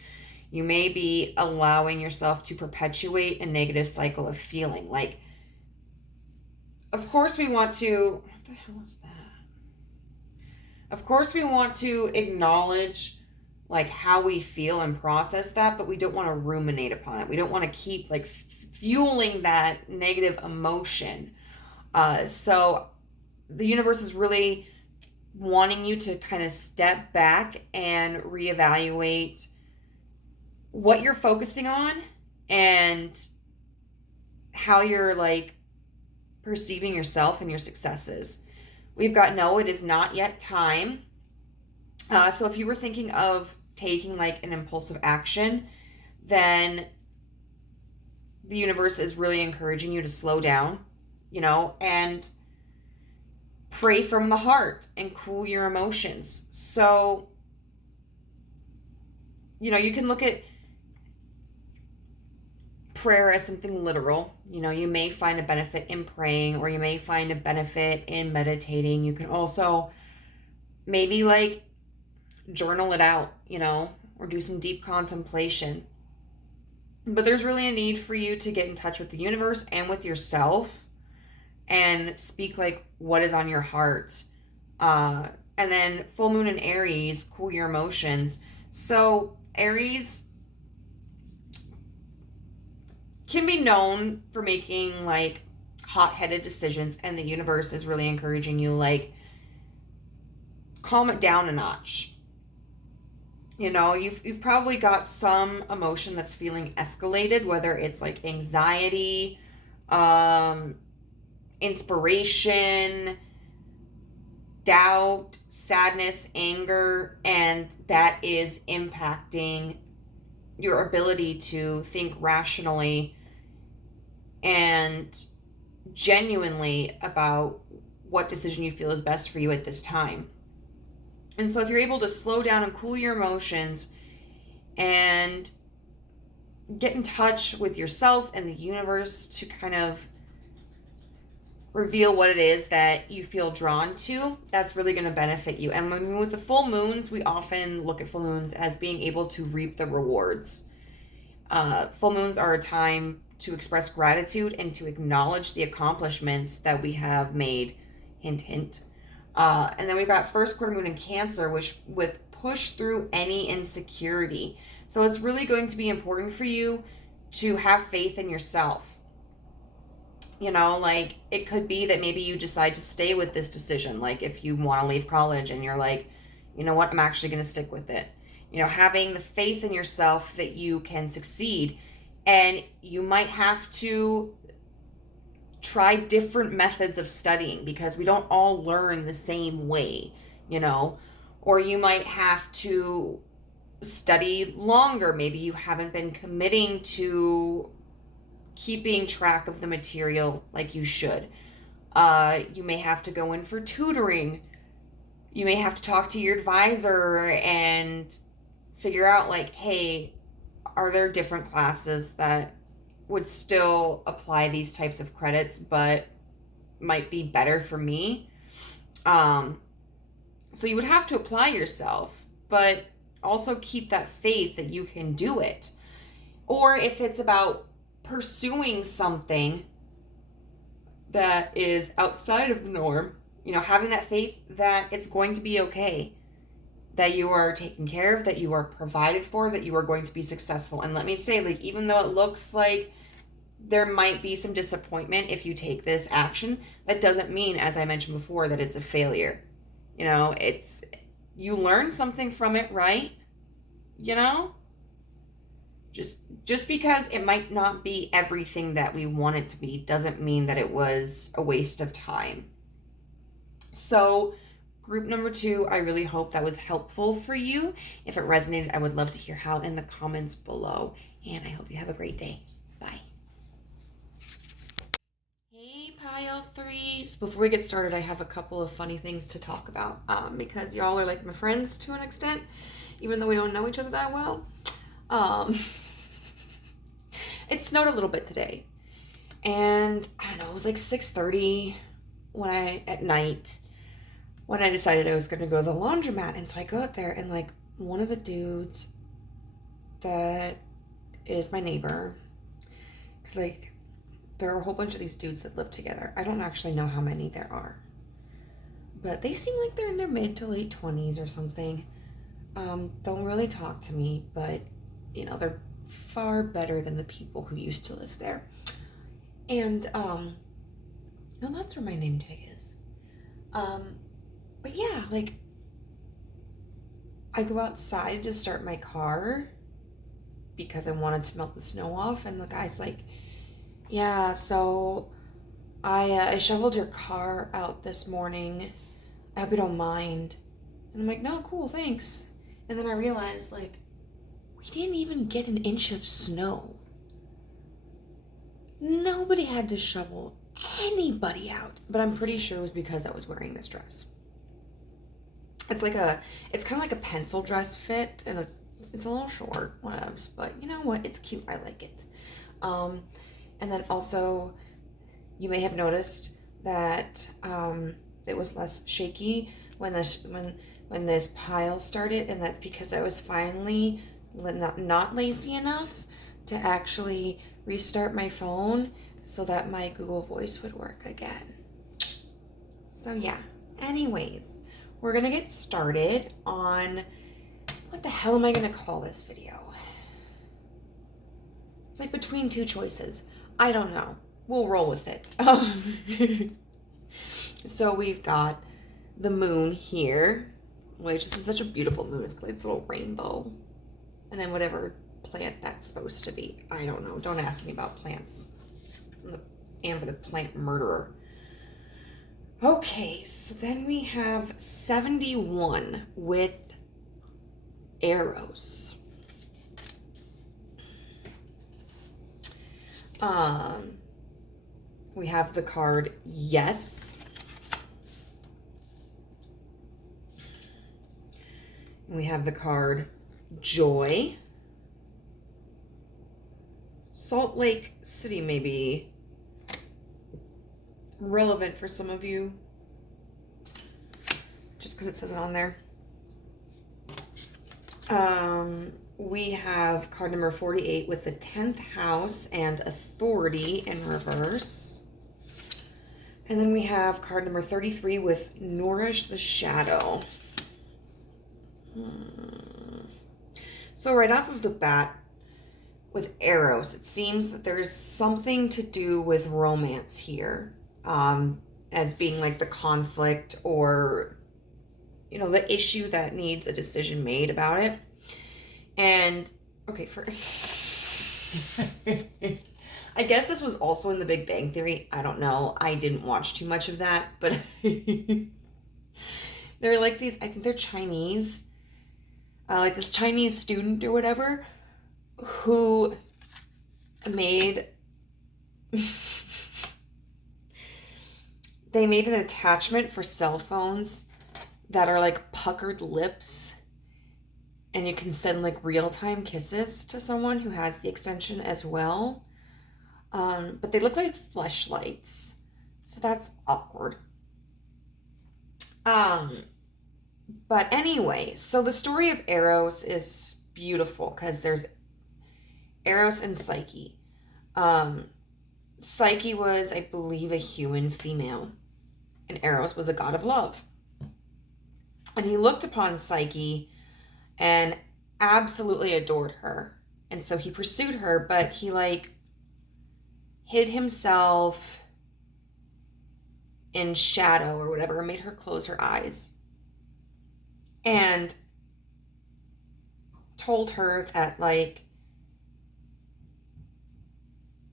You may be allowing yourself to perpetuate a negative cycle of feeling. Like, of course we want to, what the hell is that? Of course we want to acknowledge like how we feel and process that, but we don't want to ruminate upon it. We don't want to keep like fueling that negative emotion. So the universe is really wanting you to kind of step back and reevaluate what you're focusing on and how you're like perceiving yourself and your successes. We've got no, it is not yet time. So if you were thinking of taking like an impulsive action, then the universe is really encouraging you to slow down, and pray from the heart and cool your emotions. So, you can look at prayer as something literal. You may find a benefit in praying, or you may find a benefit in meditating. You can also maybe like journal it out, or do some deep contemplation. But there's really a need for you to get in touch with the universe and with yourself and speak like what is on your heart. And then full moon in Aries, cool your emotions. So Aries can be known for making like hot-headed decisions, and the universe is really encouraging you like calm it down a notch. You've probably got some emotion that's feeling escalated, whether it's like anxiety, inspiration, doubt, sadness, anger, and that is impacting your ability to think rationally and genuinely about what decision you feel is best for you at this time. And so if you're able to slow down and cool your emotions and get in touch with yourself and the universe to kind of reveal what it is that you feel drawn to, that's really going to benefit you. And with the full moons, we often look at full moons as being able to reap the rewards. Full moons are a time to express gratitude and to acknowledge the accomplishments that we have made. Hint, hint. And then we've got first quarter moon in Cancer, which with push through any insecurity. So it's really going to be important for you to have faith in yourself. Like it could be that maybe you decide to stay with this decision. Like if you want to leave college and you're like, you know what, I'm actually going to stick with it. Having the faith in yourself that you can succeed. And you might have to try different methods of studying because we don't all learn the same way, or you might have to study longer. Maybe you haven't been committing to keeping track of the material like you should. You may have to go in for tutoring. You may have to talk to your advisor and figure out like, hey, are there different classes that would still apply these types of credits but might be better for me? So you would have to apply yourself, but also keep that faith that you can do it. Or if it's about pursuing something that is outside of the norm, having that faith that it's going to be okay, that you are taken care of, that you are provided for, that you are going to be successful. And let me say, like, even though it looks like there might be some disappointment if you take this action. That doesn't mean, as I mentioned before, that it's a failure. You know, you learn something from it, right? You know? Just because it might not be everything that we want it to be doesn't mean that it was a waste of time. So, group number 2, I really hope that was helpful for you. If it resonated, I would love to hear how in the comments below. And I hope you have a great day. Bye. Hey, pile 3s. Before we get started, I have a couple of funny things to talk about because y'all are like my friends to an extent, even though we don't know each other that well. It snowed a little bit today, and I don't know, it was like 6:30 at night when I decided I was going to go to the laundromat. And so I go out there, and like one of the dudes that is my neighbor, because like there are a whole bunch of these dudes that live together. I don't actually know how many there are, but they seem like they're in their mid to late 20s or something. Don't really talk to me, but you know, they're far better than the people who used to live there. And well, that's where my name tag is. But yeah, like I go outside to start my car because I wanted to melt the snow off, and the guy's like, yeah, so I shoveled your car out this morning. I hope you don't mind. And I'm like, no, cool, thanks. And then I realized, like, we didn't even get an inch of snow. Nobody had to shovel anybody out. But I'm pretty sure it was because I was wearing this dress. It's kind of like a pencil dress fit, and it's a little short, whatevs, but you know what? It's cute. I like it. And then also, you may have noticed that it was less shaky when this pile started, and that's because I was finally not lazy enough to actually restart my phone so that my Google Voice would work again. So yeah, anyways, we're gonna get started on, what the hell am I gonna call this video? It's like between two choices. I don't know. We'll roll with it. So we've got the moon here, which this is such a beautiful moon. It's got its little rainbow. And then whatever plant that's supposed to be. I don't know. Don't ask me about plants. Amber the plant murderer. Okay, so then we have 71 with arrows. We have the card Yes. And we have the card Joy. Salt Lake City may be relevant for some of you, just because it says it on there. We have card number 48 with the 10th house and authority in reverse. And then we have card number 33 with Nourish the Shadow. So right off of the bat with arrows, it seems that there's something to do with romance here, as being like the conflict or, you know, the issue that needs a decision made about it. And okay, I guess this was also in the Big Bang Theory. I don't know. I didn't watch too much of that, but they're like these, I think they're Chinese, like this Chinese student or whatever, who made, they made an attachment for cell phones that are like puckered lips, and you can send like real-time kisses to someone who has the extension as well. But they look like fleshlights, so that's awkward. But anyway, so the story of Eros is beautiful because there's Eros and Psyche. Psyche was, I believe, a human female, and Eros was a god of love. And he looked upon Psyche and absolutely adored her. And so he pursued her, but he hid himself in shadow or whatever, made her close her eyes, and told her that, like,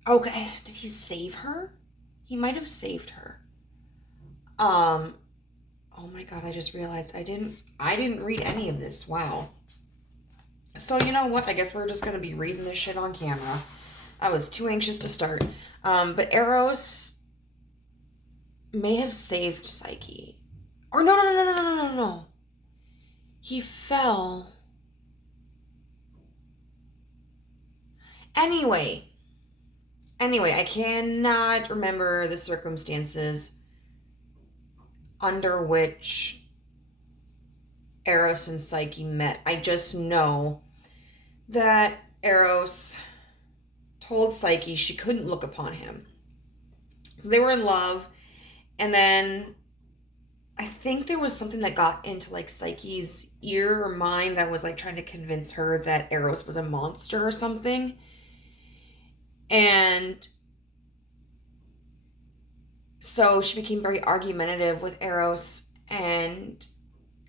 okay, did he save her? He might have saved her. Oh my God, I just realized I didn't read any of this. Wow. So you know what? I guess we're just going to be reading this shit on camera. I was too anxious to start. But Eros may have saved Psyche. Or no. He fell. Anyway, I cannot remember the circumstances under which Eros and Psyche met. I just know that Eros told Psyche she couldn't look upon him. So they were in love, and then I think there was something that got into like Psyche's ear or mind that was like trying to convince her that Eros was a monster or something. And so she became very argumentative with Eros and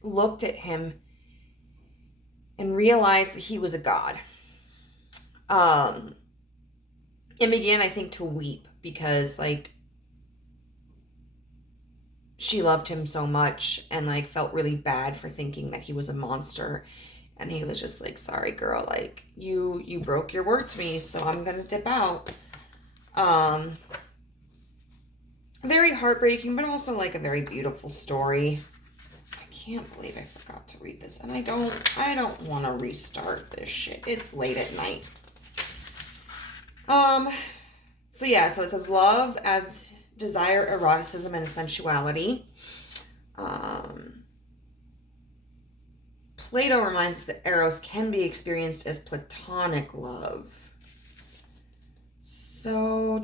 looked at him and realized that he was a god. And began, I think, to weep because, like, she loved him so much and, like, felt really bad for thinking that he was a monster. And he was just like, sorry, girl, like, you broke your word to me, so I'm gonna dip out. Very heartbreaking, but also, like, a very beautiful story. I can't believe I forgot to read this, and I don't want to restart this shit. It's late at night. So yeah, so it says love as desire, eroticism, and sensuality. Plato reminds us that Eros can be experienced as platonic love. So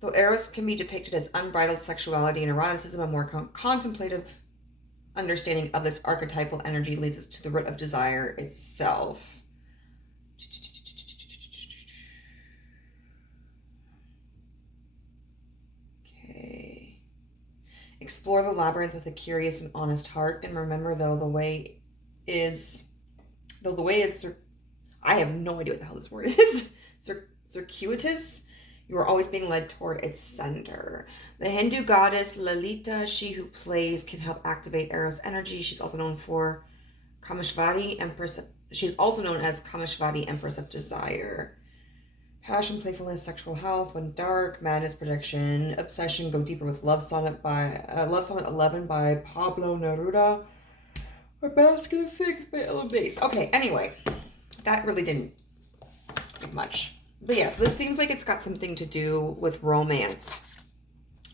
though Eros can be depicted as unbridled sexuality and eroticism, a more contemplative understanding of this archetypal energy leads us to the root of desire itself. Okay. Explore the labyrinth with a curious and honest heart, and remember, though the way is, I have no idea what the hell this word is, circuitous, you are always being led toward its center. The Hindu goddess Lalita, she who plays, can help activate Eros energy. She's also known for Kameshvari, she's also known as Kameshvari, Empress of Desire. Passion, playfulness, sexual health, when dark, madness, projection, obsession, go deeper with Love Sonnet 11 by Pablo Neruda, or Basket of Figs by Ella Bass. Okay, anyway, that really didn't do much. But yeah, so this seems like it's got something to do with romance.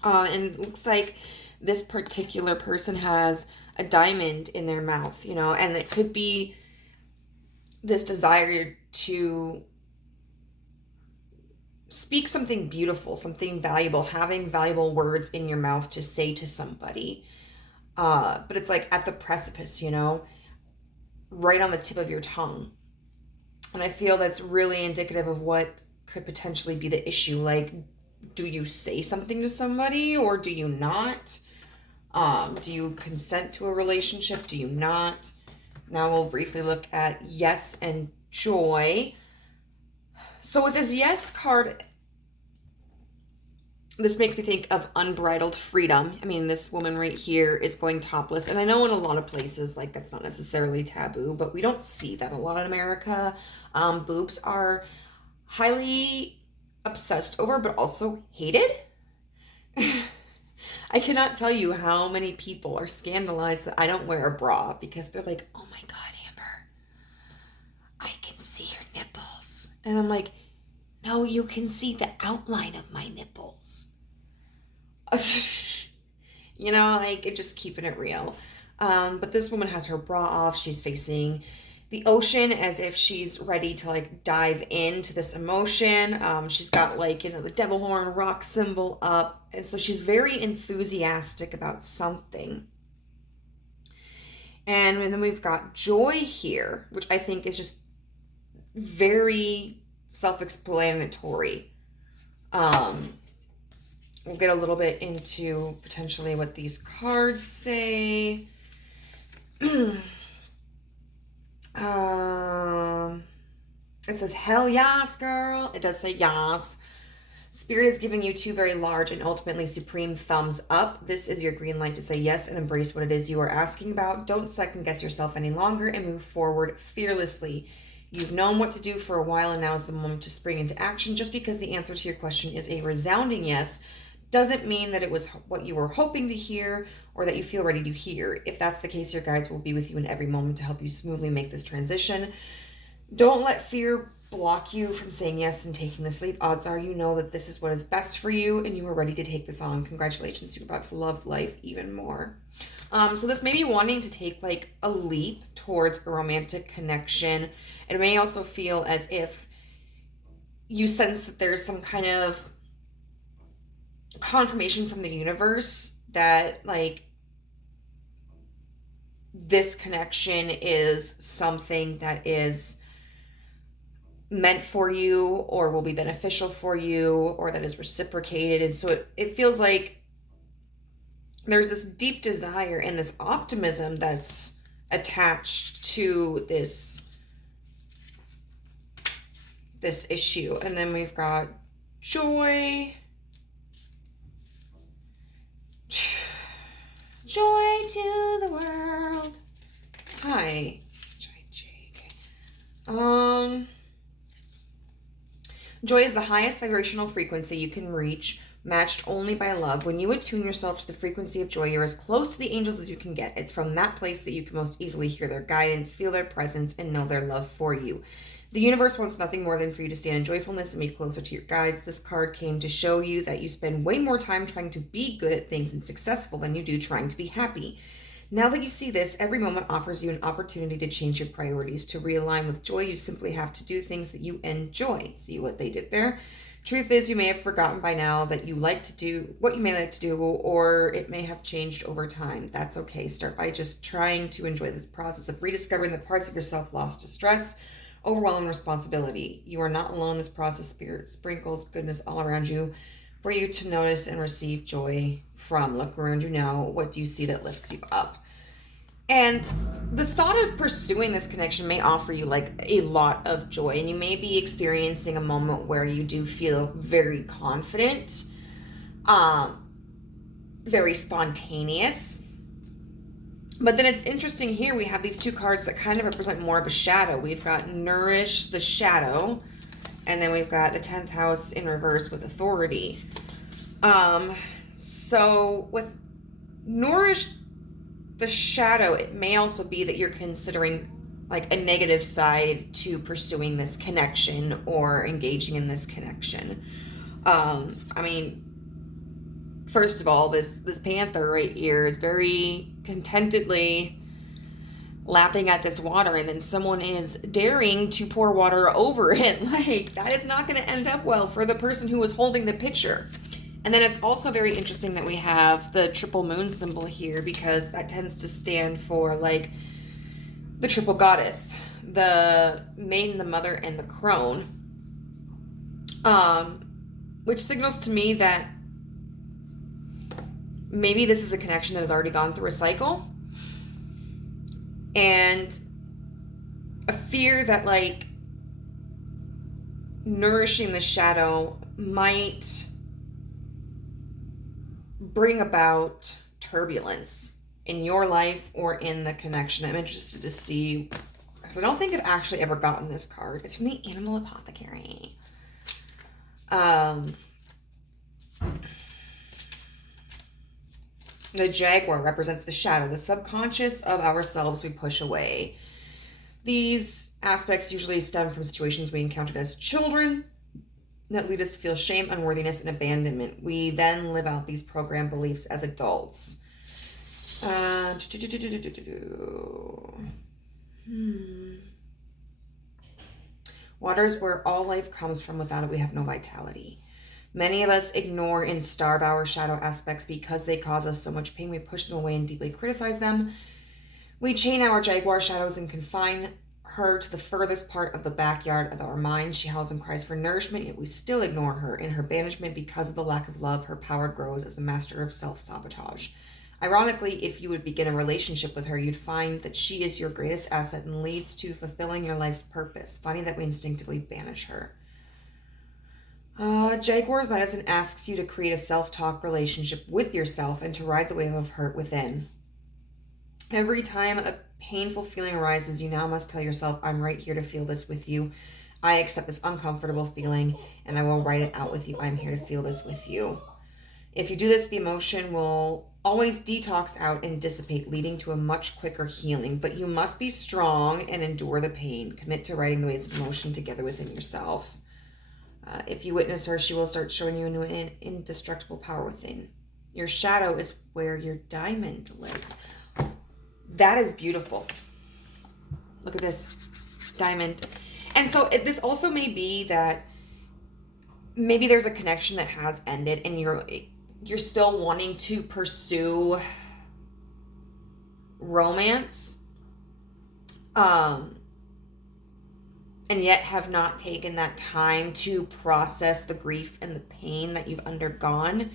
And it looks like this particular person has a diamond in their mouth, you know, and it could be this desire to speak something beautiful, something valuable, having valuable words in your mouth to say to somebody. But it's like at the precipice, you know, right on the tip of your tongue. And I feel that's really indicative of what could potentially be the issue. Like, do you say something to somebody or do you not? Do you consent to a relationship? Do you not? Now we'll briefly look at yes and joy. So with this yes card, this makes me think of unbridled freedom. I mean, this woman right here is going topless. And I know in a lot of places, like, that's not necessarily taboo, but we don't see that a lot in America. Boobs are highly obsessed over, but also hated. I cannot tell you how many people are scandalized that I don't wear a bra because they're like, oh my God, Amber, I can see your nipples. And I'm like, no, you can see the outline of my nipples. You know, like, just keeping it real. But this woman has her bra off. She's facing the ocean as if she's ready to, like, dive into this emotion. She's got, like, you know, the devil horn rock symbol up. And so she's very enthusiastic about something. And then we've got joy here, which I think is just very self-explanatory. We'll get a little bit into potentially what these cards say. It says, hell yes, girl. It does say yes. Spirit is giving you 2 very large and ultimately supreme thumbs up. This is your green light to say yes and embrace what it is you are asking about. Don't second guess yourself any longer and move forward fearlessly. You've known what to do for a while, and now is the moment to spring into action. Just because the answer to your question is a resounding yes doesn't mean that it was what you were hoping to hear or that you feel ready to hear. If that's the case, your guides will be with you in every moment to help you smoothly make this transition. Don't let fear block you from saying yes and taking this leap. Odds are you know that this is what is best for you and you are ready to take this on. Congratulations, you're about to love life even more. So this may be wanting to take like a leap towards a romantic connection. It may also feel as if you sense that there's some kind of confirmation from the universe that like this connection is something that is meant for you or will be beneficial for you or that is reciprocated. And so it feels like there's this deep desire and this optimism that's attached to this issue. And then we've got joy. Joy to the world. Hi. Joy is the highest vibrational frequency you can reach, matched only by love. When you attune yourself to the frequency of joy, you're as close to the angels as you can get. It's from that place that you can most easily hear their guidance, feel their presence, and know their love for you. The universe wants nothing more than for you to stand in joyfulness and be closer to your guides. This card came to show you that you spend way more time trying to be good at things and successful than you do trying to be happy. Now that you see this, every moment offers you an opportunity to change your priorities. To realign with joy, you simply have to do things that you enjoy. See what they did there? Truth is, you may have forgotten by now that you like to do what you may like to do, or it may have changed over time. That's okay. Start by just trying to enjoy this process of rediscovering the parts of yourself lost to stress, overwhelm, and responsibility. You are not alone. This process, Spirit sprinkles goodness all around you for you to notice and receive joy from. Look around you now. What do you see that lifts you up? And the thought of pursuing this connection may offer you like a lot of joy, and you may be experiencing a moment where you do feel very confident, very spontaneous. But then it's interesting here, we have these 2 cards that kind of represent more of a shadow. We've got Nourish the Shadow, and then we've got the 10th house in reverse with Authority. So with Nourish the Shadow, it may also be that you're considering like a negative side to pursuing this connection or engaging in this connection. I mean, first of all, this panther right here is very contentedly lapping at this water, and then someone is daring to pour water over it. Like, that is not going to end up well for the person who was holding the picture. And then it's also very interesting that we have the triple moon symbol here, because that tends to stand for like the triple goddess, the maiden, the mother, and the crone, which signals to me that maybe this is a connection that has already gone through a cycle, and a fear that like nourishing the shadow might bring about turbulence in your life or in the connection. I'm interested to see, because I don't think I've actually ever gotten this card. It's from the Animal Apothecary. The jaguar represents the shadow, the subconscious of ourselves we push away. These aspects usually stem from situations we encountered as children that lead us to feel shame, unworthiness, and abandonment. We then live out these programmed beliefs as adults. Water is where all life comes from. Without it, we have no vitality. Many of us ignore and starve our shadow aspects because they cause us so much pain. We push them away and deeply criticize them. We chain our jaguar shadows and confine her to the furthest part of the backyard of our mind. She howls and cries for nourishment, yet we still ignore her. In her banishment, because of the lack of love, her power grows as the master of self-sabotage. Ironically, if you would begin a relationship with her, you'd find that she is your greatest asset and leads to fulfilling your life's purpose. Funny that we instinctively banish her. Jaguar's medicine asks you to create a self-talk relationship with yourself and to ride the wave of hurt within. Every time a painful feeling arises, you now must tell yourself, I'm right here to feel this with you. I accept this uncomfortable feeling and I will write it out with you. I'm here to feel this with you. If you do this, the emotion will always detox out and dissipate, leading to a much quicker healing. But you must be strong and endure the pain. Commit to riding the waves of emotion together within yourself. If you witness her, she will start showing you a new indestructible power within. Your shadow is where your diamond lives. That is beautiful. Look at this diamond. And so this also may be that maybe there's a connection that has ended and you're still wanting to pursue romance, and yet have not taken that time to process the grief and the pain that you've undergone.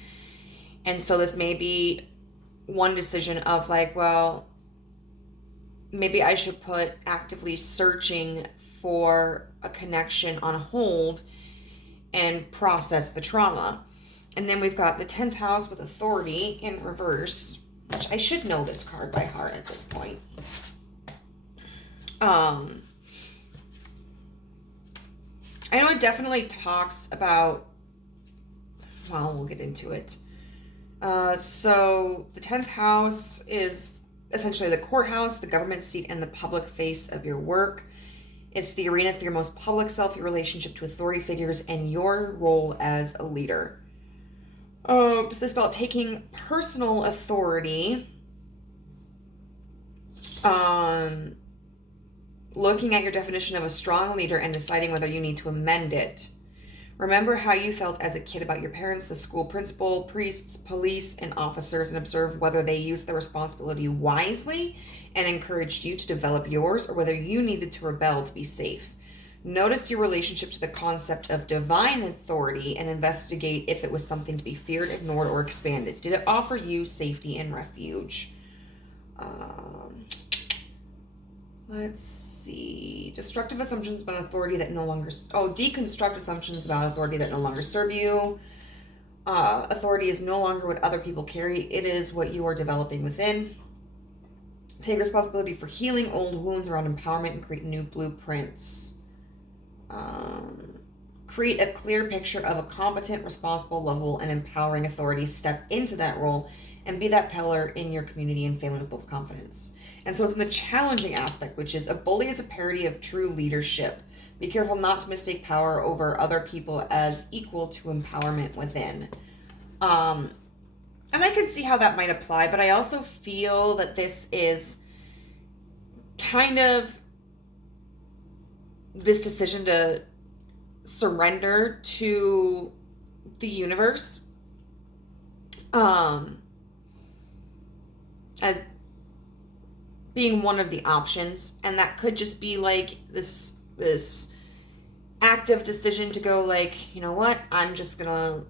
And so this may be one decision of like, well, maybe I should put actively searching for a connection on hold and process the trauma. And then we've got the 10th house with authority in reverse, which I should know this card by heart at this point. I know it definitely talks about, well, we'll get into it. So the 10th house is essentially the courthouse, the government seat, and the public face of your work. It's the arena for your most public self, your relationship to authority figures, and your role as a leader. This is about taking personal authority, looking at your definition of a strong leader and deciding whether you need to amend it. Remember how you felt as a kid about your parents, the school principal, priests, police, and officers, and observe whether they used their responsibility wisely and encouraged you to develop yours, or whether you needed to rebel to be safe. Notice your relationship to the concept of divine authority and investigate if it was something to be feared, ignored, or expanded. Did it offer you safety and refuge? Let's see. Destructive assumptions about authority that no longer... deconstruct assumptions about authority that no longer serve you. Authority is no longer what other people carry. It is what you are developing within. Take responsibility for healing old wounds around empowerment and create new blueprints. Create a clear picture of a competent, responsible, lovable, and empowering authority. Step into that role and be that pillar in your community and family with both confidence. And so it's in the challenging aspect, which is a bully is a parody of true leadership. Be careful not to mistake power over other people as equal to empowerment within. And I can see how that might apply, but I also feel that this is kind of this decision to surrender to the universe as being one of the options, and that could just be like this active decision to go like, you know what, I'm just gonna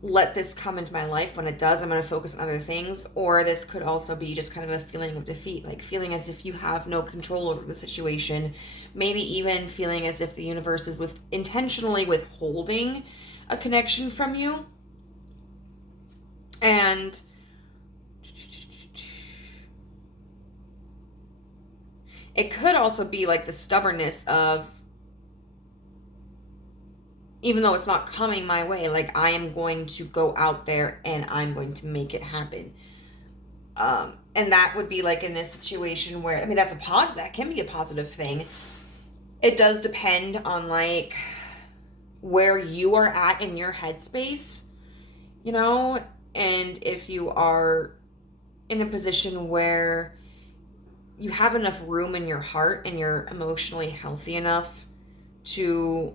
let this come into my life. When it does, I'm gonna focus on other things. Or this could also be just kind of a feeling of defeat, like feeling as if you have no control over the situation, maybe even feeling as if the universe is intentionally withholding a connection from you. And it could also be like the stubbornness of, even though it's not coming my way, like I am going to go out there and I'm going to make it happen. And that would be like in a situation where, I mean, that can be a positive thing. It does depend on like where you are at in your headspace, you know, and if you are in a position where you have enough room in your heart and you're emotionally healthy enough to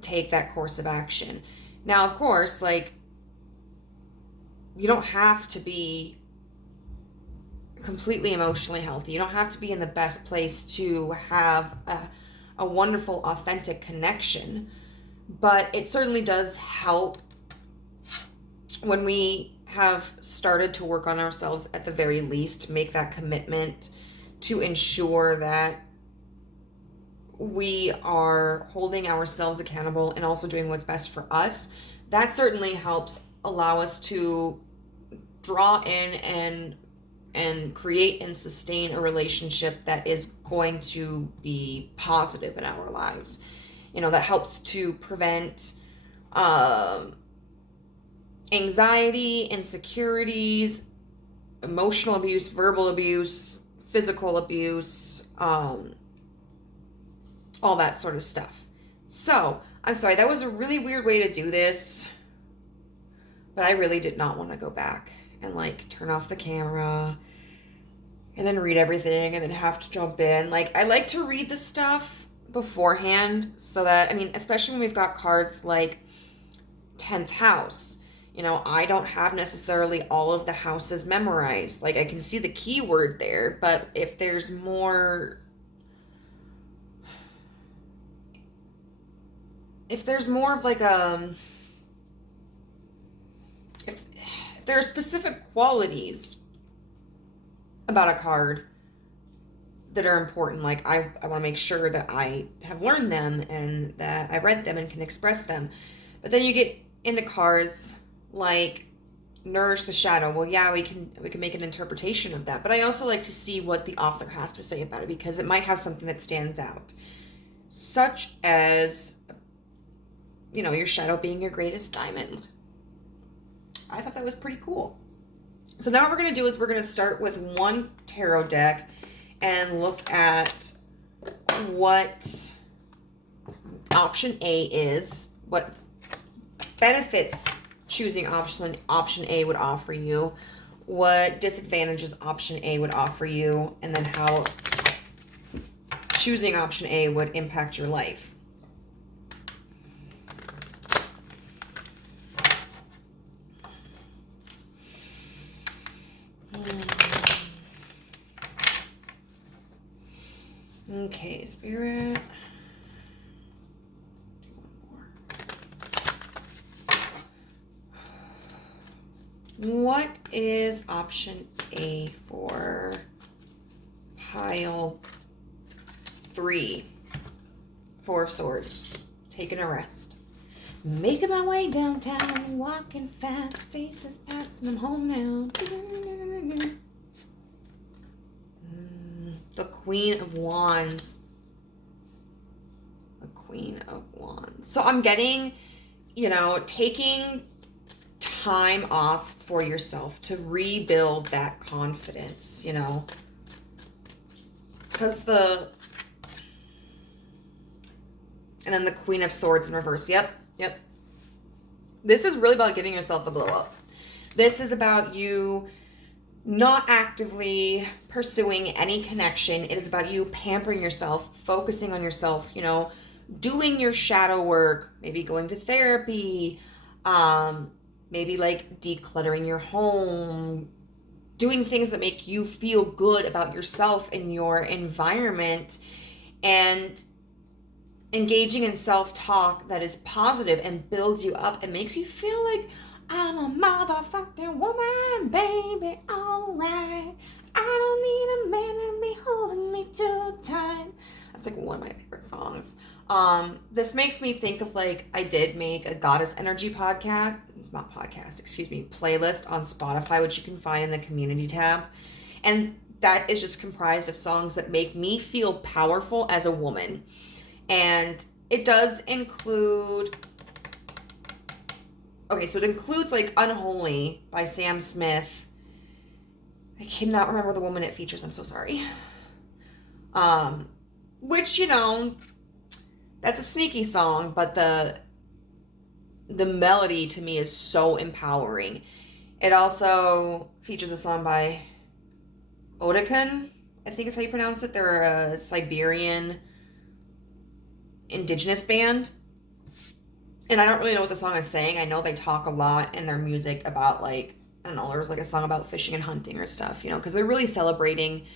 take that course of action. Now, of course, like, you don't have to be completely emotionally healthy. You don't have to be in the best place to have a wonderful, authentic connection. But it certainly does help when we have started to work on ourselves, at the very least, to make that commitment to ensure that we are holding ourselves accountable and also doing what's best for us. That certainly helps allow us to draw in and create and sustain a relationship that is going to be positive in our lives. That helps to prevent anxiety, insecurities, emotional abuse, verbal abuse, physical abuse, all that sort of stuff. So, I'm sorry, that was a really weird way to do this, but I really did not want to go back and turn off the camera and then read everything and then have to jump in. I like to read the stuff beforehand so that, especially when we've got cards like 10th house. I don't have necessarily all of the houses memorized. I can see the keyword there, but if there's more of if there are specific qualities about a card that are important, I want to make sure that I have learned them and that I read them and can express them. But then you get into cards like Nourish the Shadow. Well, yeah, we can make an interpretation of that, but I also like to see what the author has to say about it, because it might have something that stands out, such as your shadow being your greatest diamond. I thought that was pretty cool. So now what we're going to do is we're going to start with one tarot deck and look at what option A is, what benefits choosing option A would offer you, what disadvantages option A would offer you, and then how choosing option A would impact your life. Okay, Spirit. What is option A for pile 3? 4 of Swords. Taking a rest. Making my way downtown, walking fast, faces passing, I'm home now. The Queen of Wands. The Queen of Wands. So I'm getting, taking time off for yourself to rebuild that confidence, because and then the Queen of Swords in reverse. Yep. This is really about giving yourself a blow up. This is about you not actively pursuing any connection. It is about you pampering yourself, focusing on yourself, doing your shadow work, maybe going to therapy, maybe decluttering your home, doing things that make you feel good about yourself and your environment, and engaging in self-talk that is positive and builds you up and makes you feel like, I'm a motherfucking woman, baby, alright. I don't need a man to be holding me too tight. That's one of my favorite songs. This makes me think of I did make a goddess energy playlist on Spotify, which you can find in the community tab. And that is just comprised of songs that make me feel powerful as a woman. And it does include, so it includes Unholy by Sam Smith. I cannot remember the woman it features, I'm so sorry. Which, that's a sneaky song, but the melody to me is so empowering. It also features a song by Otakun, I think is how you pronounce it. They're a Siberian indigenous band. And I don't really know what the song is saying. I know they talk a lot in their music about I don't know, there was like a song about fishing and hunting or stuff, you know, because they're really celebrating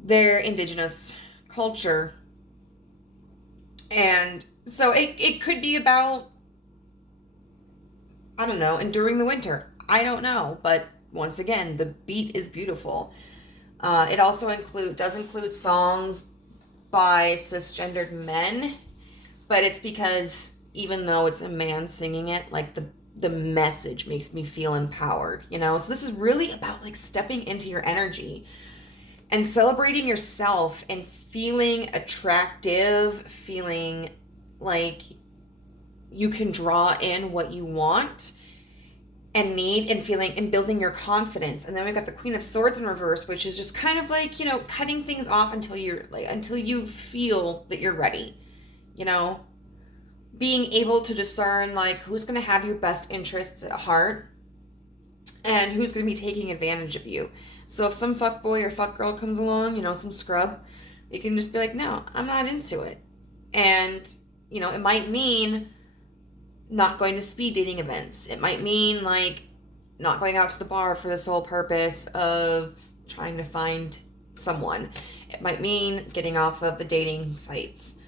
their indigenous culture. And so it could be about, I don't know, enduring the winter. I don't know. But once again, the beat is beautiful. It also does include songs by cisgendered men, but it's because even though it's a man singing it, like the message makes me feel empowered, you know? So this is really about like stepping into your energy and celebrating yourself and feeling attractive, feeling like you can draw in what you want and need, and feeling and building your confidence. And then we've got the Queen of Swords in reverse, which is just kind of like, you know, cutting things off until you feel that you're ready, you know, being able to discern like who's going to have your best interests at heart and who's going to be taking advantage of you. So if some fuck boy or fuck girl comes along, you know, some scrub, you can just be like, no, I'm not into it. And, you know, it might mean not going to speed dating events. It might mean like not going out to the bar for the sole purpose of trying to find someone. It might mean getting off of the dating sites.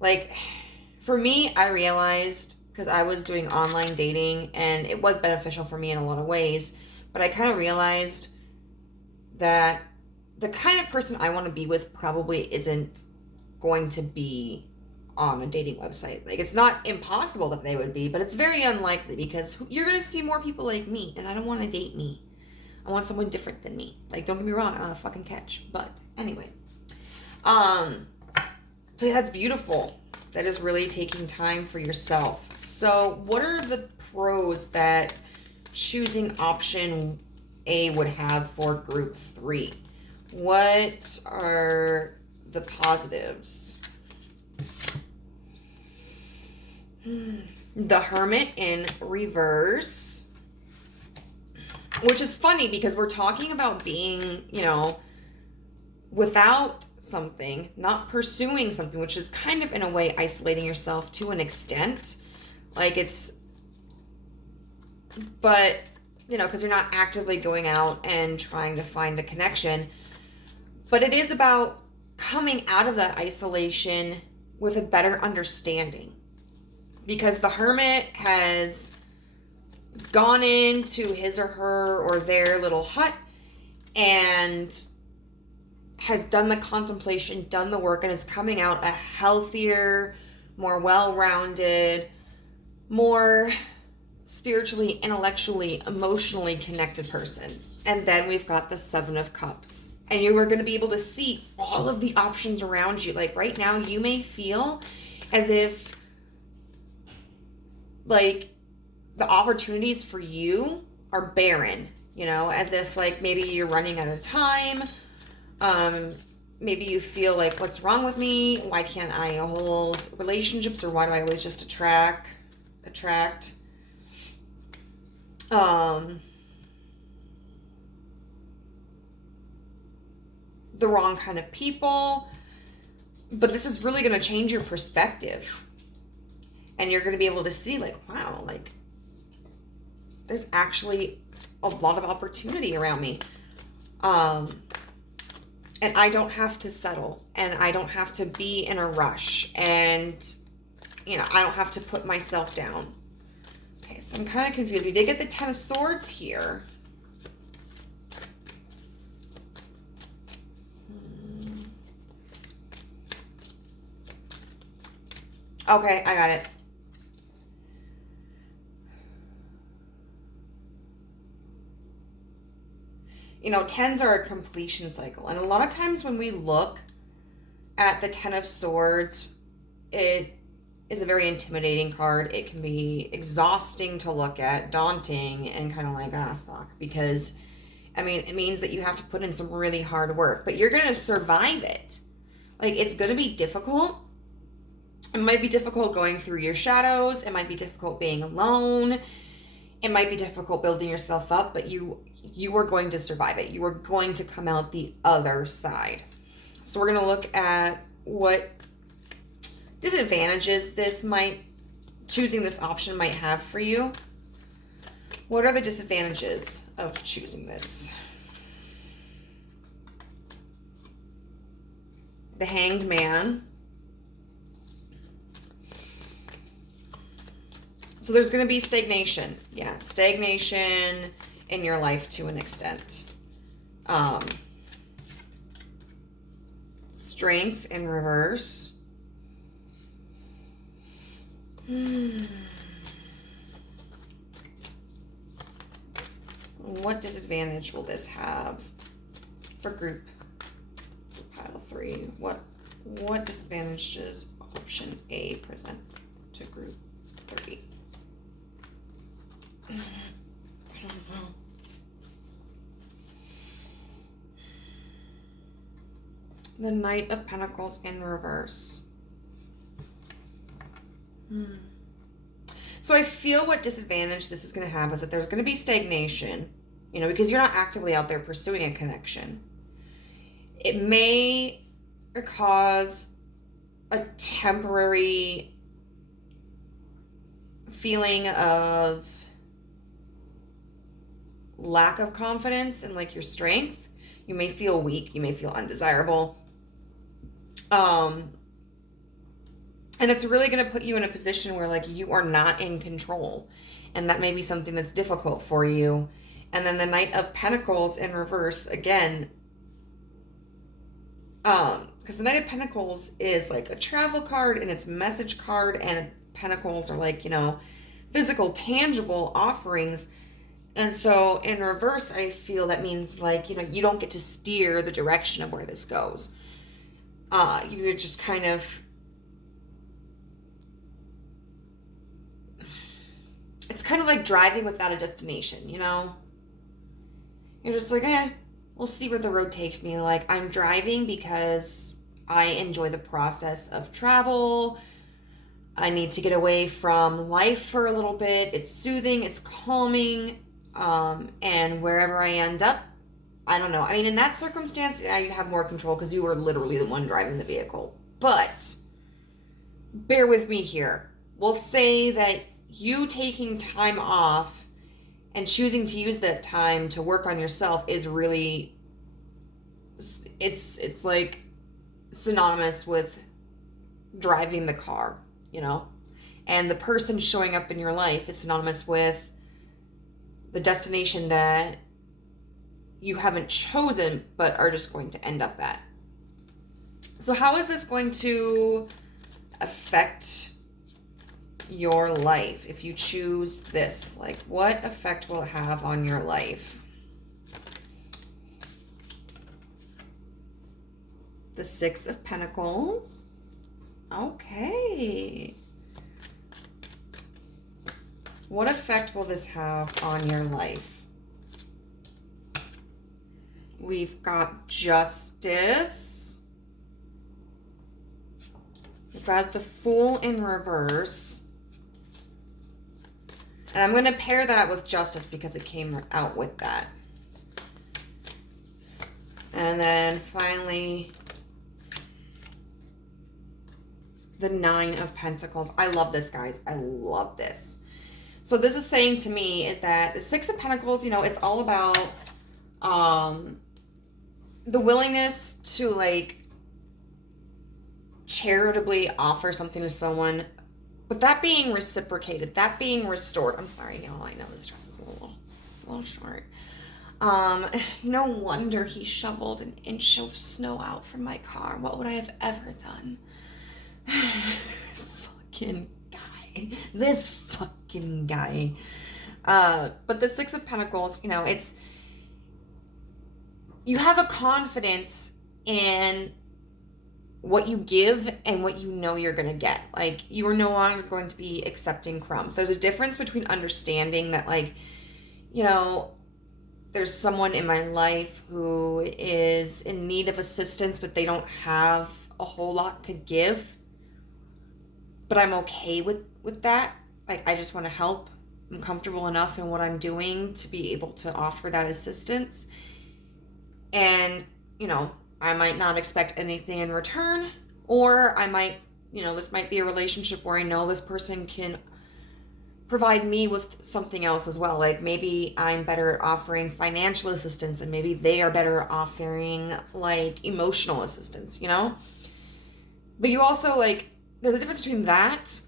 Like for me, I realized, because I was doing online dating and it was beneficial for me in a lot of ways, but I kind of realized that the kind of person I want to be with probably isn't going to be on a dating website. Like, it's not impossible that they would be, but it's very unlikely because you're going to see more people like me, and I don't want to date me. I want someone different than me. Like, don't get me wrong, I'm a fucking catch. But anyway. So yeah, that's beautiful. That is really taking time for yourself. So what are the pros that choosing option A would have for group 3? What are the positives? The Hermit in reverse, which is funny because we're talking about being, you know, without something, not pursuing something, which is kind of in a way isolating yourself to an extent. Like but, you know, because you're not actively going out and trying to find a connection. But it is about coming out of that isolation with a better understanding. Because the Hermit has gone into his or her or their little hut and has done the contemplation, done the work, and is coming out a healthier, more well-rounded, more spiritually, intellectually, emotionally connected person. And then we've got the Seven of Cups. And you are going to be able to see all of the options around you. Like right now, you may feel as if like the opportunities for you are barren, you know, as if like maybe you're running out of time. Maybe you feel like, what's wrong with me? Why can't I hold relationships? Or why do I always just attract the wrong kind of people? But this is really going to change your perspective. And you're going to be able to see like, wow, like there's actually a lot of opportunity around me. And I don't have to settle, and I don't have to be in a rush, and, you know, I don't have to put myself down. Okay, so I'm kind of confused. We did get the Ten of Swords here. Okay, I got it. You know, tens are a completion cycle. And a lot of times when we look at the Ten of Swords, it is a very intimidating card. It can be exhausting to look at, daunting, and kind of like, fuck. Because, I mean, it means that you have to put in some really hard work. But you're going to survive it. Like, it's going to be difficult. It might be difficult going through your shadows. It might be difficult being alone. It might be difficult building yourself up, but you are going to survive it. You are going to come out the other side. So we're going to look at what disadvantages choosing this option might have for you. What are the disadvantages of choosing this. The Hanged Man. So there's going to be stagnation. Yeah, stagnation in your life to an extent. Strength in reverse. What disadvantage will this have for group pile 3? What disadvantage does option A present to group 3? I don't know. The Knight of Pentacles in reverse. So I feel what disadvantage this is going to have is that there's going to be stagnation, you know, because you're not actively out there pursuing a connection. It may cause a temporary feeling of lack of confidence in like your strength. You may feel weak. You may feel undesirable. And it's really going to put you in a position where like you are not in control. And that may be something that's difficult for you. And then the Knight of Pentacles in reverse, again, because the Knight of Pentacles is like a travel card and it's a message card, and Pentacles are like, you know, physical, tangible offerings. And so in reverse, I feel that means like, you know, you don't get to steer the direction of where this goes. You're just kind of, it's kind of like driving without a destination, you know? You're just like, we'll see where the road takes me. Like, I'm driving because I enjoy the process of travel. I need to get away from life for a little bit. It's soothing, it's calming. And wherever I end up, I don't know. I mean, in that circumstance, yeah, you have more control because you were literally the one driving the vehicle. But bear with me here. We'll say that you taking time off and choosing to use that time to work on yourself is really, it's like synonymous with driving the car, you know? And the person showing up in your life is synonymous with the destination that you haven't chosen but are just going to end up at. So how is this going to affect your life if you choose this? Like, what effect will it have on your life? The Six of Pentacles. Okay. What effect will this have on your life? We've got Justice. We've got the Fool in reverse. And I'm going to pair that with Justice because it came out with that. And then finally, the Nine of Pentacles. I love this, guys. I love this. So this is saying to me is that the Six of Pentacles, you know, it's all about the willingness to like charitably offer something to someone, but that being reciprocated, that being restored. I'm sorry, y'all. I know this dress is a little short. No wonder he shoveled an inch of snow out from my car. What would I have ever done? Fucking guy. This fucking guy. But the Six of Pentacles, you know, it's, you have a confidence in what you give and what you know you're going to get. Like, you are no longer going to be accepting crumbs. There's a difference between understanding that, like, you know, there's someone in my life who is in need of assistance, but they don't have a whole lot to give. But I'm okay with that. Like, I just want to help. I'm comfortable enough in what I'm doing to be able to offer that assistance. And, you know, I might not expect anything in return, or I might, you know, this might be a relationship where I know this person can provide me with something else as well. Like maybe I'm better at offering financial assistance and maybe they are better at offering like emotional assistance, you know? But you also like, there's a difference between that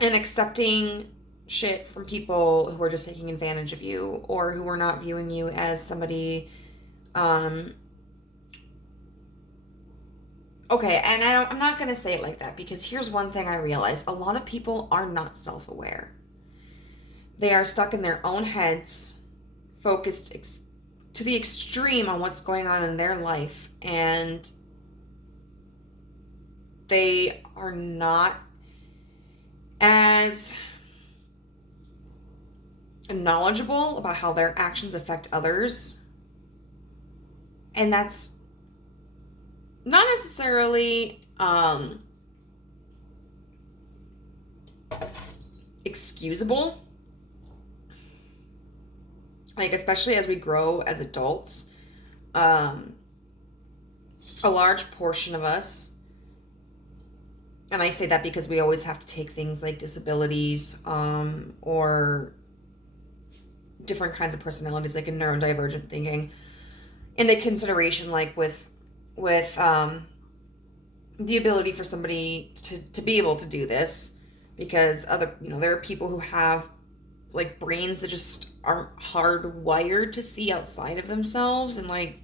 and accepting shit from people who are just taking advantage of you or who are not viewing you as somebody, okay, and I'm not going to say it like that because here's one thing I realized. A lot of people are not self-aware. They are stuck in their own heads, focused to the extreme on what's going on in their life, and they are not as knowledgeable about how their actions affect others. And that's not necessarily excusable. Like, especially as we grow as adults, a large portion of us, and I say that because we always have to take things like disabilities or different kinds of personalities, like in neurodivergent thinking, into consideration, like with the ability for somebody to be able to do this, because there are people who have like brains that just aren't hardwired to see outside of themselves, and like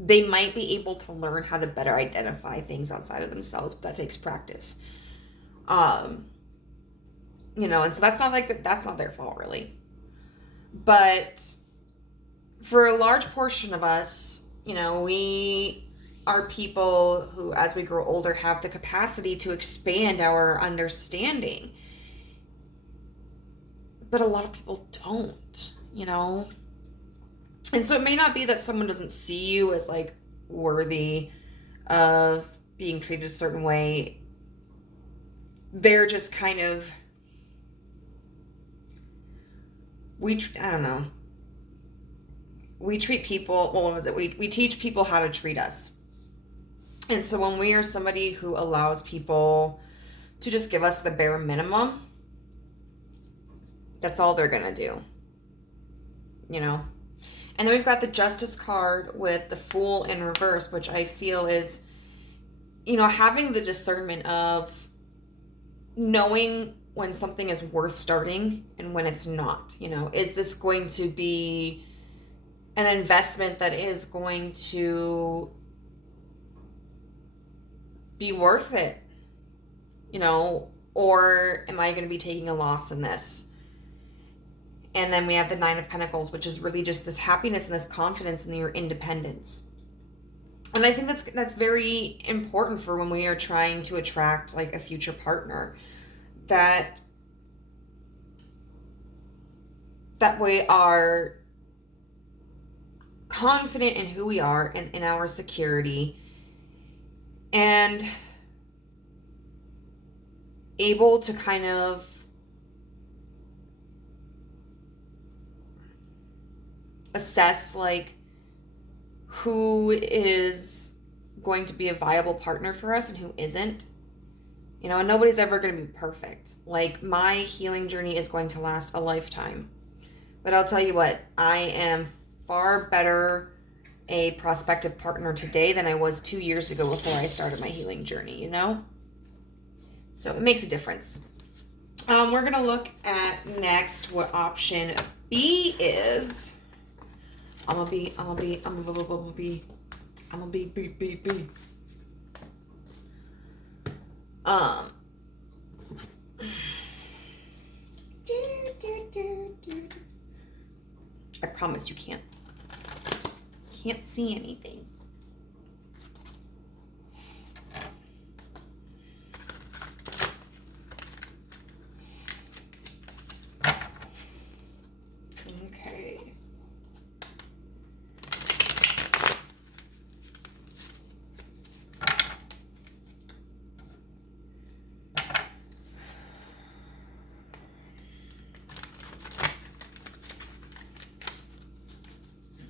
they might be able to learn how to better identify things outside of themselves, but that takes practice. And so that's not their fault really. But for a large portion of us, we are people who, as we grow older, have the capacity to expand our understanding. But a lot of people don't, And so it may not be that someone doesn't see you as like worthy of being treated a certain way. They're just kind of, I don't know. We treat people, what was it? We teach people how to treat us. And so when we are somebody who allows people to just give us the bare minimum, that's all they're going to do. And then we've got the Justice card with the Fool in reverse, which I feel is, having the discernment of knowing when something is worth starting and when it's not. Is this going to be an investment that is going to be worth it? Or am I going to be taking a loss in this? And then we have the Nine of Pentacles, which is really just this happiness and this confidence in your independence. And I think that's very important for when we are trying to attract like a future partner, that we are confident in who we are and in our security, and able to kind of assess like who is going to be a viable partner for us and who isn't. And nobody's ever going to be perfect. Like, my healing journey is going to last a lifetime. But I'll tell you what, I am far better a prospective partner today than I was 2 years ago before I started my healing journey, So it makes a difference. We're going to look at next what option B is. I'm gonna be. I promise you can't see anything. Okay.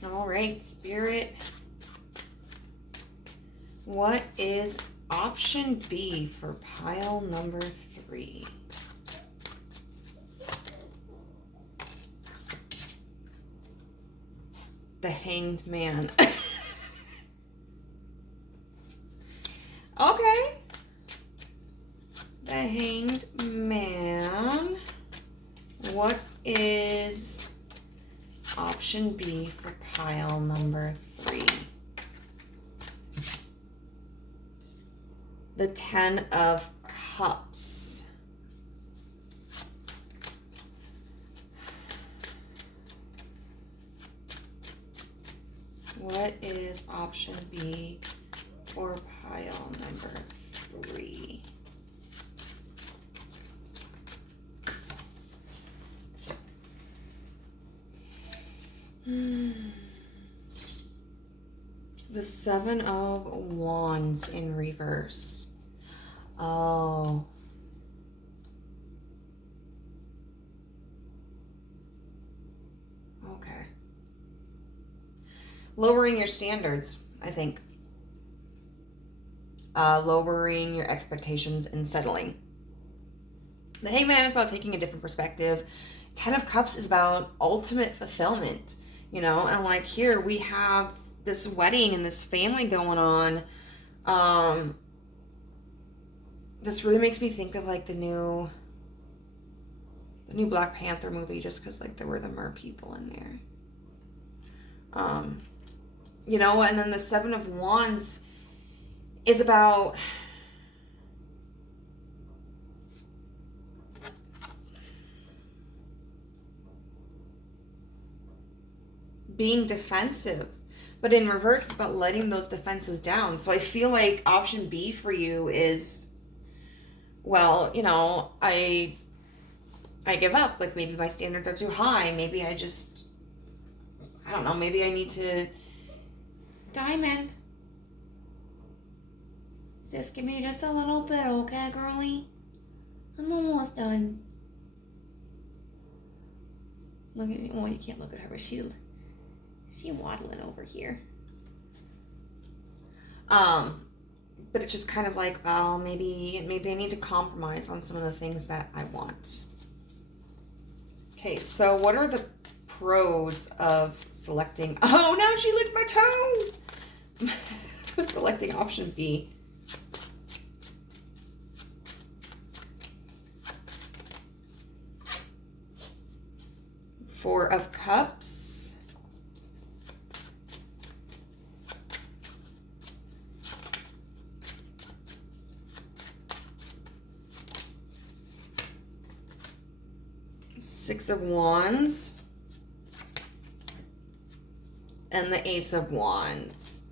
All right, Spirit. What is option B for pile number 3? The Hanged Man. Okay. The Hanged Man. What is option B for pile number 3? The Ten of Cups. What is option B for pile number 3? The Seven of Wands in reverse. Oh. Okay. Lowering your standards, I think. Lowering your expectations and settling. The Hangman is about taking a different perspective. Ten of Cups is about ultimate fulfillment, you know, and like here we have this wedding and this family going on. This really makes me think of like the new Black Panther movie, just because like there were the mer people in there. You know, and then the Seven of Wands is about being defensive, but in reverse, it's about letting those defenses down. So I feel like option B for you is, well, you know, I give up. Like maybe my standards are too high. Maybe I don't know. Maybe I need to diamond. Sis, give me just a little bit, okay, girlie? I'm almost done. Look at, well, you can't look at her, but she waddling over here. But it's just kind of like, well, maybe I need to compromise on some of the things that I want. Okay, so what are the pros of selecting? Oh, now she licked my toe. Selecting option B. Four of Cups. Six of Wands. And the Ace of Wands.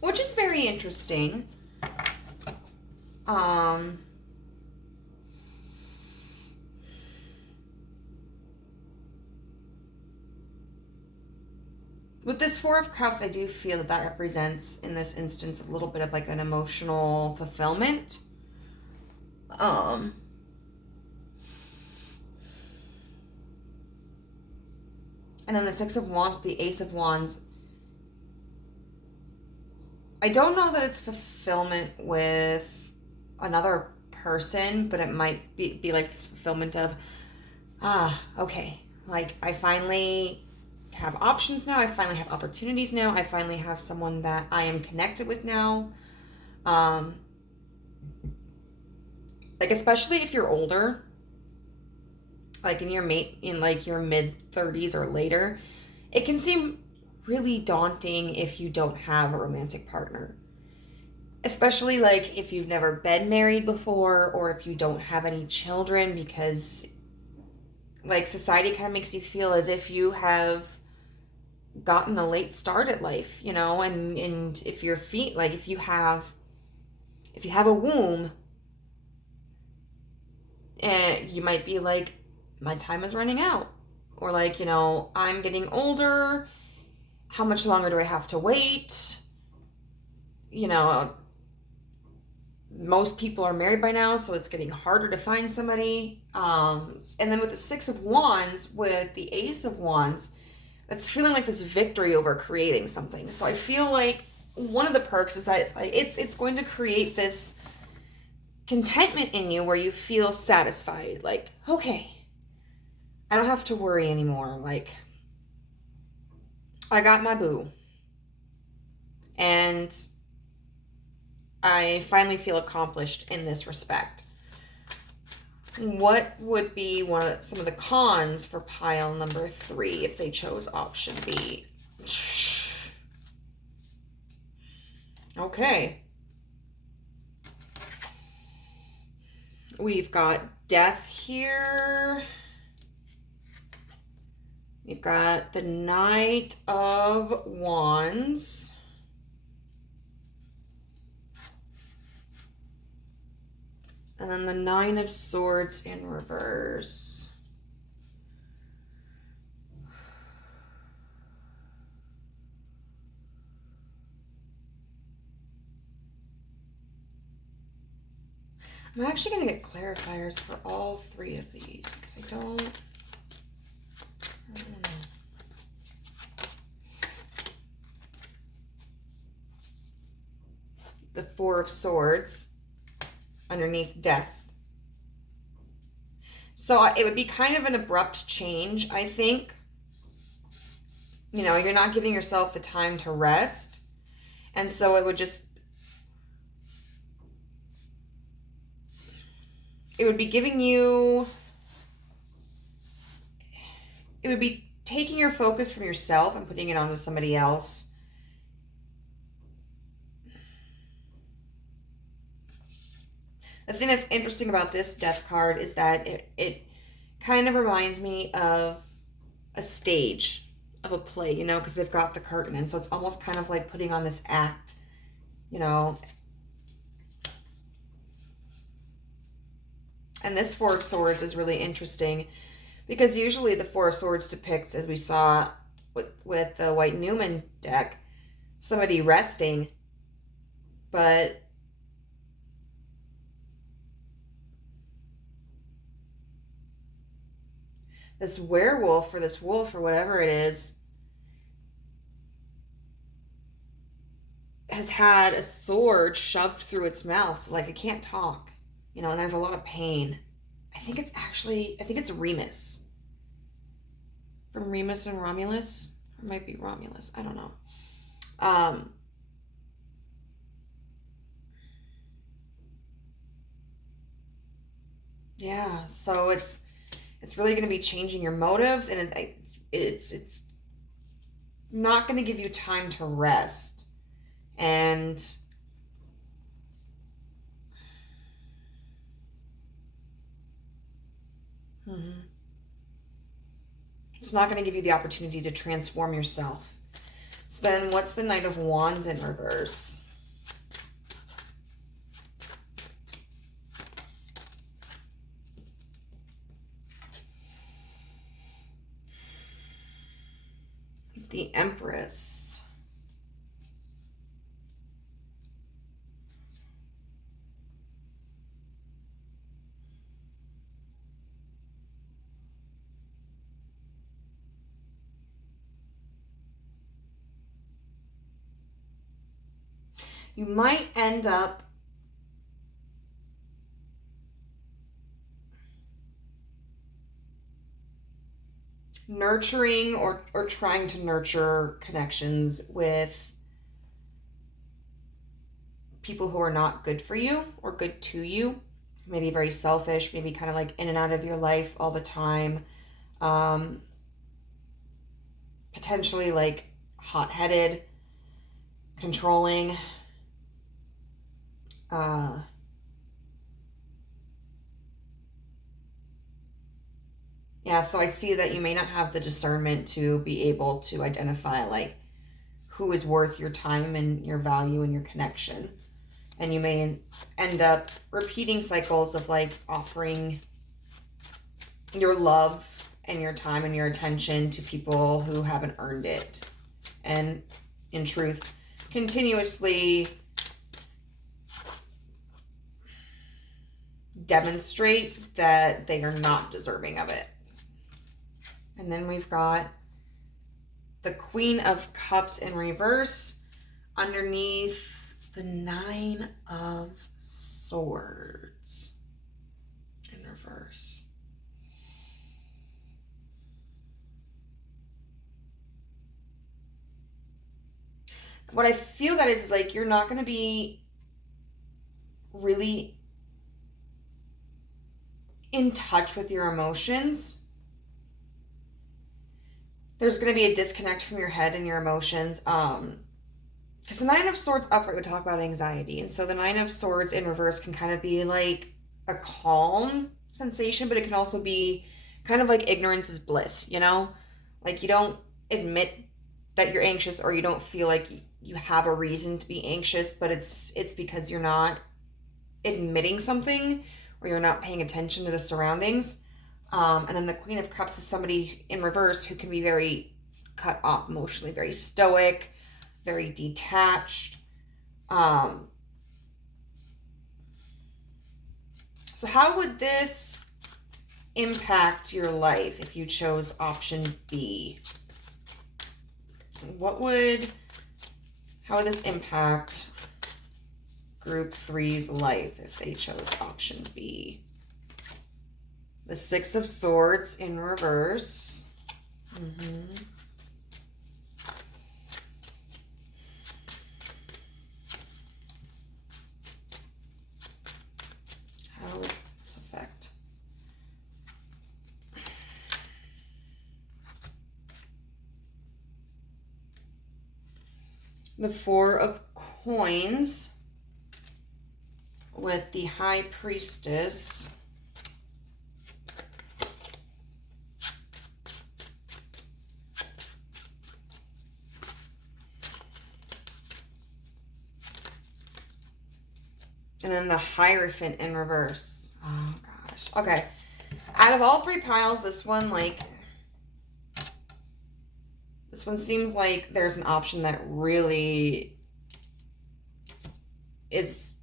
Which is very interesting. With this Four of Cups, I do feel that that represents, in this instance, a little bit of like an emotional fulfillment. And then the Six of Wands, the Ace of Wands. I don't know that it's fulfillment with another person, but it might be like this fulfillment of, okay, like I finally have options now. I finally have opportunities now. I finally have someone that I am connected with now. Like, especially if you're older, like in your mid 30s or later, it can seem really daunting if you don't have a romantic partner. Especially like if you've never been married before, or if you don't have any children, because like society kind of makes you feel as if you have gotten a late start at life, you know, and if your feet, like if you have a womb, and you might be like, my time is running out, or like, you know, I'm getting older, how much longer do I have to wait? You know, most people are married by now, so it's getting harder to find somebody. And then with the Six of Wands, with the Ace of Wands, it's feeling like this victory over creating something. So I feel like one of the perks is that it's going to create this contentment in you where you feel satisfied. Like, okay, I don't have to worry anymore. Like, I got my boo. And I finally feel accomplished in this respect. What would be some of the cons for pile number 3 if they chose option B? Okay. We've got death here. We've got the Knight of Wands. And then the 9 of Swords in reverse. I'm actually going to get clarifiers for all 3 of these because I don't know. The 4 of Swords underneath death. So it would be kind of an abrupt change, I think. You know, you're not giving yourself the time to rest. And so it would just... It would be giving you... It would be taking your focus from yourself and putting it onto somebody else. The thing that's interesting about this death card is that it kind of reminds me of a stage of a play, you know, because they've got the curtain. And so it's almost kind of like putting on this act, you know. And this 4 of Swords is really interesting because usually the 4 of Swords depicts, as we saw with the White Newman deck, somebody resting. But this werewolf or this wolf or whatever it is has had a sword shoved through its mouth. So like it can't talk. You know, and there's a lot of pain. I think it's Remus. From Remus and Romulus. Or it might be Romulus. I don't know. Yeah, so it's really going to be changing your motives, and it's not going to give you time to rest. And it's not going to give you the opportunity to transform yourself. So then what's the Knight of Wands in reverse? The Empress. You might end up nurturing or trying to nurture connections with people who are not good for you or good to you. Maybe very selfish, maybe kind of like in and out of your life all the time. Potentially like hot-headed, controlling. Yeah, so I see that you may not have the discernment to be able to identify like who is worth your time and your value and your connection. And you may end up repeating cycles of like offering your love and your time and your attention to people who haven't earned it. And in truth, continuously demonstrate that they are not deserving of it. And then we've got the Queen of Cups in reverse underneath the 9 of Swords in reverse. What I feel that is like you're not going to be really in touch with your emotions. There's going to be a disconnect from your head and your emotions. Because the Nine of Swords upright would talk about anxiety. And so the Nine of Swords in reverse can kind of be like a calm sensation, but it can also be kind of like ignorance is bliss, you know? Like you don't admit that you're anxious, or you don't feel like you have a reason to be anxious, but it's because you're not admitting something, or you're not paying attention to the surroundings. And then the Queen of Cups is somebody in reverse who can be very cut off emotionally, very stoic, very detached. So how would this impact your life if you chose option B? How would this impact Group 3's life if they chose option B? The Six of Swords in reverse. How would this affect? The Four of Coins with the High Priestess. And then the Hierophant in reverse. Oh, gosh. Okay. Out of all three piles, this one seems like there's an option that really is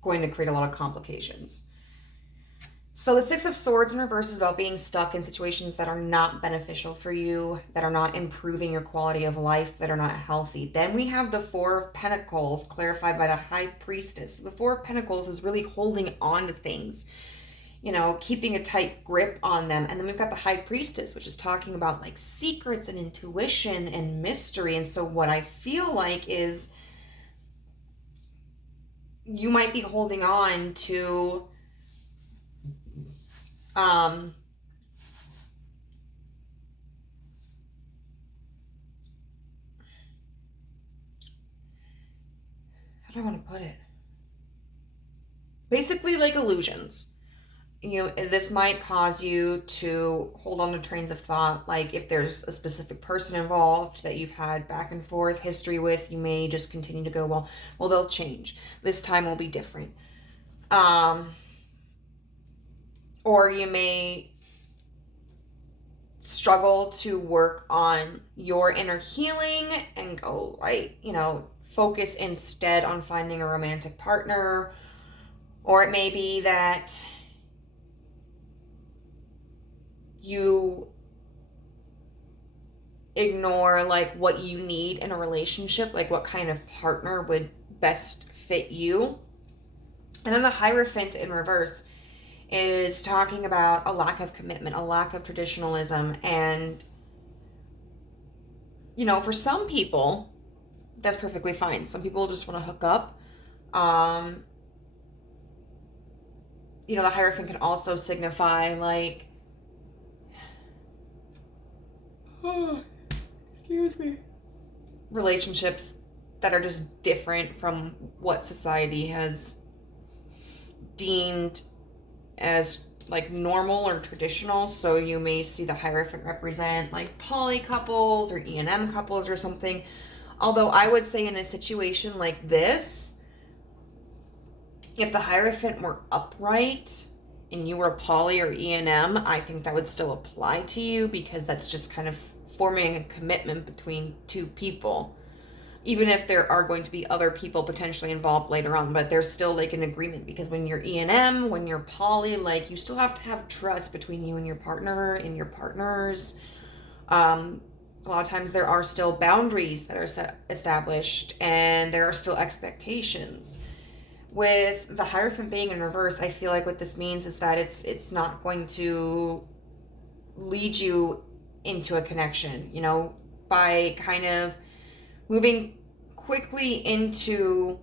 going to create a lot of complications. So the Six of Swords in reverse is about being stuck in situations that are not beneficial for you, that are not improving your quality of life, that are not healthy. Then we have the Four of Pentacles clarified by the High Priestess. The Four of Pentacles is really holding on to things, you know, keeping a tight grip on them. And then we've got the High Priestess, which is talking about like secrets and intuition and mystery. And so what I feel like is you might be holding on to how do I want to put it? Basically like illusions. You know, this might cause you to hold on to trains of thought. Like if there's a specific person involved that you've had back and forth history with, you may just continue to go, well, they'll change. This time will be different. Or you may struggle to work on your inner healing and go, right, you know, focus instead on finding a romantic partner. Or it may be that you ignore like what you need in a relationship, like what kind of partner would best fit you. And then the Hierophant in reverse is talking about a lack of commitment, a lack of traditionalism. And, you know, for some people, that's perfectly fine. Some people just want to hook up. You know, the Hierophant can also signify like, excuse me, relationships that are just different from what society has deemed as like normal or traditional. So you may see the Hierophant represent like poly couples or E&M couples or something. Although I would say in a situation like this, if the Hierophant were upright and you were poly or E&M, I think that would still apply to you, because that's just kind of forming a commitment between two people. Even if there are going to be other people potentially involved later on, but there's still like an agreement, because when you're E&M, when you're poly, like you still have to have trust between you and your partner and your partners. A lot of times there are still boundaries that are established, and there are still expectations. with the Hierophant being in reverse, I feel like what this means is that it's not going to lead you into a connection, you know, by kind of moving quickly into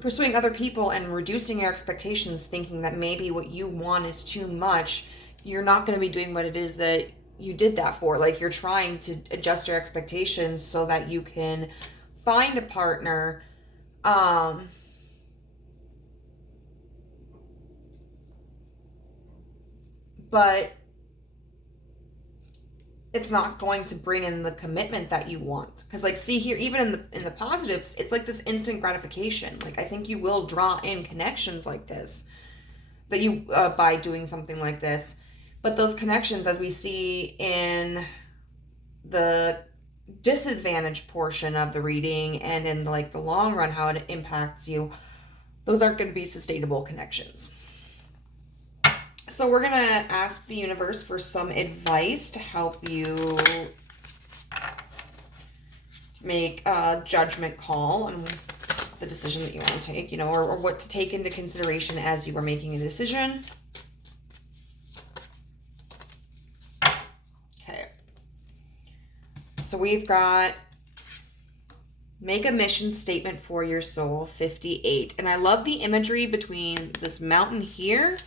pursuing other people and reducing your expectations, thinking that maybe what you want is too much. You're not going to be doing what it is that you did that for. Like, you're trying to adjust your expectations so that you can find a partner, but it's not going to bring in the commitment that you want. Because, like, see here, even in the positives, it's like this instant gratification. Like, I think you will draw in connections like this, that you by doing something like this. But those connections, as we see in the disadvantaged portion of the reading and in like the long run, how it impacts you, those aren't going to be sustainable connections. So we're going to ask the universe for some advice to help you make a judgment call on the decision that you want to take, you know, or what to take into consideration as you are making a decision. Okay. So we've got make a mission statement for your soul, 58. And I love the imagery between this mountain here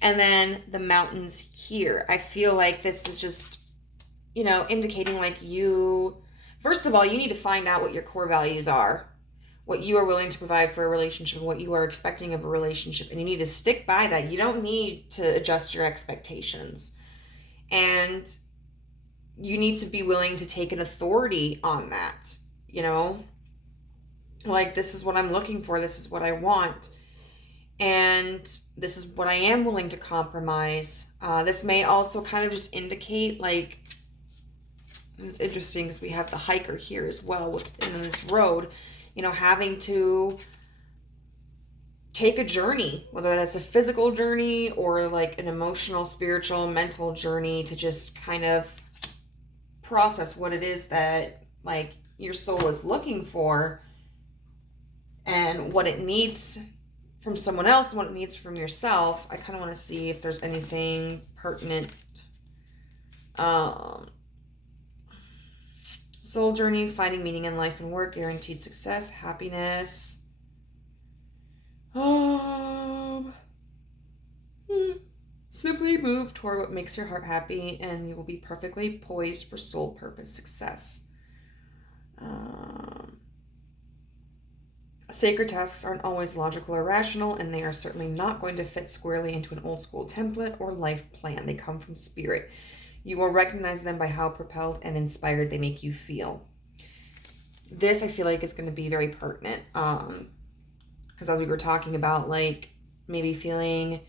and then the mountains here. I feel like this is just, you know, indicating like you, first of all, you need to find out what your core values are, what you are willing to provide for a relationship, what you are expecting of a relationship. And you need to stick by that. You don't need to adjust your expectations. And you need to be willing to take an authority on that, you know, like, this is what I'm looking for. This is what I want. And this is what I am willing to compromise. This may also kind of just indicate, like, it's interesting because we have the hiker here as well within this road, you know, having to take a journey, whether that's a physical journey or like an emotional, spiritual, mental journey, to just kind of process what it is that like your soul is looking for and what it needs from someone else and what it needs from yourself. I kind of want to see if there's anything pertinent. Soul journey, finding meaning in life and work, guaranteed success, happiness. Simply move toward what makes your heart happy and you will be perfectly poised for soul purpose success. Sacred tasks aren't always logical or rational, and they are certainly not going to fit squarely into an old school template or life plan. They come from spirit. You will recognize them by how propelled and inspired they make you feel. This, I feel like, is going to be very pertinent. Because as we were talking about, like, maybe feeling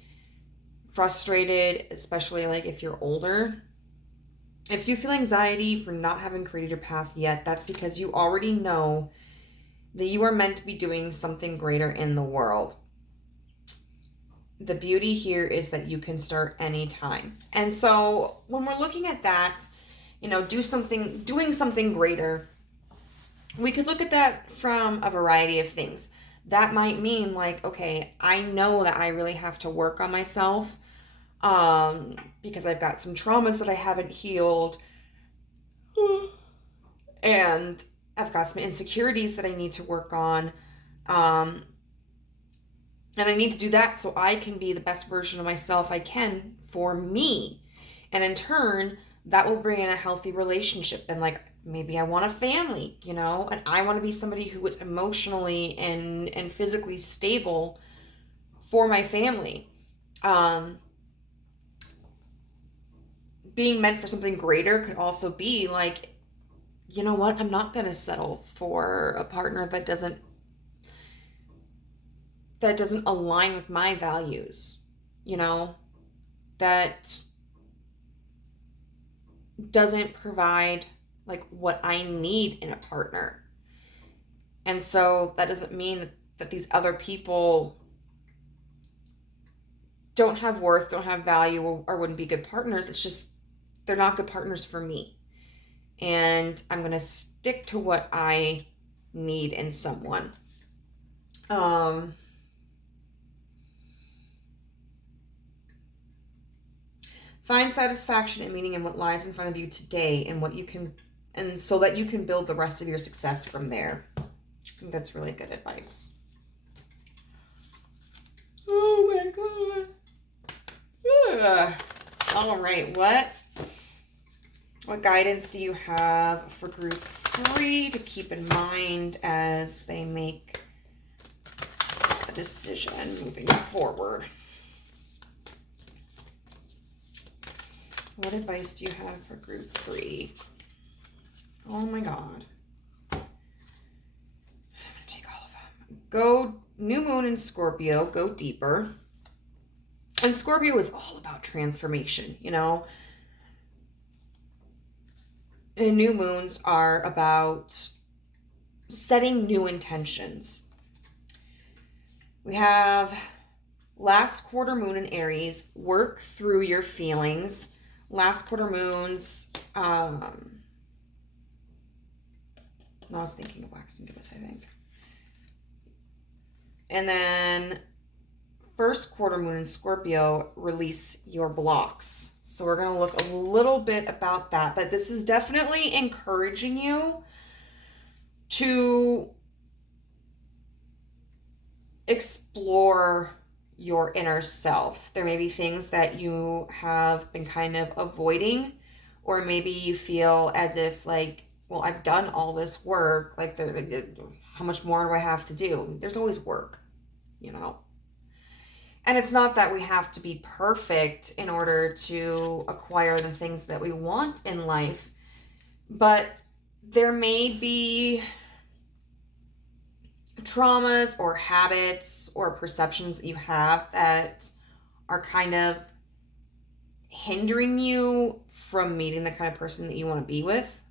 frustrated, especially like if you're older. If you feel anxiety for not having created your path yet, that's because you already know that you are meant to be doing something greater in the world. The beauty here is that you can start anytime. And so when we're looking at that, you know, doing something greater, we could look at that from a variety of things. That might mean like, okay, I know that I really have to work on myself because I've got some traumas that I haven't healed. And I've got some insecurities that I need to work on. And I need to do that so I can be the best version of myself I can for me. And in turn, that will bring in a healthy relationship. And like, maybe I want a family, you know, and I want to be somebody who is emotionally and physically stable for my family. Being meant for something greater could also be like, you know what, I'm not going to settle for a partner that doesn't align with my values, you know, that doesn't provide like what I need in a partner. And so that doesn't mean that these other people don't have worth, don't have value, or wouldn't be good partners. It's just they're not good partners for me. And I'm going to stick to what I need in someone. Um, find satisfaction and meaning in what lies in front of you today and what you can, and so that you can build the rest of your success from there. I think that's really good advice. Oh my God. Yeah. All right. What guidance do you have for group 3 to keep in mind as they make a decision moving forward? What advice do you have for group 3? Oh my God. I'm gonna take all of them. Go new moon in Scorpio, go deeper. And Scorpio is all about transformation, you know. And new moons are about setting new intentions. We have last quarter moon in Aries, work through your feelings. Last quarter moons, I was thinking of waxing gibbous, I think. And then first quarter moon in Scorpio, release your blocks. So we're going to look a little bit about that, but this is definitely encouraging you to explore your inner self. There may be things that you have been kind of avoiding, or maybe you feel as if like, well, I've done all this work, like how much more do I have to do? There's always work, you know. And it's not that we have to be perfect in order to acquire the things that we want in life, but there may be traumas or habits or perceptions that you have that are kind of hindering you from meeting the kind of person that you want to be with.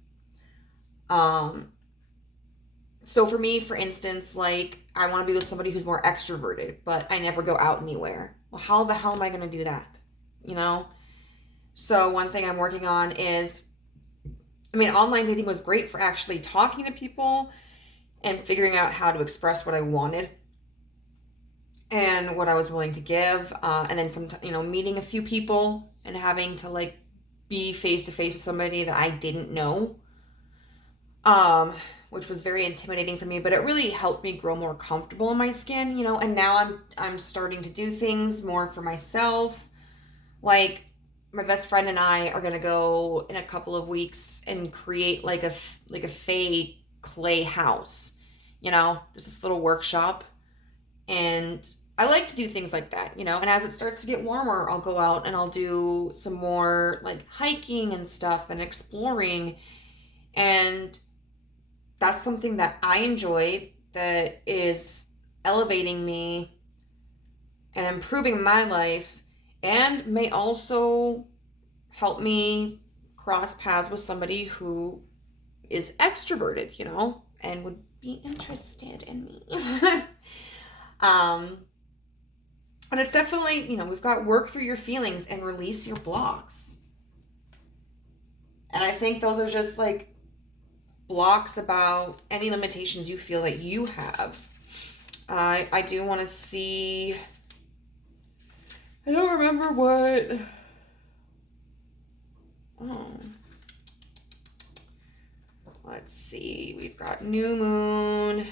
So for me, for instance, like I want to be with somebody who's more extroverted, but I never go out anywhere. Well, how the hell am I going to do that? You know? So one thing I'm working on is, online dating was great for actually talking to people and figuring out how to express what I wanted and what I was willing to give. And then meeting a few people and having to like be face to face with somebody that I didn't know. Which was very intimidating for me, but it really helped me grow more comfortable in my skin, and now I'm starting to do things more for myself. Like my best friend and I are going to go in a couple of weeks and create like a fae clay house, just this little workshop. And I like to do things like that, and as it starts to get warmer, I'll go out and I'll do some more like hiking and stuff and exploring. And that's something that I enjoy, that is elevating me and improving my life, and may also help me cross paths with somebody who is extroverted, and would be interested in me. But it's definitely, we've got work through your feelings and release your blocks. And I think those are just like blocks about any limitations you feel that you have. I do want to see, I don't remember what, let's see, we've got new moon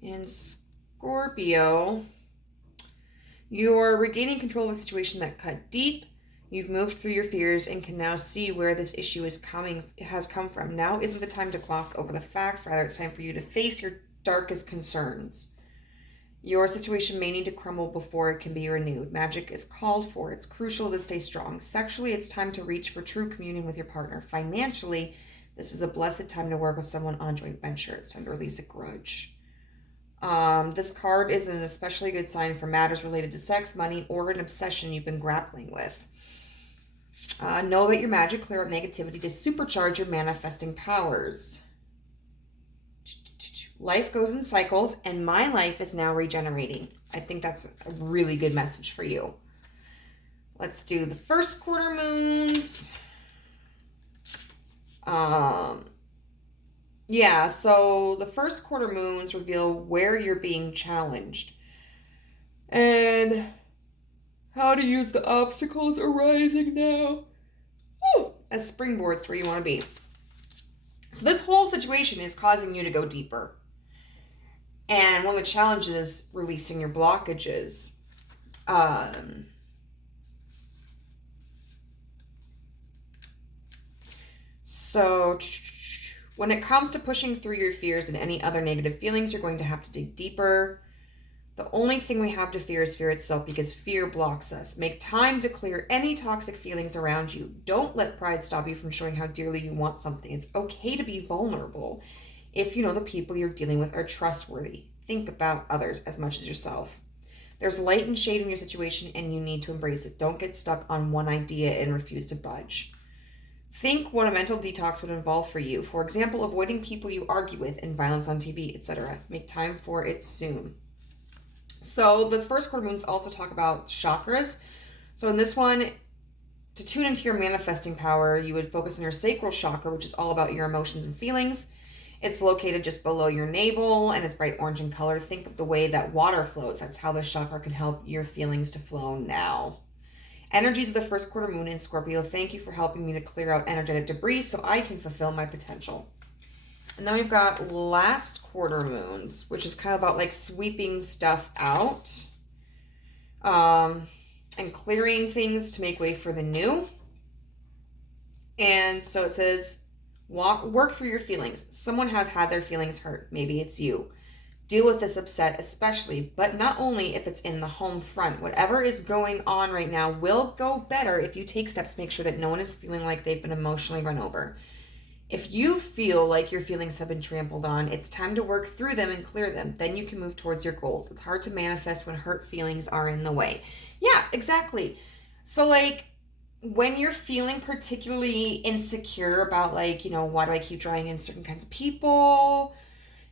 in Scorpio. You're regaining control of a situation that cut deep. You've moved through your fears and can now see where this issue has come from. Now isn't the time to gloss over the facts. Rather, it's time for you to face your darkest concerns. Your situation may need to crumble before it can be renewed. Magic is called for. It's crucial to stay strong. Sexually, it's time to reach for true communion with your partner. Financially, this is a blessed time to work with someone on a joint venture. It's time to release a grudge. This card is an especially good sign for matters related to sex, money, or an obsession you've been grappling with. Know that your magic clear up negativity to supercharge your manifesting powers. Life goes in cycles, and my life is now regenerating. I think that's a really good message for you. Let's do the first quarter moons. Yeah, so the first quarter moons reveal where you're being challenged and how to use the obstacles arising now as springboards to where you want to be. So this whole situation is causing you to go deeper. And one of the challenges is releasing your blockages. Um, so when it comes to pushing through your fears and any other negative feelings, you're going to have to dig deeper. The only thing we have to fear is fear itself, because fear blocks us. Make time to clear any toxic feelings around you. Don't let pride stop you from showing how dearly you want something. It's okay to be vulnerable if you know the people you're dealing with are trustworthy. Think about others as much as yourself. There's light and shade in your situation, and you need to embrace it. Don't get stuck on one idea and refuse to budge. Think what a mental detox would involve for you. For example, avoiding people you argue with and violence on TV, etc. Make time for it soon. So the first quarter moons also talk about chakras. So in this one, to tune into your manifesting power, you would focus on your sacral chakra, which is all about your emotions and feelings. It's located just below your navel, and it's bright orange in color. Think of the way that water flows. That's how this chakra can help your feelings to flow now. Energies of the first quarter moon in Scorpio, thank you for helping me to clear out energetic debris so I can fulfill my potential. And then we've got last quarter moons, which is kind of about like sweeping stuff out and clearing things to make way for the new. And so it says, work through your feelings. Someone has had their feelings hurt. Maybe it's you. Deal with this upset especially, but not only if it's in the home front. Whatever is going on right now will go better if you take steps to make sure that no one is feeling like they've been emotionally run over. If you feel like your feelings have been trampled on, it's time to work through them and clear them. Then you can move towards your goals. It's hard to manifest when hurt feelings are in the way. Yeah, exactly. So like when you're feeling particularly insecure about like, why do I keep drawing in certain kinds of people?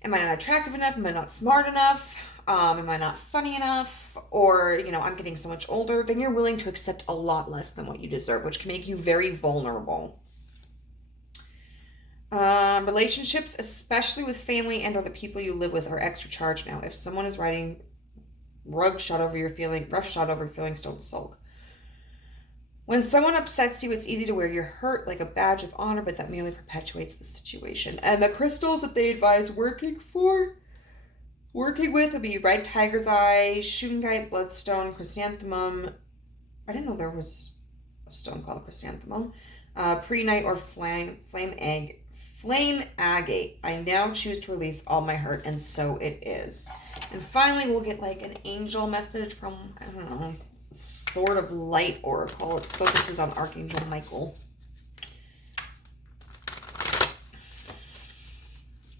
Am I not attractive enough? Am I not smart enough? Am I not funny enough? Or, I'm getting so much older. Then you're willing to accept a lot less than what you deserve, which can make you very vulnerable. Relationships, especially with family and or the people you live with, are extra charged now. If someone is riding roughshod over your feelings, don't sulk. When someone upsets you, it's easy to wear your hurt like a badge of honor, but that merely perpetuates the situation. And the crystals that they advise working with would be red tiger's eye, shungite, bloodstone, chrysanthemum. I didn't know there was a stone called chrysanthemum. Prehnite or flame agate. I now choose to release all my hurt, and so it is. And finally, we'll get like an angel message from, I don't know, sort of light oracle. It focuses on Archangel Michael.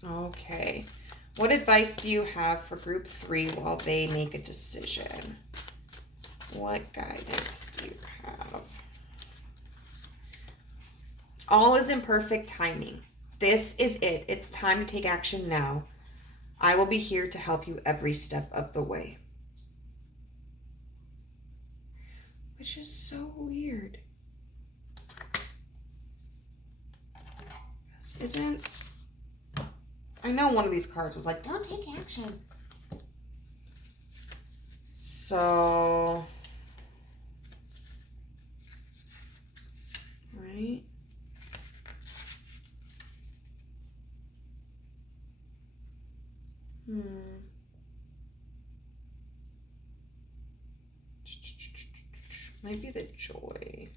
Okay. What advice do you have for group 3 while they make a decision? What guidance do you have? All is in perfect timing. This is it. It's time to take action now. I will be here to help you every step of the way. Which is so weird. I know one of these cards was like, don't take action. So, right? Might be the joy.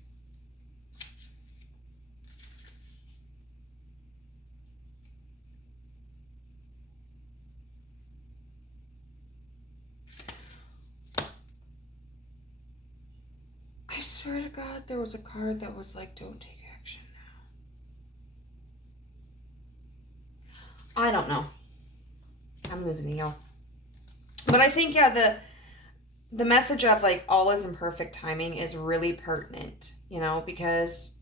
I swear to God, there was a card that was like, don't take action now. I don't know. I'm losing it, y'all. But I think, yeah, the message of like all is in perfect timing is really pertinent, because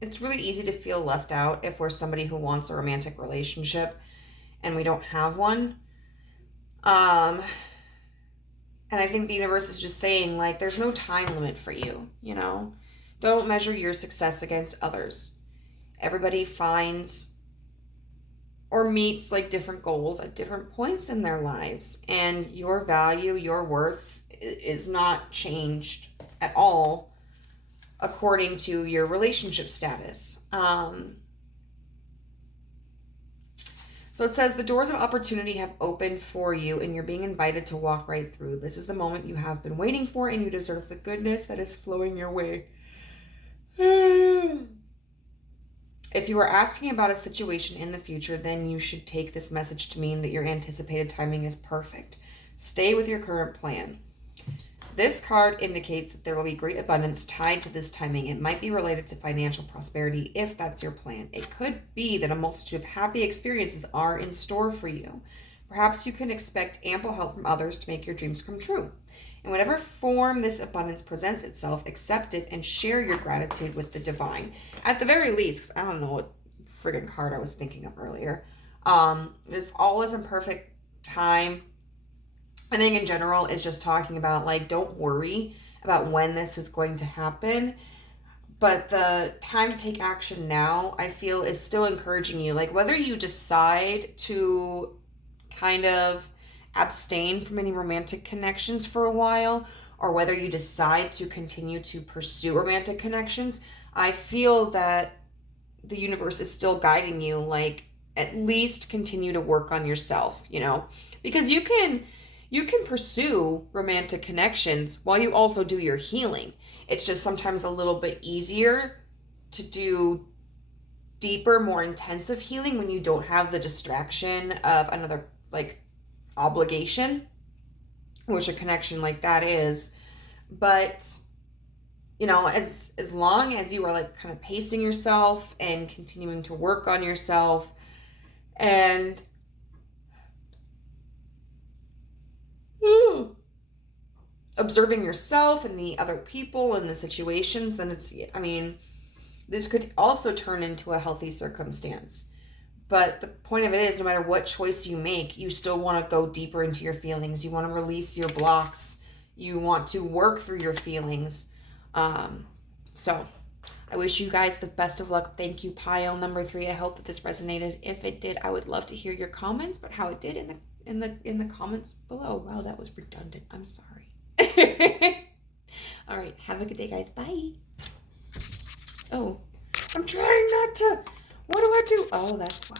it's really easy to feel left out if we're somebody who wants a romantic relationship and we don't have one. And I think the universe is just saying like there's no time limit for you, Don't measure your success against others. Everybody finds or meets like different goals at different points in their lives. And your value, your worth is not changed at all according to your relationship status. So it says the doors of opportunity have opened for you and you're being invited to walk right through. This is the moment you have been waiting for and you deserve the goodness that is flowing your way. If you are asking about a situation in the future, then you should take this message to mean that your anticipated timing is perfect. Stay with your current plan. This card indicates that there will be great abundance tied to this timing. It might be related to financial prosperity if that's your plan. It could be that a multitude of happy experiences are in store for you. Perhaps you can expect ample help from others to make your dreams come true. In whatever form this abundance presents itself, accept it and share your gratitude with the divine. At the very least, because I don't know what friggin' card I was thinking of earlier. This all is in perfect time. I think in general, it's just talking about like, don't worry about when this is going to happen. But the time to take action now, I feel, is still encouraging you. Like whether you decide to kind of abstain from any romantic connections for a while, or whether you decide to continue to pursue romantic connections, I feel that the universe is still guiding you, like at least continue to work on yourself, you know, because you can pursue romantic connections while you also do your healing. It's just sometimes a little bit easier to do deeper, more intensive healing when you don't have the distraction of another like obligation, which a connection like that is. But you know, as long as you are like kind of pacing yourself and continuing to work on yourself and observing yourself and the other people and the situations, then it's, I mean, this could also turn into a healthy circumstance. But the point of it is, no matter what choice you make, you still want to go deeper into your feelings. You want to release your blocks. You want to work through your feelings. So I wish you guys the best of luck. Thank you, pile number 3. I hope that this resonated. If it did, I would love to hear your comments, but how it did in the comments below. Wow, that was redundant. I'm sorry. All right, have a good day, guys. Bye. Oh, I'm trying not to. What do I do? Oh, that's why.